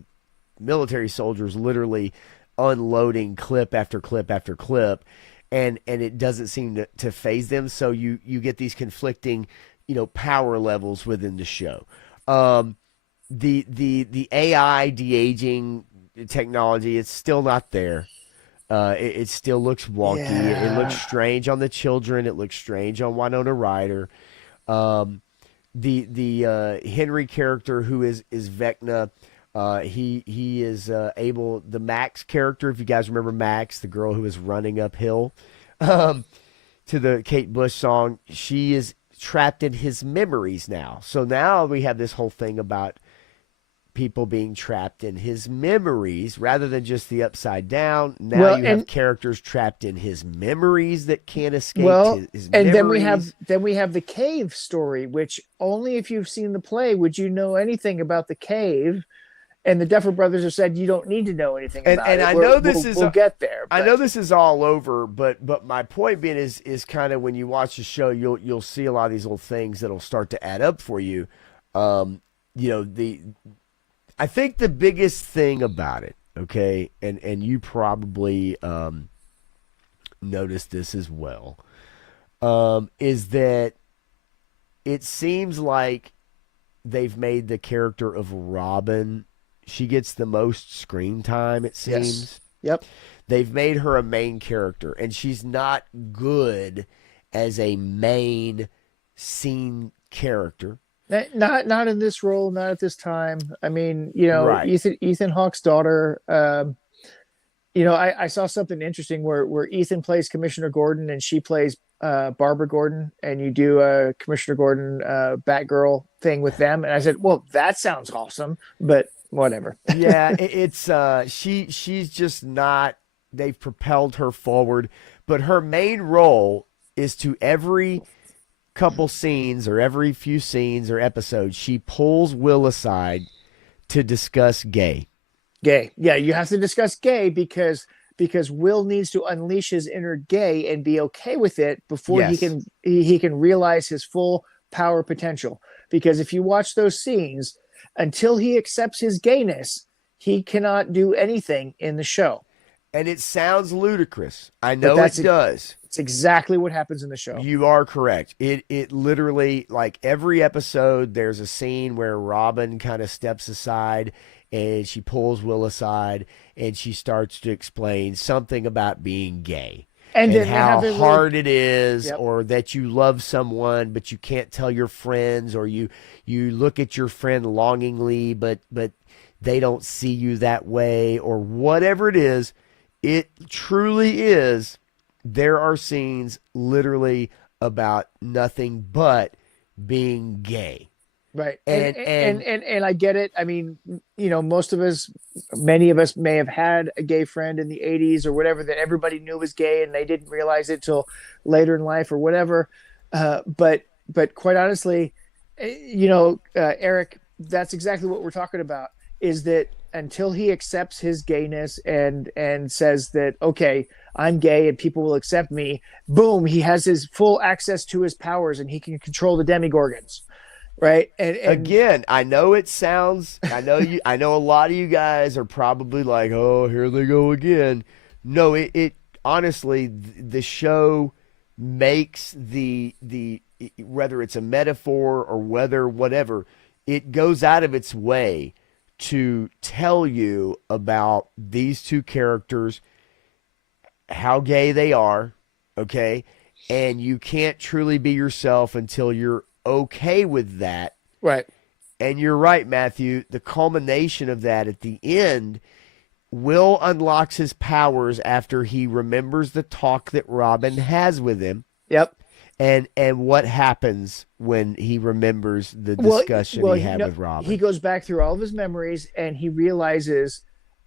military soldiers literally unloading clip after clip after clip, and it doesn't seem to phase them. So you get these conflicting, power levels within the show. The AI de-aging technology, it's still not there. It still looks wonky. Yeah. It looks strange on the children. It looks strange on Winona Ryder. The Henry character, who is Vecna, he is able, the Max character, if you guys remember Max, the girl who is running uphill to the Kate Bush song, she is trapped in his memories now. So now we have this whole thing about people being trapped in his memories rather than just the upside down. Now you have characters trapped in his memories that can't escape his and memories. then we have the cave story, which only if you've seen the play would you know anything about the cave. And the Duffer Brothers have said you don't need to know anything about it. And I know we'll get there. I know this is all over, but my point being is kind of when you watch the show, you'll see a lot of these little things that'll start to add up for you. I think the biggest thing about it, okay, and you probably noticed this as well, is that it seems like they've made the character of Robin, she gets the most screen time, it seems. Yes. Yep. They've made her a main character, and she's not good as a main scene character. Not in this role, not at this time. I mean, Right. Ethan Hawke's daughter. I saw something interesting where Ethan plays Commissioner Gordon and she plays Barbara Gordon, and you do a Commissioner Gordon Batgirl thing with them. And I said, well, that sounds awesome, but whatever. Yeah, it's she's just not. They've propelled her forward, but her main role is to every couple scenes or every few scenes or episodes, she pulls Will aside to discuss gay. Yeah, you have to discuss gay because Will needs to unleash his inner gay and be okay with it before Yes. he can realize his full power potential. Because if you watch those scenes, until he accepts his gayness, he cannot do anything in the show. And it sounds ludicrous. I know that's it does. It's exactly what happens in the show. You are correct. It literally, like every episode, there's a scene where Robin kind of steps aside and she pulls Will aside and she starts to explain something about being gay. And then how they have hard it is, Yep. or that you love someone, but you can't tell your friends, or you look at your friend longingly, but they don't see you that way, or whatever it is. It truly is. There are scenes literally about nothing but being gay. Right. And I get it. I mean, many of us may have had a gay friend in the 80s or whatever that everybody knew was gay and they didn't realize it till later in life or whatever. But quite honestly, Eric, that's exactly what we're talking about, is that until he accepts his gayness and says that, okay, I'm gay and people will accept me, boom, he has his full access to his powers and he can control the Demigorgons. Right. And again, I know it sounds, I know a lot of you guys are probably like, oh, here they go again. No, it honestly, the show makes the whether it's a metaphor or whatever, it goes out of its way to tell you about these two characters, how gay they are, okay? And you can't truly be yourself until you're okay with that. Right. And you're right, Matthew. The culmination of that at the end, Will unlocks his powers after he remembers the talk that Robin has with him. Yep. And what happens when he remembers the discussion he had with Robin? He goes back through all of his memories and he realizes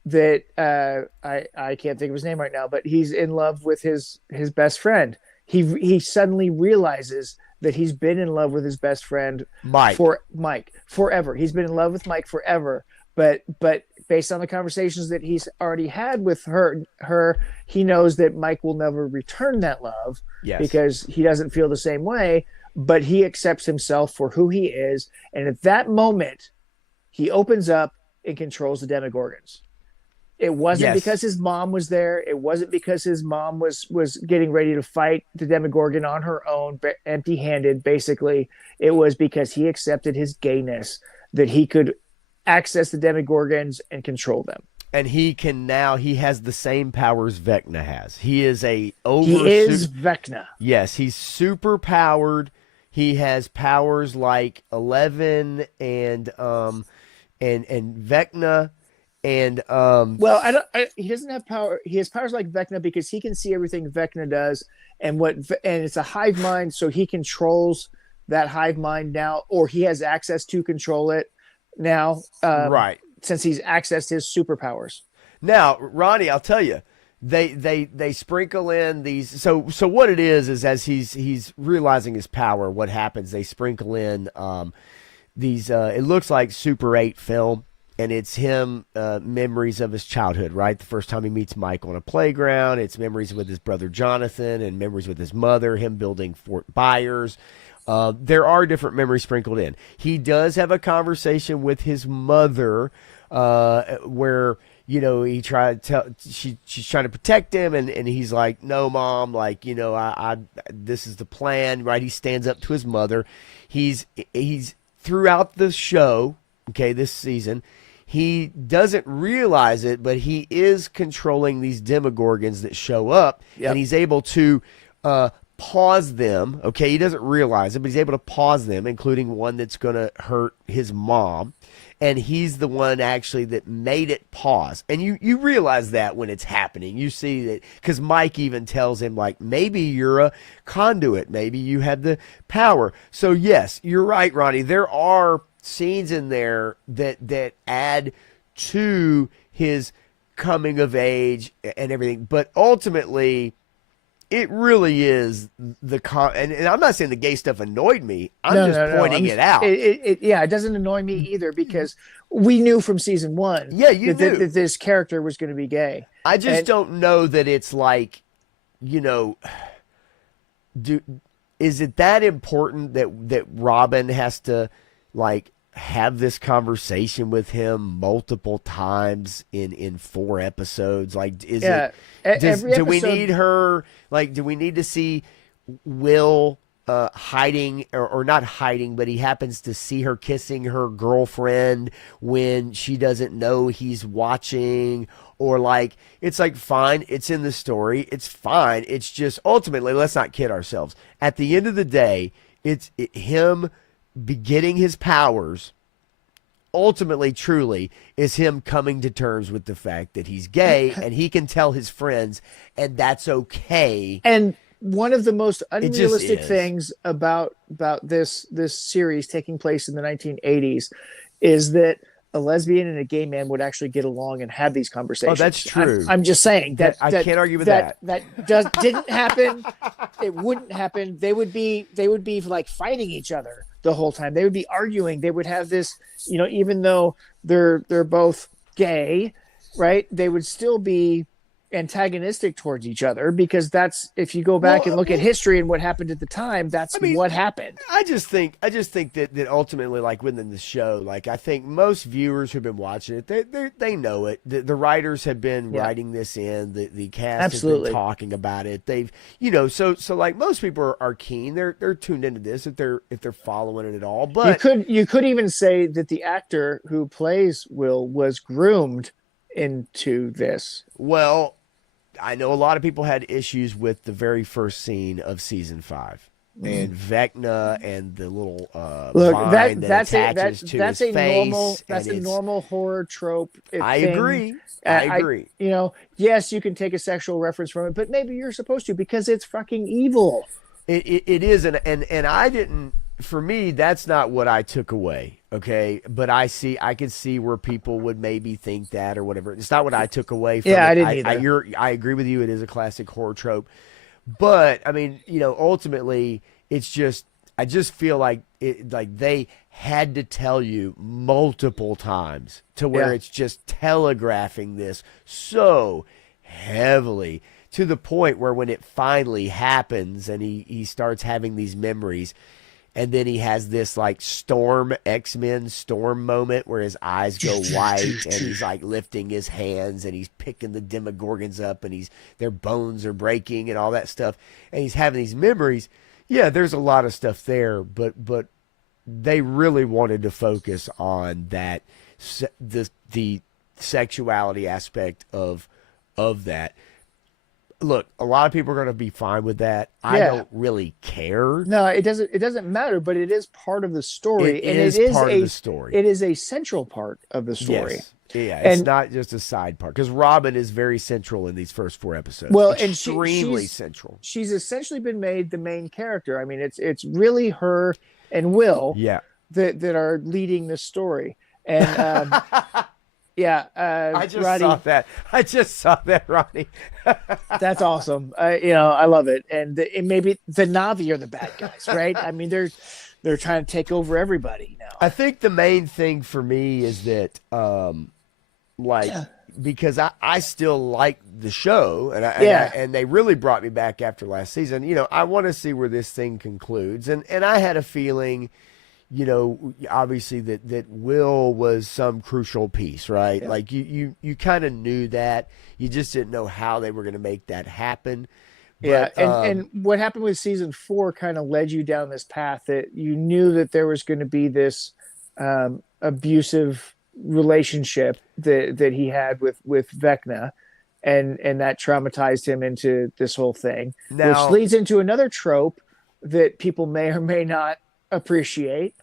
that I can't think of his name right now, but he's in love with his best friend. He suddenly realizes that he's been in love with his best friend Mike. Mike forever. He's been in love with Mike forever, but based on the conversations that he's already had with her, he knows that Mike will never return that love because he doesn't feel the same way, but he accepts himself for who he is. And at that moment, he opens up and controls the Demogorgons. It wasn't because his mom was there. It wasn't because his mom was getting ready to fight the Demogorgon on her own, empty-handed, basically. It was because he accepted his gayness, that he could access the Demogorgons and control them. And he has the same powers Vecna has. He is Vecna. Yes, he's super powered. He has powers like 11 and Vecna. And he doesn't have power. He has powers like Vecna because he can see everything Vecna does, and it's a hive mind, so he controls that hive mind now, or he has access to control it now. Right, since he's accessed his superpowers. Now, Ronnie, I'll tell you, they sprinkle in these. So what it is as he's realizing his power, what happens? They sprinkle in these. It looks like Super 8 film. And it's him, memories of his childhood, right? The first time he meets Mike on a playground. It's memories with his brother Jonathan and memories with his mother, him building Fort Byers. There are different memories sprinkled in. He does have a conversation with his mother where, he tried to tell, she's trying to protect him. And he's like, no, Mom, like, this is the plan, right? He stands up to his mother. He's throughout the show, okay, this season, he doesn't realize it, but he is controlling these Demogorgons that show up, and he's able to pause them. Okay, he doesn't realize it, but he's able to pause them, including one that's going to hurt his mom. And he's the one actually that made it pause. And you realize that when it's happening. You see that because Mike even tells him, like, maybe you're a conduit. Maybe you have the power. So, yes, you're right, Ronnie. There are scenes in there that add to his coming of age and everything, but ultimately it really is and I'm not saying the gay stuff annoyed me. I'm just pointing it out. It doesn't annoy me either because we knew from season 1 that this character was going to be gay. I just don't know that it's like, is it that important that Robin has to like have this conversation with him multiple times in 4 episodes? Like, do we need her? Like, do we need to see Will hiding or not hiding, but he happens to see her kissing her girlfriend when she doesn't know he's watching? Or like, it's like, fine, it's in the story, it's fine. It's just ultimately, let's not kid ourselves. At the end of the day, it's him getting his powers, ultimately, truly, is him coming to terms with the fact that he's gay and he can tell his friends, and that's okay. And one of the most unrealistic things about this series taking place in the 1980s is that a lesbian and a gay man would actually get along and have these conversations. Oh, that's true. I'm just saying that I can't argue with that. That didn't happen. It wouldn't happen. They would be like fighting each other the whole time. They would be arguing. They would have this, even though they're both gay, right? They would still be antagonistic towards each other because that's, if you go back and look at history and what happened at the time, that's what happened. I just think that ultimately, like within the show, like I think most viewers who've been watching it, they know it. The writers have been writing this in, the cast has been talking about it. They've, so like most people are keen. They're tuned into this if they're following it at all. But you could even say that the actor who plays Will was groomed into this. Well, I know a lot of people had issues with the very first scene of season 5 and Vecna and the little vine that attaches to his face. That's a normal horror trope. I agree. Yes, you can take a sexual reference from it, but maybe you're supposed to because it's fucking evil. It is, and I didn't for me, that's not what I took away. Okay, but I could see where people would maybe think that or whatever. It's not what I took away from it. I didn't either. I agree with you. It is a classic horror trope, but I mean, ultimately, it's just I just feel like they had to tell you multiple times to where it's just telegraphing this so heavily to the point where when it finally happens and he starts having these memories, and then he has this like X-Men Storm moment where his eyes go white and he's like lifting his hands and he's picking the Demogorgons up and their bones are breaking and all that stuff. And he's having these memories. Yeah, there's a lot of stuff there, but they really wanted to focus on that, the sexuality aspect of that. Look, a lot of people are going to be fine with that. I don't really care. No, it doesn't matter, but it is part of the story. It is part of the story. It is a central part of the story. Yes. Yeah, it's not just a side part, because Robin is very central in these first 4 episodes. Well, extremely central. She's essentially been made the main character. I mean, it's really her and Will that are leading the story. And I just saw that, Ronnie. That's awesome. I love it. And maybe the Na'vi are the bad guys, right? I mean, they're trying to take over everybody now. I think the main thing for me is that, because I still like the show, and they really brought me back after last season. I want to see where this thing concludes, and I had a feeling, obviously that Will was some crucial piece, right? Yeah. Like you kind of knew that, you just didn't know how they were going to make that happen. But, and what happened with season 4 kind of led you down this path that you knew that there was going to be this abusive relationship that he had with Vecna, and that traumatized him into this whole thing, which leads into another trope that people may or may not appreciate.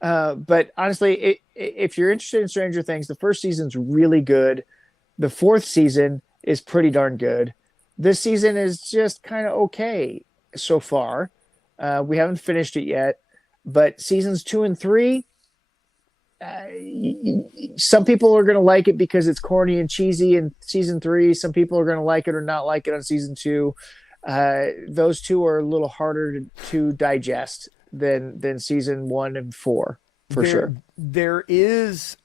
But honestly, if you're interested in Stranger Things, the first season's really good. The 4th season is pretty darn good. This season is just kind of okay so far. We haven't finished it yet, but seasons 2 and 3, some people are going to like it because it's corny and cheesy in season 3. Some people are going to like it or not like it on season 2. Those 2 are a little harder to digest than season 1 and 4 for sure. There was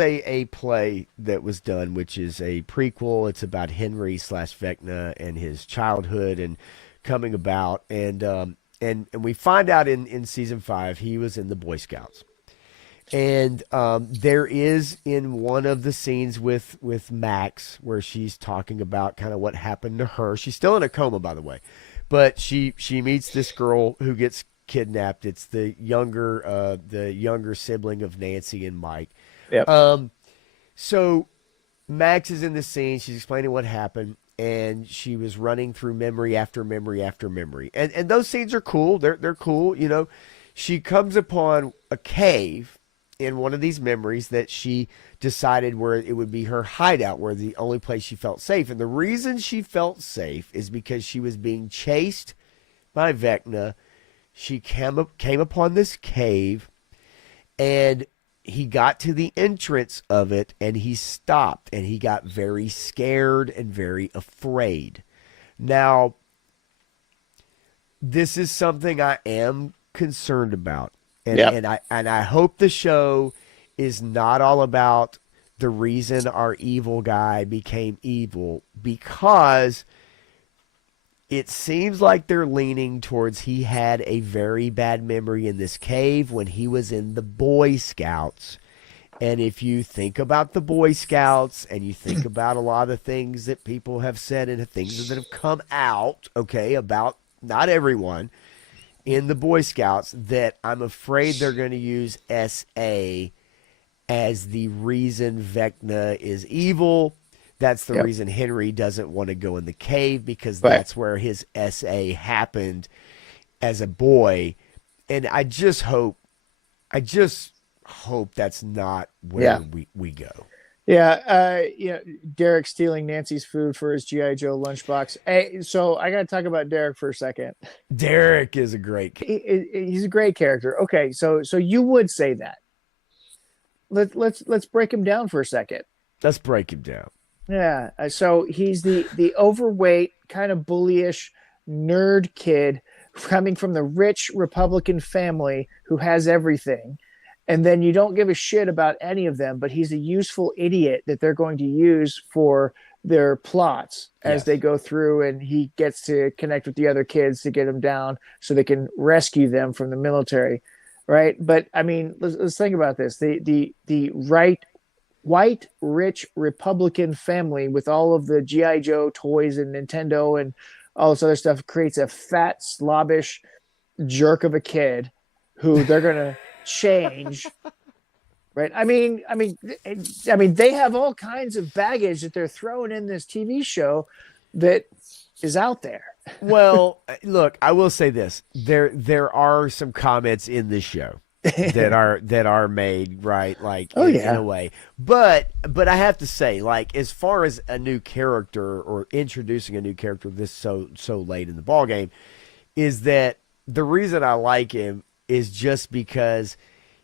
a play that was done, which is a prequel. It's about Henry / Vecna and his childhood and coming about, and we find out in season 5 he was in the Boy Scouts. And there is, in one of the scenes with Max, where she's talking about kind of what happened to her. She's still in a coma, by the way, but she meets this girl who gets kidnapped. It's the younger sibling of Nancy and Mike. Yep. So Max is in the scene. She's explaining what happened, and she was running through memory after memory after memory. And those scenes are cool. They're cool. She comes upon a cave in one of these memories that she decided where it would be her hideout, where the only place she felt safe. And the reason she felt safe is because she was being chased by Vecna. She came upon this cave, and he got to the entrance of it, and he stopped, and he got very scared and very afraid. Now, this is something I am concerned about. And I hope the show is not all about the reason our evil guy became evil, because it seems like they're leaning towards he had a very bad memory in this cave when he was in the Boy Scouts. And if you think about the Boy Scouts and you think about a lot of the things that people have said and things that have come out, about not everyone in the Boy Scouts, that I'm afraid they're going to use SA as the reason Vecna is evil. That's the reason Henry doesn't want to go in the cave, because that's where his SA happened as a boy. And I just hope that's not where we go. Yeah, Derek stealing Nancy's food for his GI Joe lunchbox. Hey, so I got to talk about Derek for a second. Derek is a great. He's a great character. Okay, so you would say that. Let's break him down for a second. Let's break him down. Yeah, so he's the overweight, kind of bullyish nerd kid coming from the rich Republican family who has everything. And then you don't give a shit about any of them, but he's a useful idiot that they're going to use for their plots as they go through, and he gets to connect with the other kids to get them down so they can rescue them from the military, right? But I mean, let's think about this. The white rich Republican family with all of the GI Joe toys and Nintendo and all this other stuff creates a fat, slobbish jerk of a kid who they're gonna change, right? I mean, they have all kinds of baggage that they're throwing in this TV show that is out there. Well, look, I will say this: there are some comments in this show that are made, right? Like, in a way, but I have to say, like, as far as a new character or introducing a new character this so late in the ball game, is that the reason I like him is just because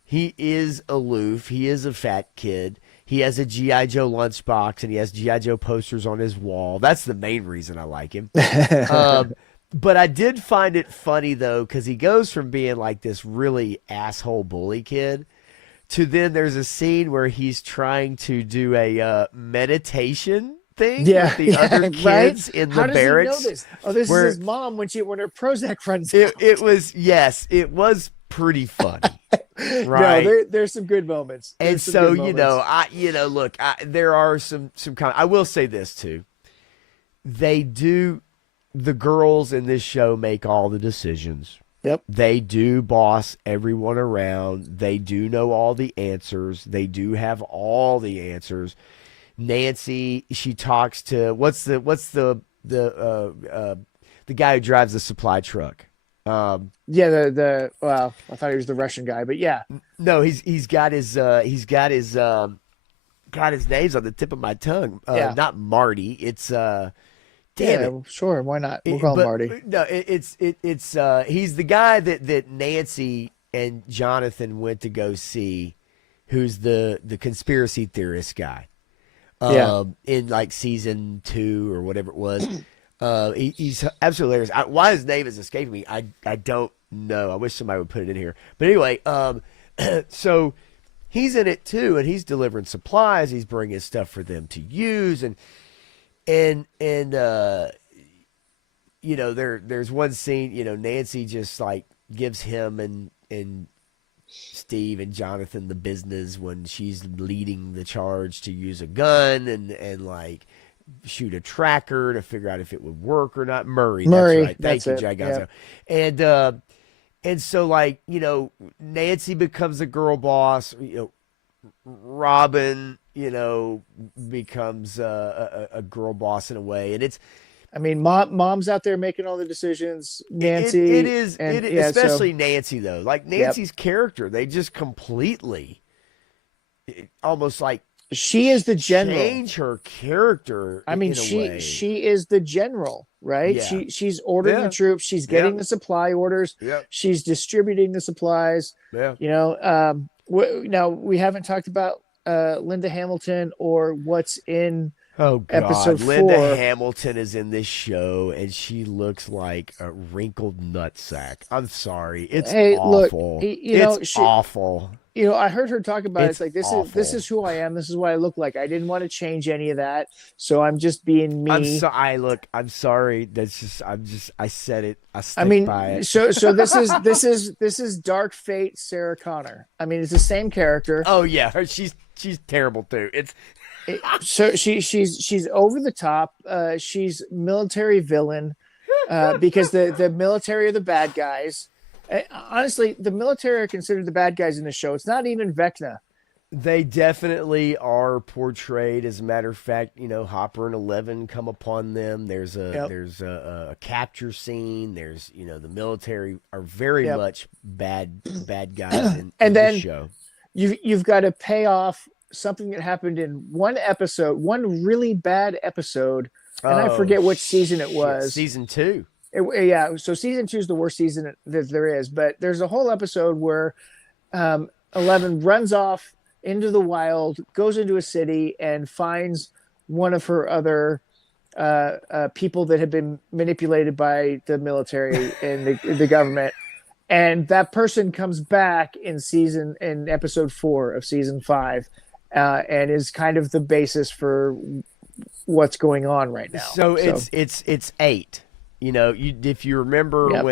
he is aloof. He is a fat kid. He has a G.I. Joe lunchbox, and he has G.I. Joe posters on his wall. That's the main reason I like him. But I did find it funny, though, because he goes from being like this really asshole bully kid to then there's a scene where he's trying to do a meditation thing with the other kids in the barracks. How does he know this? Oh, this is his mom when her Prozac runs out. It was pretty funny. Right. No, there's some good moments. And so, look, there are some I will say this too. The girls in this show make all the decisions. Yep. They do boss everyone around. They do know all the answers. They do have all the answers. Nancy, she talks to what's the guy who drives the supply truck. Well, I thought he was the Russian guy, but yeah. No, he's got his name's on the tip of my tongue. Not Marty. It's damn it. Sure, why not? We'll call him Marty. No, it's he's the guy that Nancy and Jonathan went to go see, who's the conspiracy theorist guy. In like season 2 or whatever it was. He's absolutely hilarious. Why his name is escaping me, I don't know. I wish somebody would put it in here. But anyway, so he's in it too, and he's delivering supplies. He's bringing stuff for them to use, and there's one scene, Nancy just like gives him and Steve and Jonathan the business when she's leading the charge to use a gun and like shoot a tracker to figure out if it would work or not. Murray, that's right. Thank you, Jack Gonzo. And so like, Nancy becomes a girl boss, Robin, becomes a girl boss in a way. And mom's out there making all the decisions. Nancy, it is especially Nancy though. Like Nancy's character, they just completely, almost like she is the general. Change her character. She is the general, right? Yeah. She's ordering the troops. She's getting the supply orders. Yep. She's distributing the supplies. Yeah. Now we haven't talked about Linda Hamilton or what's in. Oh God! Episode 4. Linda Hamilton is in this show, and she looks like a wrinkled nutsack. I'm sorry, it's awful. Look, it's awful. I heard her talk about it. It's like awful. this is who I am. This is what I look like. I didn't want to change any of that, so I'm just being me. I'm sorry. I said it. I stick by it. So this is Dark Fate Sarah Connor. It's the same character. Oh yeah, she's terrible too. So she's over the top. She's military villain because the military are the bad guys. Honestly, the military are considered the bad guys in the show. It's not even Vecna. They definitely are portrayed. As a matter of fact, Hopper and 11 come upon them. There's a capture scene. There's the military are very much bad guys in the show. You've got to pay off something that happened in one episode, one really bad episode, and I Oh, forget which season it shit. was. Season 2. Yeah, so season 2 is the worst season that there is, but there's a whole episode where 11 runs off into the wild, goes into a city, and finds one of her other people that had been manipulated by the military and the government. And that person comes back in episode 4 of season 5, and is kind of the basis for what's going on right now. So it's 8. You know, if you remember Yep.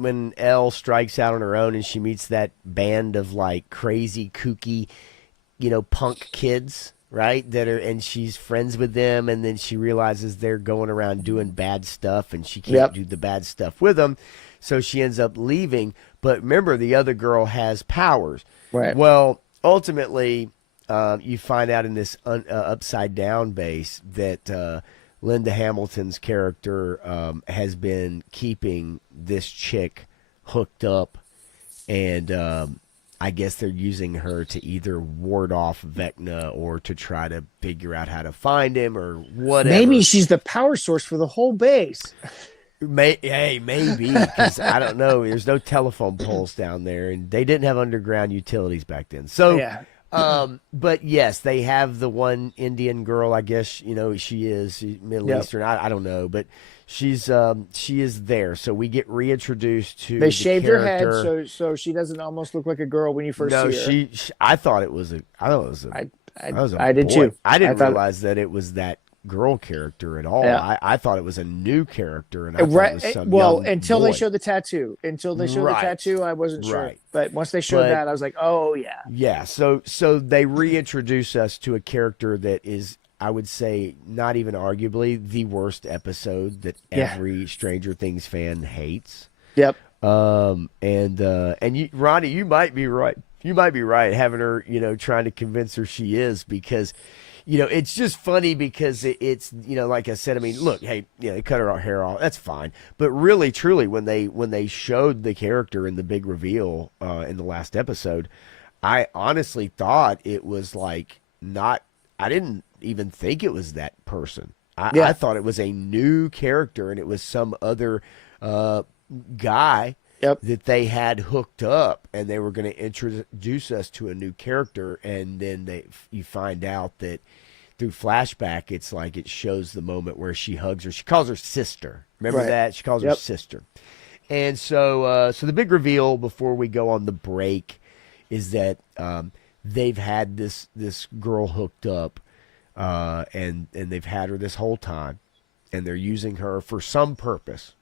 when Elle strikes out on her own and she meets that band of like crazy, kooky, punk kids, right? And she's friends with them, and then she realizes they're going around doing bad stuff, and she can't Yep. do the bad stuff with them, so she ends up leaving. But remember, the other girl has powers. Right. Well, ultimately, you find out in this upside down base that Linda Hamilton's character has been keeping this chick hooked up, and I guess they're using her to either ward off Vecna or to try to figure out how to find him or whatever. Maybe she's the power source for the whole base. Maybe, because I don't know. There's no telephone poles down there, and they didn't have underground utilities back then. So, Yeah. but yes, they have the one Indian girl. I guess she's Middle Yep. Eastern. I don't know, but she is there. So we get reintroduced to. They the shaved her head character. so she doesn't almost look like a girl when you first No, see her. I thought it was a. I did too. I didn't thought- realize that it was that girl character at all. Yeah. I thought it was a new character, and I thought it Right. was some Well, young until boy. they showed the tattoo. Right. I wasn't sure. Right. But once they showed But- that, I was like, oh yeah. Yeah, so they reintroduce us to a character that is, I would say, not even arguably the worst episode that Yeah. every Stranger Things fan hates. Yep. And you, Ronnie, you might be right. You might be right, having her, trying to convince her she is, because, it's just funny because it's, like I said, I mean, look, hey, they cut her hair off. That's fine. But really, truly, when they showed the character in the big reveal in the last episode, I honestly thought it was like not, I didn't even think it was that person. I thought it was a new character, and it was some other guy Yep. that they had hooked up, and they were going to introduce us to a new character. And then you find out that through flashback, it's like it shows the moment where she hugs her. She calls her sister. Remember Right. that? She calls her Yep. sister. And so the big reveal before we go on the break is that they've had this girl hooked up, and they've had her this whole time, and they're using her for some purpose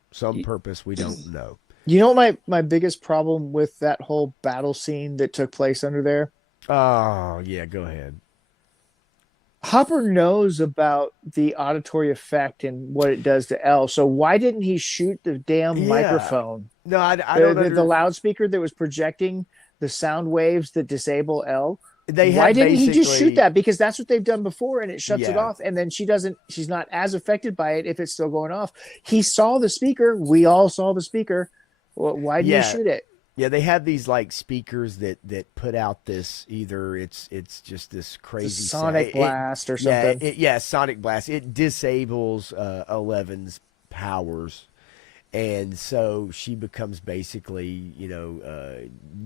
we don't know. You know what my biggest problem with that whole battle scene that took place under there? Oh yeah, go ahead. Hopper knows about the auditory effect and what it does to Elle. So why didn't he shoot the damn Yeah. microphone? No, I don't. The loudspeaker that was projecting the sound waves that disable Elle. They Why had didn't he just basically- shoot that? Because that's what they've done before, and it shuts it Yeah. off. And then she's not as affected by it if it's still going off. He saw the speaker. We all saw the speaker. Well, why didn't Yeah. he shoot it? Yeah, they have these like speakers that put out this, either it's just this crazy Sonic sound. blast or something. Sonic blast. It disables 11's powers, and so she becomes basically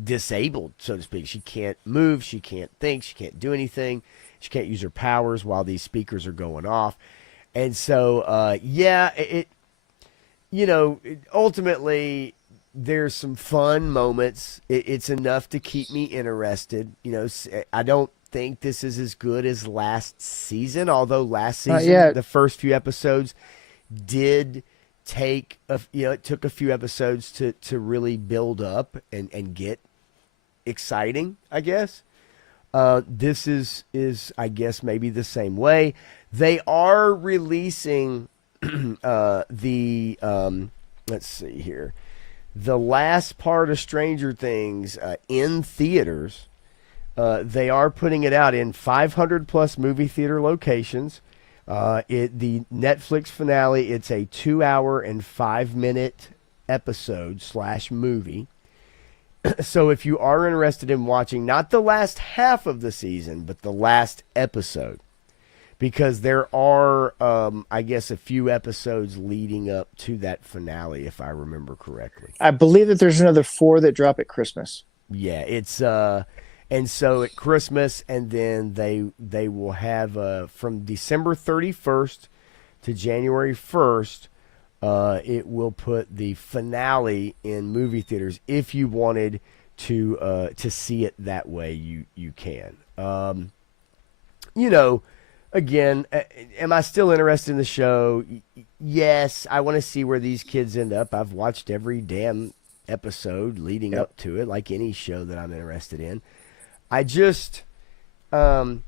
disabled, so to speak. She can't move, she can't think, she can't do anything, she can't use her powers while these speakers are going off, and so ultimately, there's some fun moments. It's enough to keep me interested. I don't think this is as good as last season, although last season, yet. the first few episodes did take, it took a few episodes to really build up and get exciting, I guess. This is, I guess, maybe the same way. They are releasing let's see here, the last part of Stranger Things in theaters. They are putting it out in 500 plus movie theater locations. The Netflix finale, it's a 2 hour and 5 minute episode /movie. So if you are interested in watching not the last half of the season, but the last episode, because there are, I guess, a few episodes leading up to that finale, if I remember correctly. I believe that there's another 4 that drop at Christmas. Yeah, it's and so at Christmas, and then they will have from December 31st to January 1st. It will put the finale in movie theaters. If you wanted to see it that way, you can. Again, am I still interested in the show? Yes, I want to see where these kids end up. I've watched every damn episode leading up to it, like any show that I'm interested in. I just, there's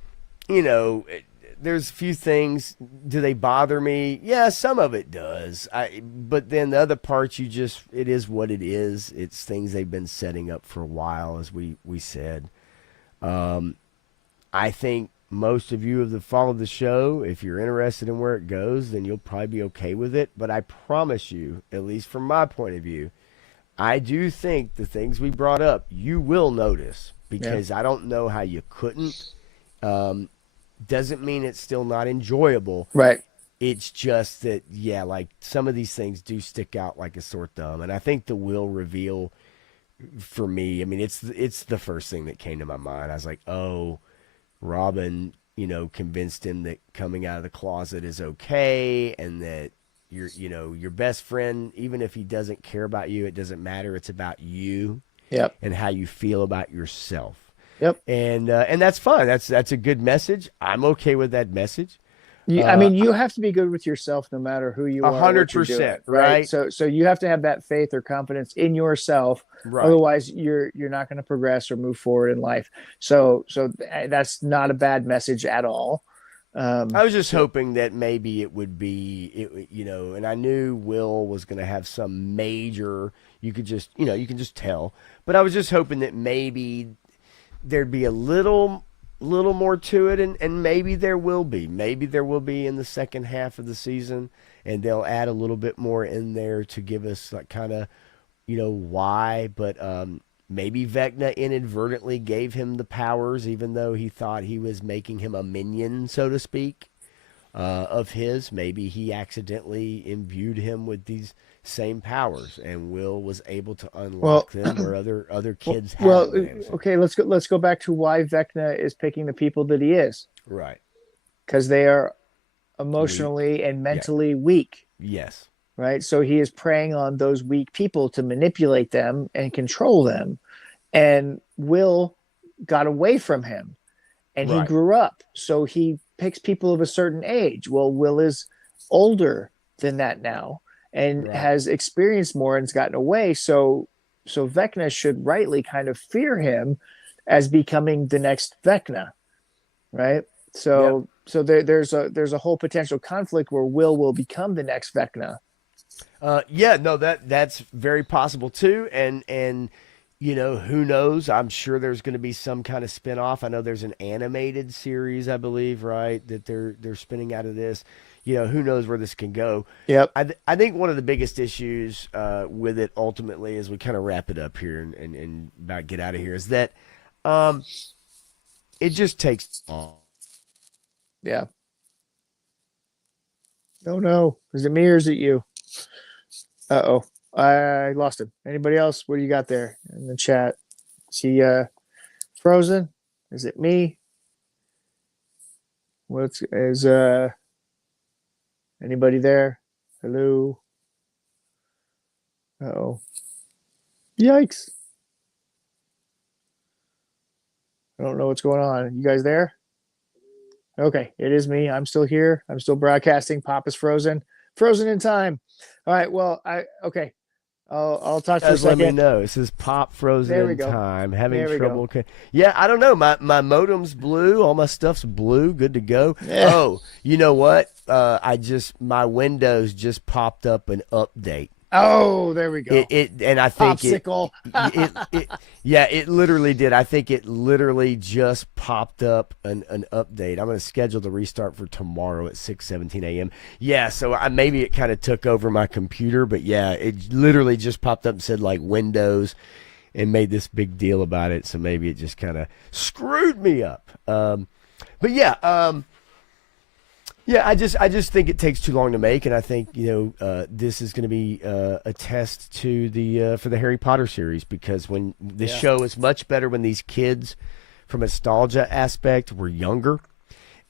a few things. Do they bother me? Yeah, some of it does. But then the other parts, it is what it is. It's things they've been setting up for a while, as we said. I think most of you have followed the show. If you're interested in where it goes, then you'll probably be okay with it. But I promise you, at least from my point of view, I do think the things we brought up, you will notice, because I don't know how you couldn't. Doesn't mean it's still not enjoyable. Right. It's just that, like some of these things do stick out like a sore thumb. And I think the will reveal for me, I mean, it's the first thing that came to my mind. I was like, oh, Robin, convinced him that coming out of the closet is okay, and that your best friend, even if he doesn't care about you, it doesn't matter. It's about you and how you feel about yourself. Yep. And that's fine. That's a good message. I'm okay with that message. I mean, you have to be good with yourself no matter who you are. 100%, right? So you have to have that faith or confidence in yourself. Right. Otherwise, you're not going to progress or move forward in life. So that's not a bad message at all. I was just hoping that maybe it would be, and I knew Will was going to have some major, you can just tell. But I was just hoping that maybe there'd be a little more to it, and maybe there will be. Maybe there will be in the second half of the season, and they'll add a little bit more in there to give us like kind of, why. But maybe Vecna inadvertently gave him the powers, even though he thought he was making him a minion, so to speak, of his. Maybe he accidentally imbued him with these same powers, and Will was able to unlock them where other kids have. Well, okay, let's go back to why Vecna is picking the people that he is. Right. Because they are emotionally and mentally weak. Yes. Right. So he is preying on those weak people to manipulate them and control them. And Will got away from him, and he grew up. So he picks people of a certain age. Well, Will is older than that now, and has experienced more and's gotten away. So Vecna should rightly kind of fear him as becoming the next Vecna. Right. So there's a whole potential conflict where Will become the next Vecna. That's very possible too. And who knows? I'm sure there's going to be some kind of spinoff. I know there's an animated series, I believe, right, that they're spinning out of this. Who knows where this can go. Yep. I think one of the biggest issues with it ultimately, as we kind of wrap it up here and about get out of here, is that it just takes long. Yeah. Oh no. Is it me or is it you? Uh-oh. I lost him. Anybody else? What do you got there in the chat? Is he frozen? Is it me? Is anybody there? Hello? Uh-oh. Yikes. I don't know what's going on. You guys there? Okay, it is me. I'm still here. I'm still broadcasting. Pop is frozen. Frozen in time. All right. Well, I'll talk for a second. Let me know. It says Pop frozen in time. Having trouble. Yeah, I don't know. My modem's blue. All my stuff's blue. Good to go. Yeah. Oh, you know what? My Windows just popped up an update. Oh, there we go. And I think Popsicle. it literally did. I think it literally just popped up an update. I'm going to schedule the restart for tomorrow at 6:17 a.m. Yeah, so maybe it kind of took over my computer, but yeah, it literally just popped up and said like Windows. and made this big deal about it. So maybe it just kind of screwed me up. But yeah, I just think it takes too long to make, and I think this is going to be a test to the for the Harry Potter series, because when this show is much better when these kids, from a nostalgia aspect, were younger,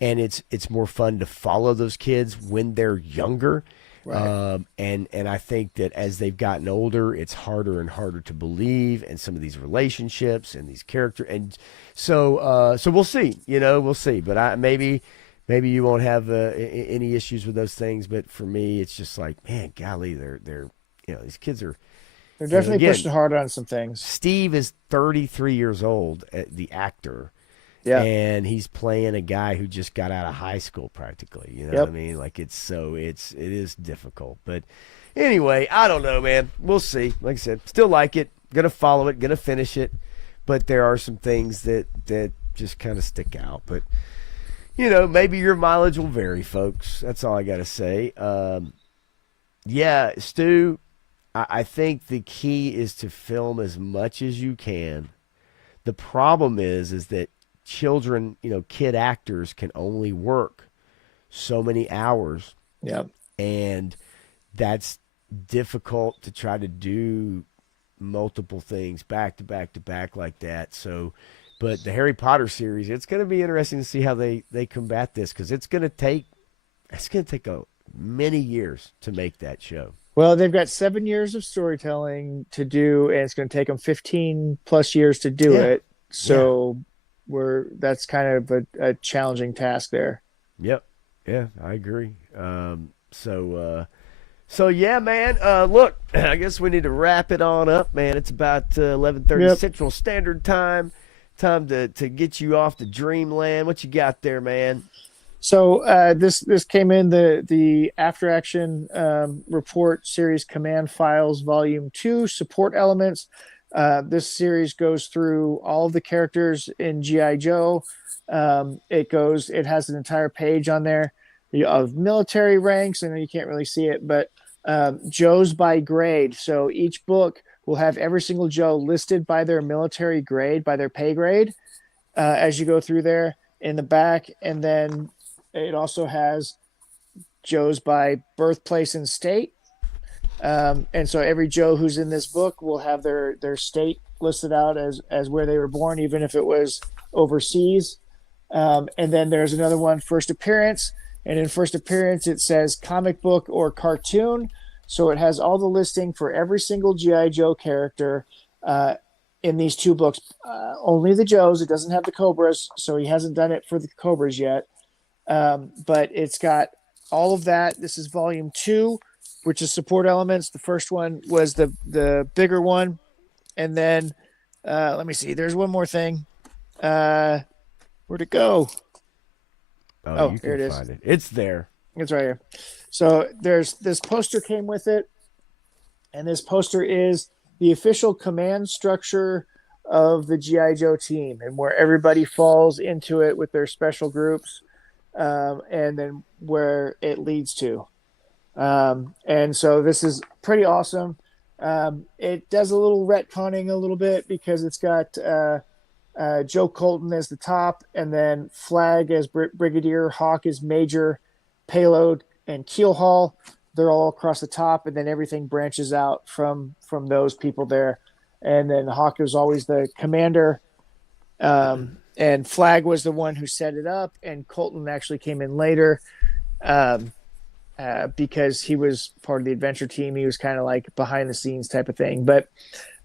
and it's more fun to follow those kids when they're younger. Right. And I think that as they've gotten older, it's harder and harder to believe in some of these relationships and these characters, and so we'll see. We'll see. But maybe you won't have any issues with those things. But for me, it's just like, man, golly, they're these kids are. They're definitely pushing hard on some things. Steve is 33 years old, the actor. Yeah. And he's playing a guy who just got out of high school practically. You know what I mean? Like it is difficult. But anyway, I don't know, man. We'll see. Like I said, still like it. Gonna follow it, gonna finish it. But there are some things that just kind of stick out. But maybe your mileage will vary, folks. That's all I gotta say. Yeah, Stu, I think the key is to film as much as you can. The problem is that children, kid actors can only work so many hours. Yeah. And that's difficult to try to do multiple things back to back to back like that. So, but the Harry Potter series, it's going to be interesting to see how they combat this, because it's going to take many years to make that show. Well, they've got 7 years of storytelling to do, and it's going to take them 15 plus years to do it. So that's kind of a challenging task there. Yep. Yeah, I agree. So yeah, man, look, I guess we need to wrap it on up, man. It's about 11:30 Central Standard Time. Time to get you off to dreamland. What you got there, man? So this came in the After Action Report Series Command Files Volume 2 Support Elements. This series goes through all of the characters in G.I. Joe. It has an entire page on there of military ranks, and you can't really see it, but Joes by grade. So each book will have every single Joe listed by their military grade, by their pay grade, as you go through there in the back. And then it also has Joes by birthplace and state. And so every Joe who's in this book will have their state listed out as where they were born, even if it was overseas. And then there's another one, first appearance. And in first appearance, it says comic book or cartoon. So it has all the listing for every single G.I. Joe character in these two books. Only the Joes. It doesn't have the Cobras, so he hasn't done it for the Cobras yet. But it's got all of that. This is volume 2, which is support elements. The first one was the bigger one. And then, let me see. There's one more thing. Where'd it go? Oh, here it is. Find it. It's there. It's right here. So there's this poster came with it. And this poster is the official command structure of the G.I. Joe team, and where everybody falls into it with their special groups, and then where it leads to. And so this is pretty awesome. It does a little retconning a little bit, because it's got Joe Colton as the top, and then Flag as Brigadier, Hawk as Major, Payload and Keelhaul. They're all across the top, and then everything branches out from those people there. And then Hawk was always the commander, and Flag was the one who set it up, and Colton actually came in later because he was part of the adventure team. He was kind of like behind the scenes type of thing. But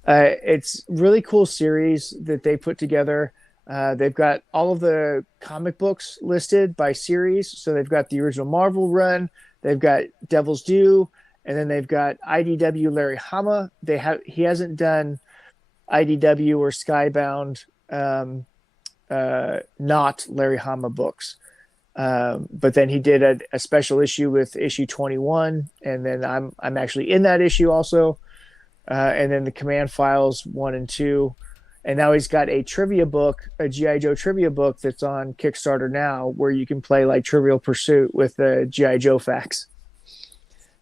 it's really cool series that they put together. They've got all of the comic books listed by series. So they've got the original Marvel run, they've got Devil's Due, and then they've got IDW Larry Hama. He hasn't done IDW or Skybound, not Larry Hama books. But then he did a special issue with issue 21, and then I'm actually in that issue also. And then the Command Files 1 and 2. And now he's got a trivia book, a G.I. Joe trivia book that's on Kickstarter now, where you can play like Trivial Pursuit with the G.I. Joe facts.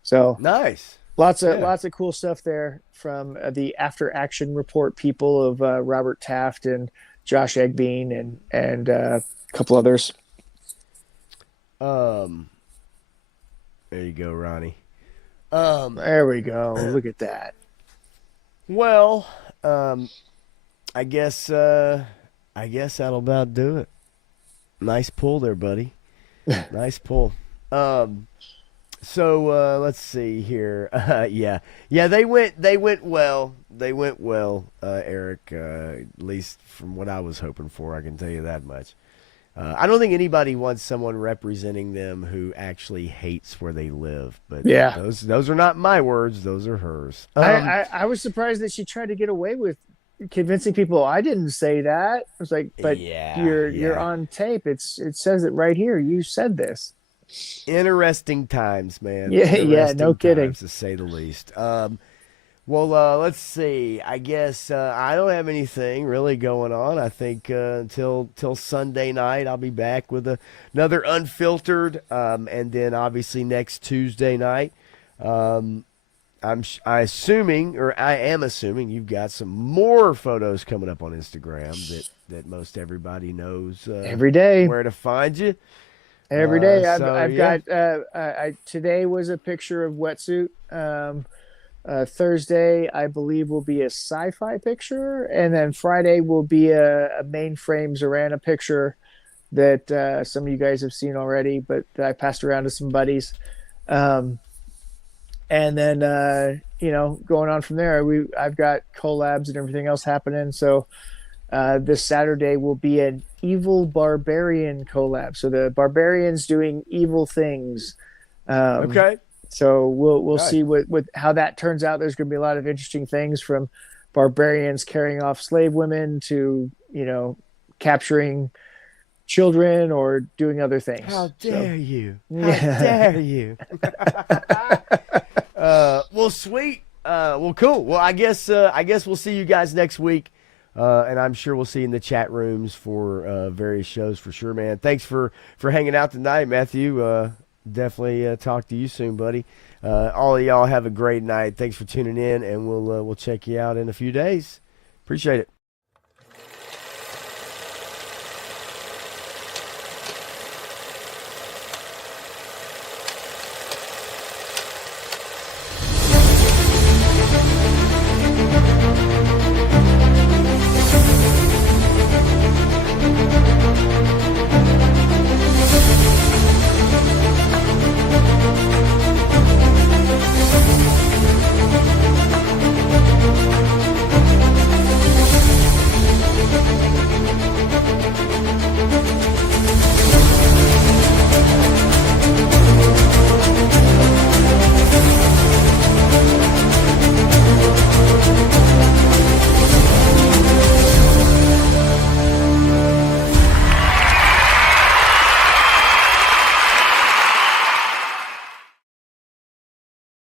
So nice. Lots of cool stuff there from the after action report people of Robert Taft and Josh Egbean and a couple others. There you go, Ronnie. There we go. Look at that. Well, I guess that'll about do it. Nice pull there, buddy. Nice pull. So let's see here. Yeah. They went well. Eric. At least from what I was hoping for, I can tell you that much. I don't think anybody wants someone representing them who actually hates where they live. But Yeah. those are not my words. Those are hers. I was surprised that she tried to get away with convincing people. I didn't say that. I was like, but you're on tape. It says it right here. You said this. Interesting times, man. Yeah, no kidding. Times, to say the least. Well, let's see. I guess I don't have anything really going on. I think until Sunday night, I'll be back with another Unfiltered, and then obviously next Tuesday night. I am assuming you've got some more photos coming up on Instagram that most everybody knows Every day where to find you. Every day. I've got today was a picture of wetsuit. Thursday, I believe, will be a sci-fi picture, and then Friday will be a mainframe Zorana picture that some of you guys have seen already, but that I passed around to some buddies. And then going on from there, I've got collabs and everything else happening. So this Saturday will be an evil barbarian collab. So the barbarians doing evil things. Okay. So we'll see what how that turns out. There's going to be a lot of interesting things, from barbarians carrying off slave women to capturing children or doing other things. How dare you? How dare you? Well, sweet. Well, cool. Well, I guess we'll see you guys next week. And I'm sure we'll see you in the chat rooms for various shows for sure, man. Thanks for hanging out tonight, Matthew. Definitely talk to you soon, buddy. All of y'all have a great night. Thanks for tuning in, and we'll check you out in a few days. Appreciate it.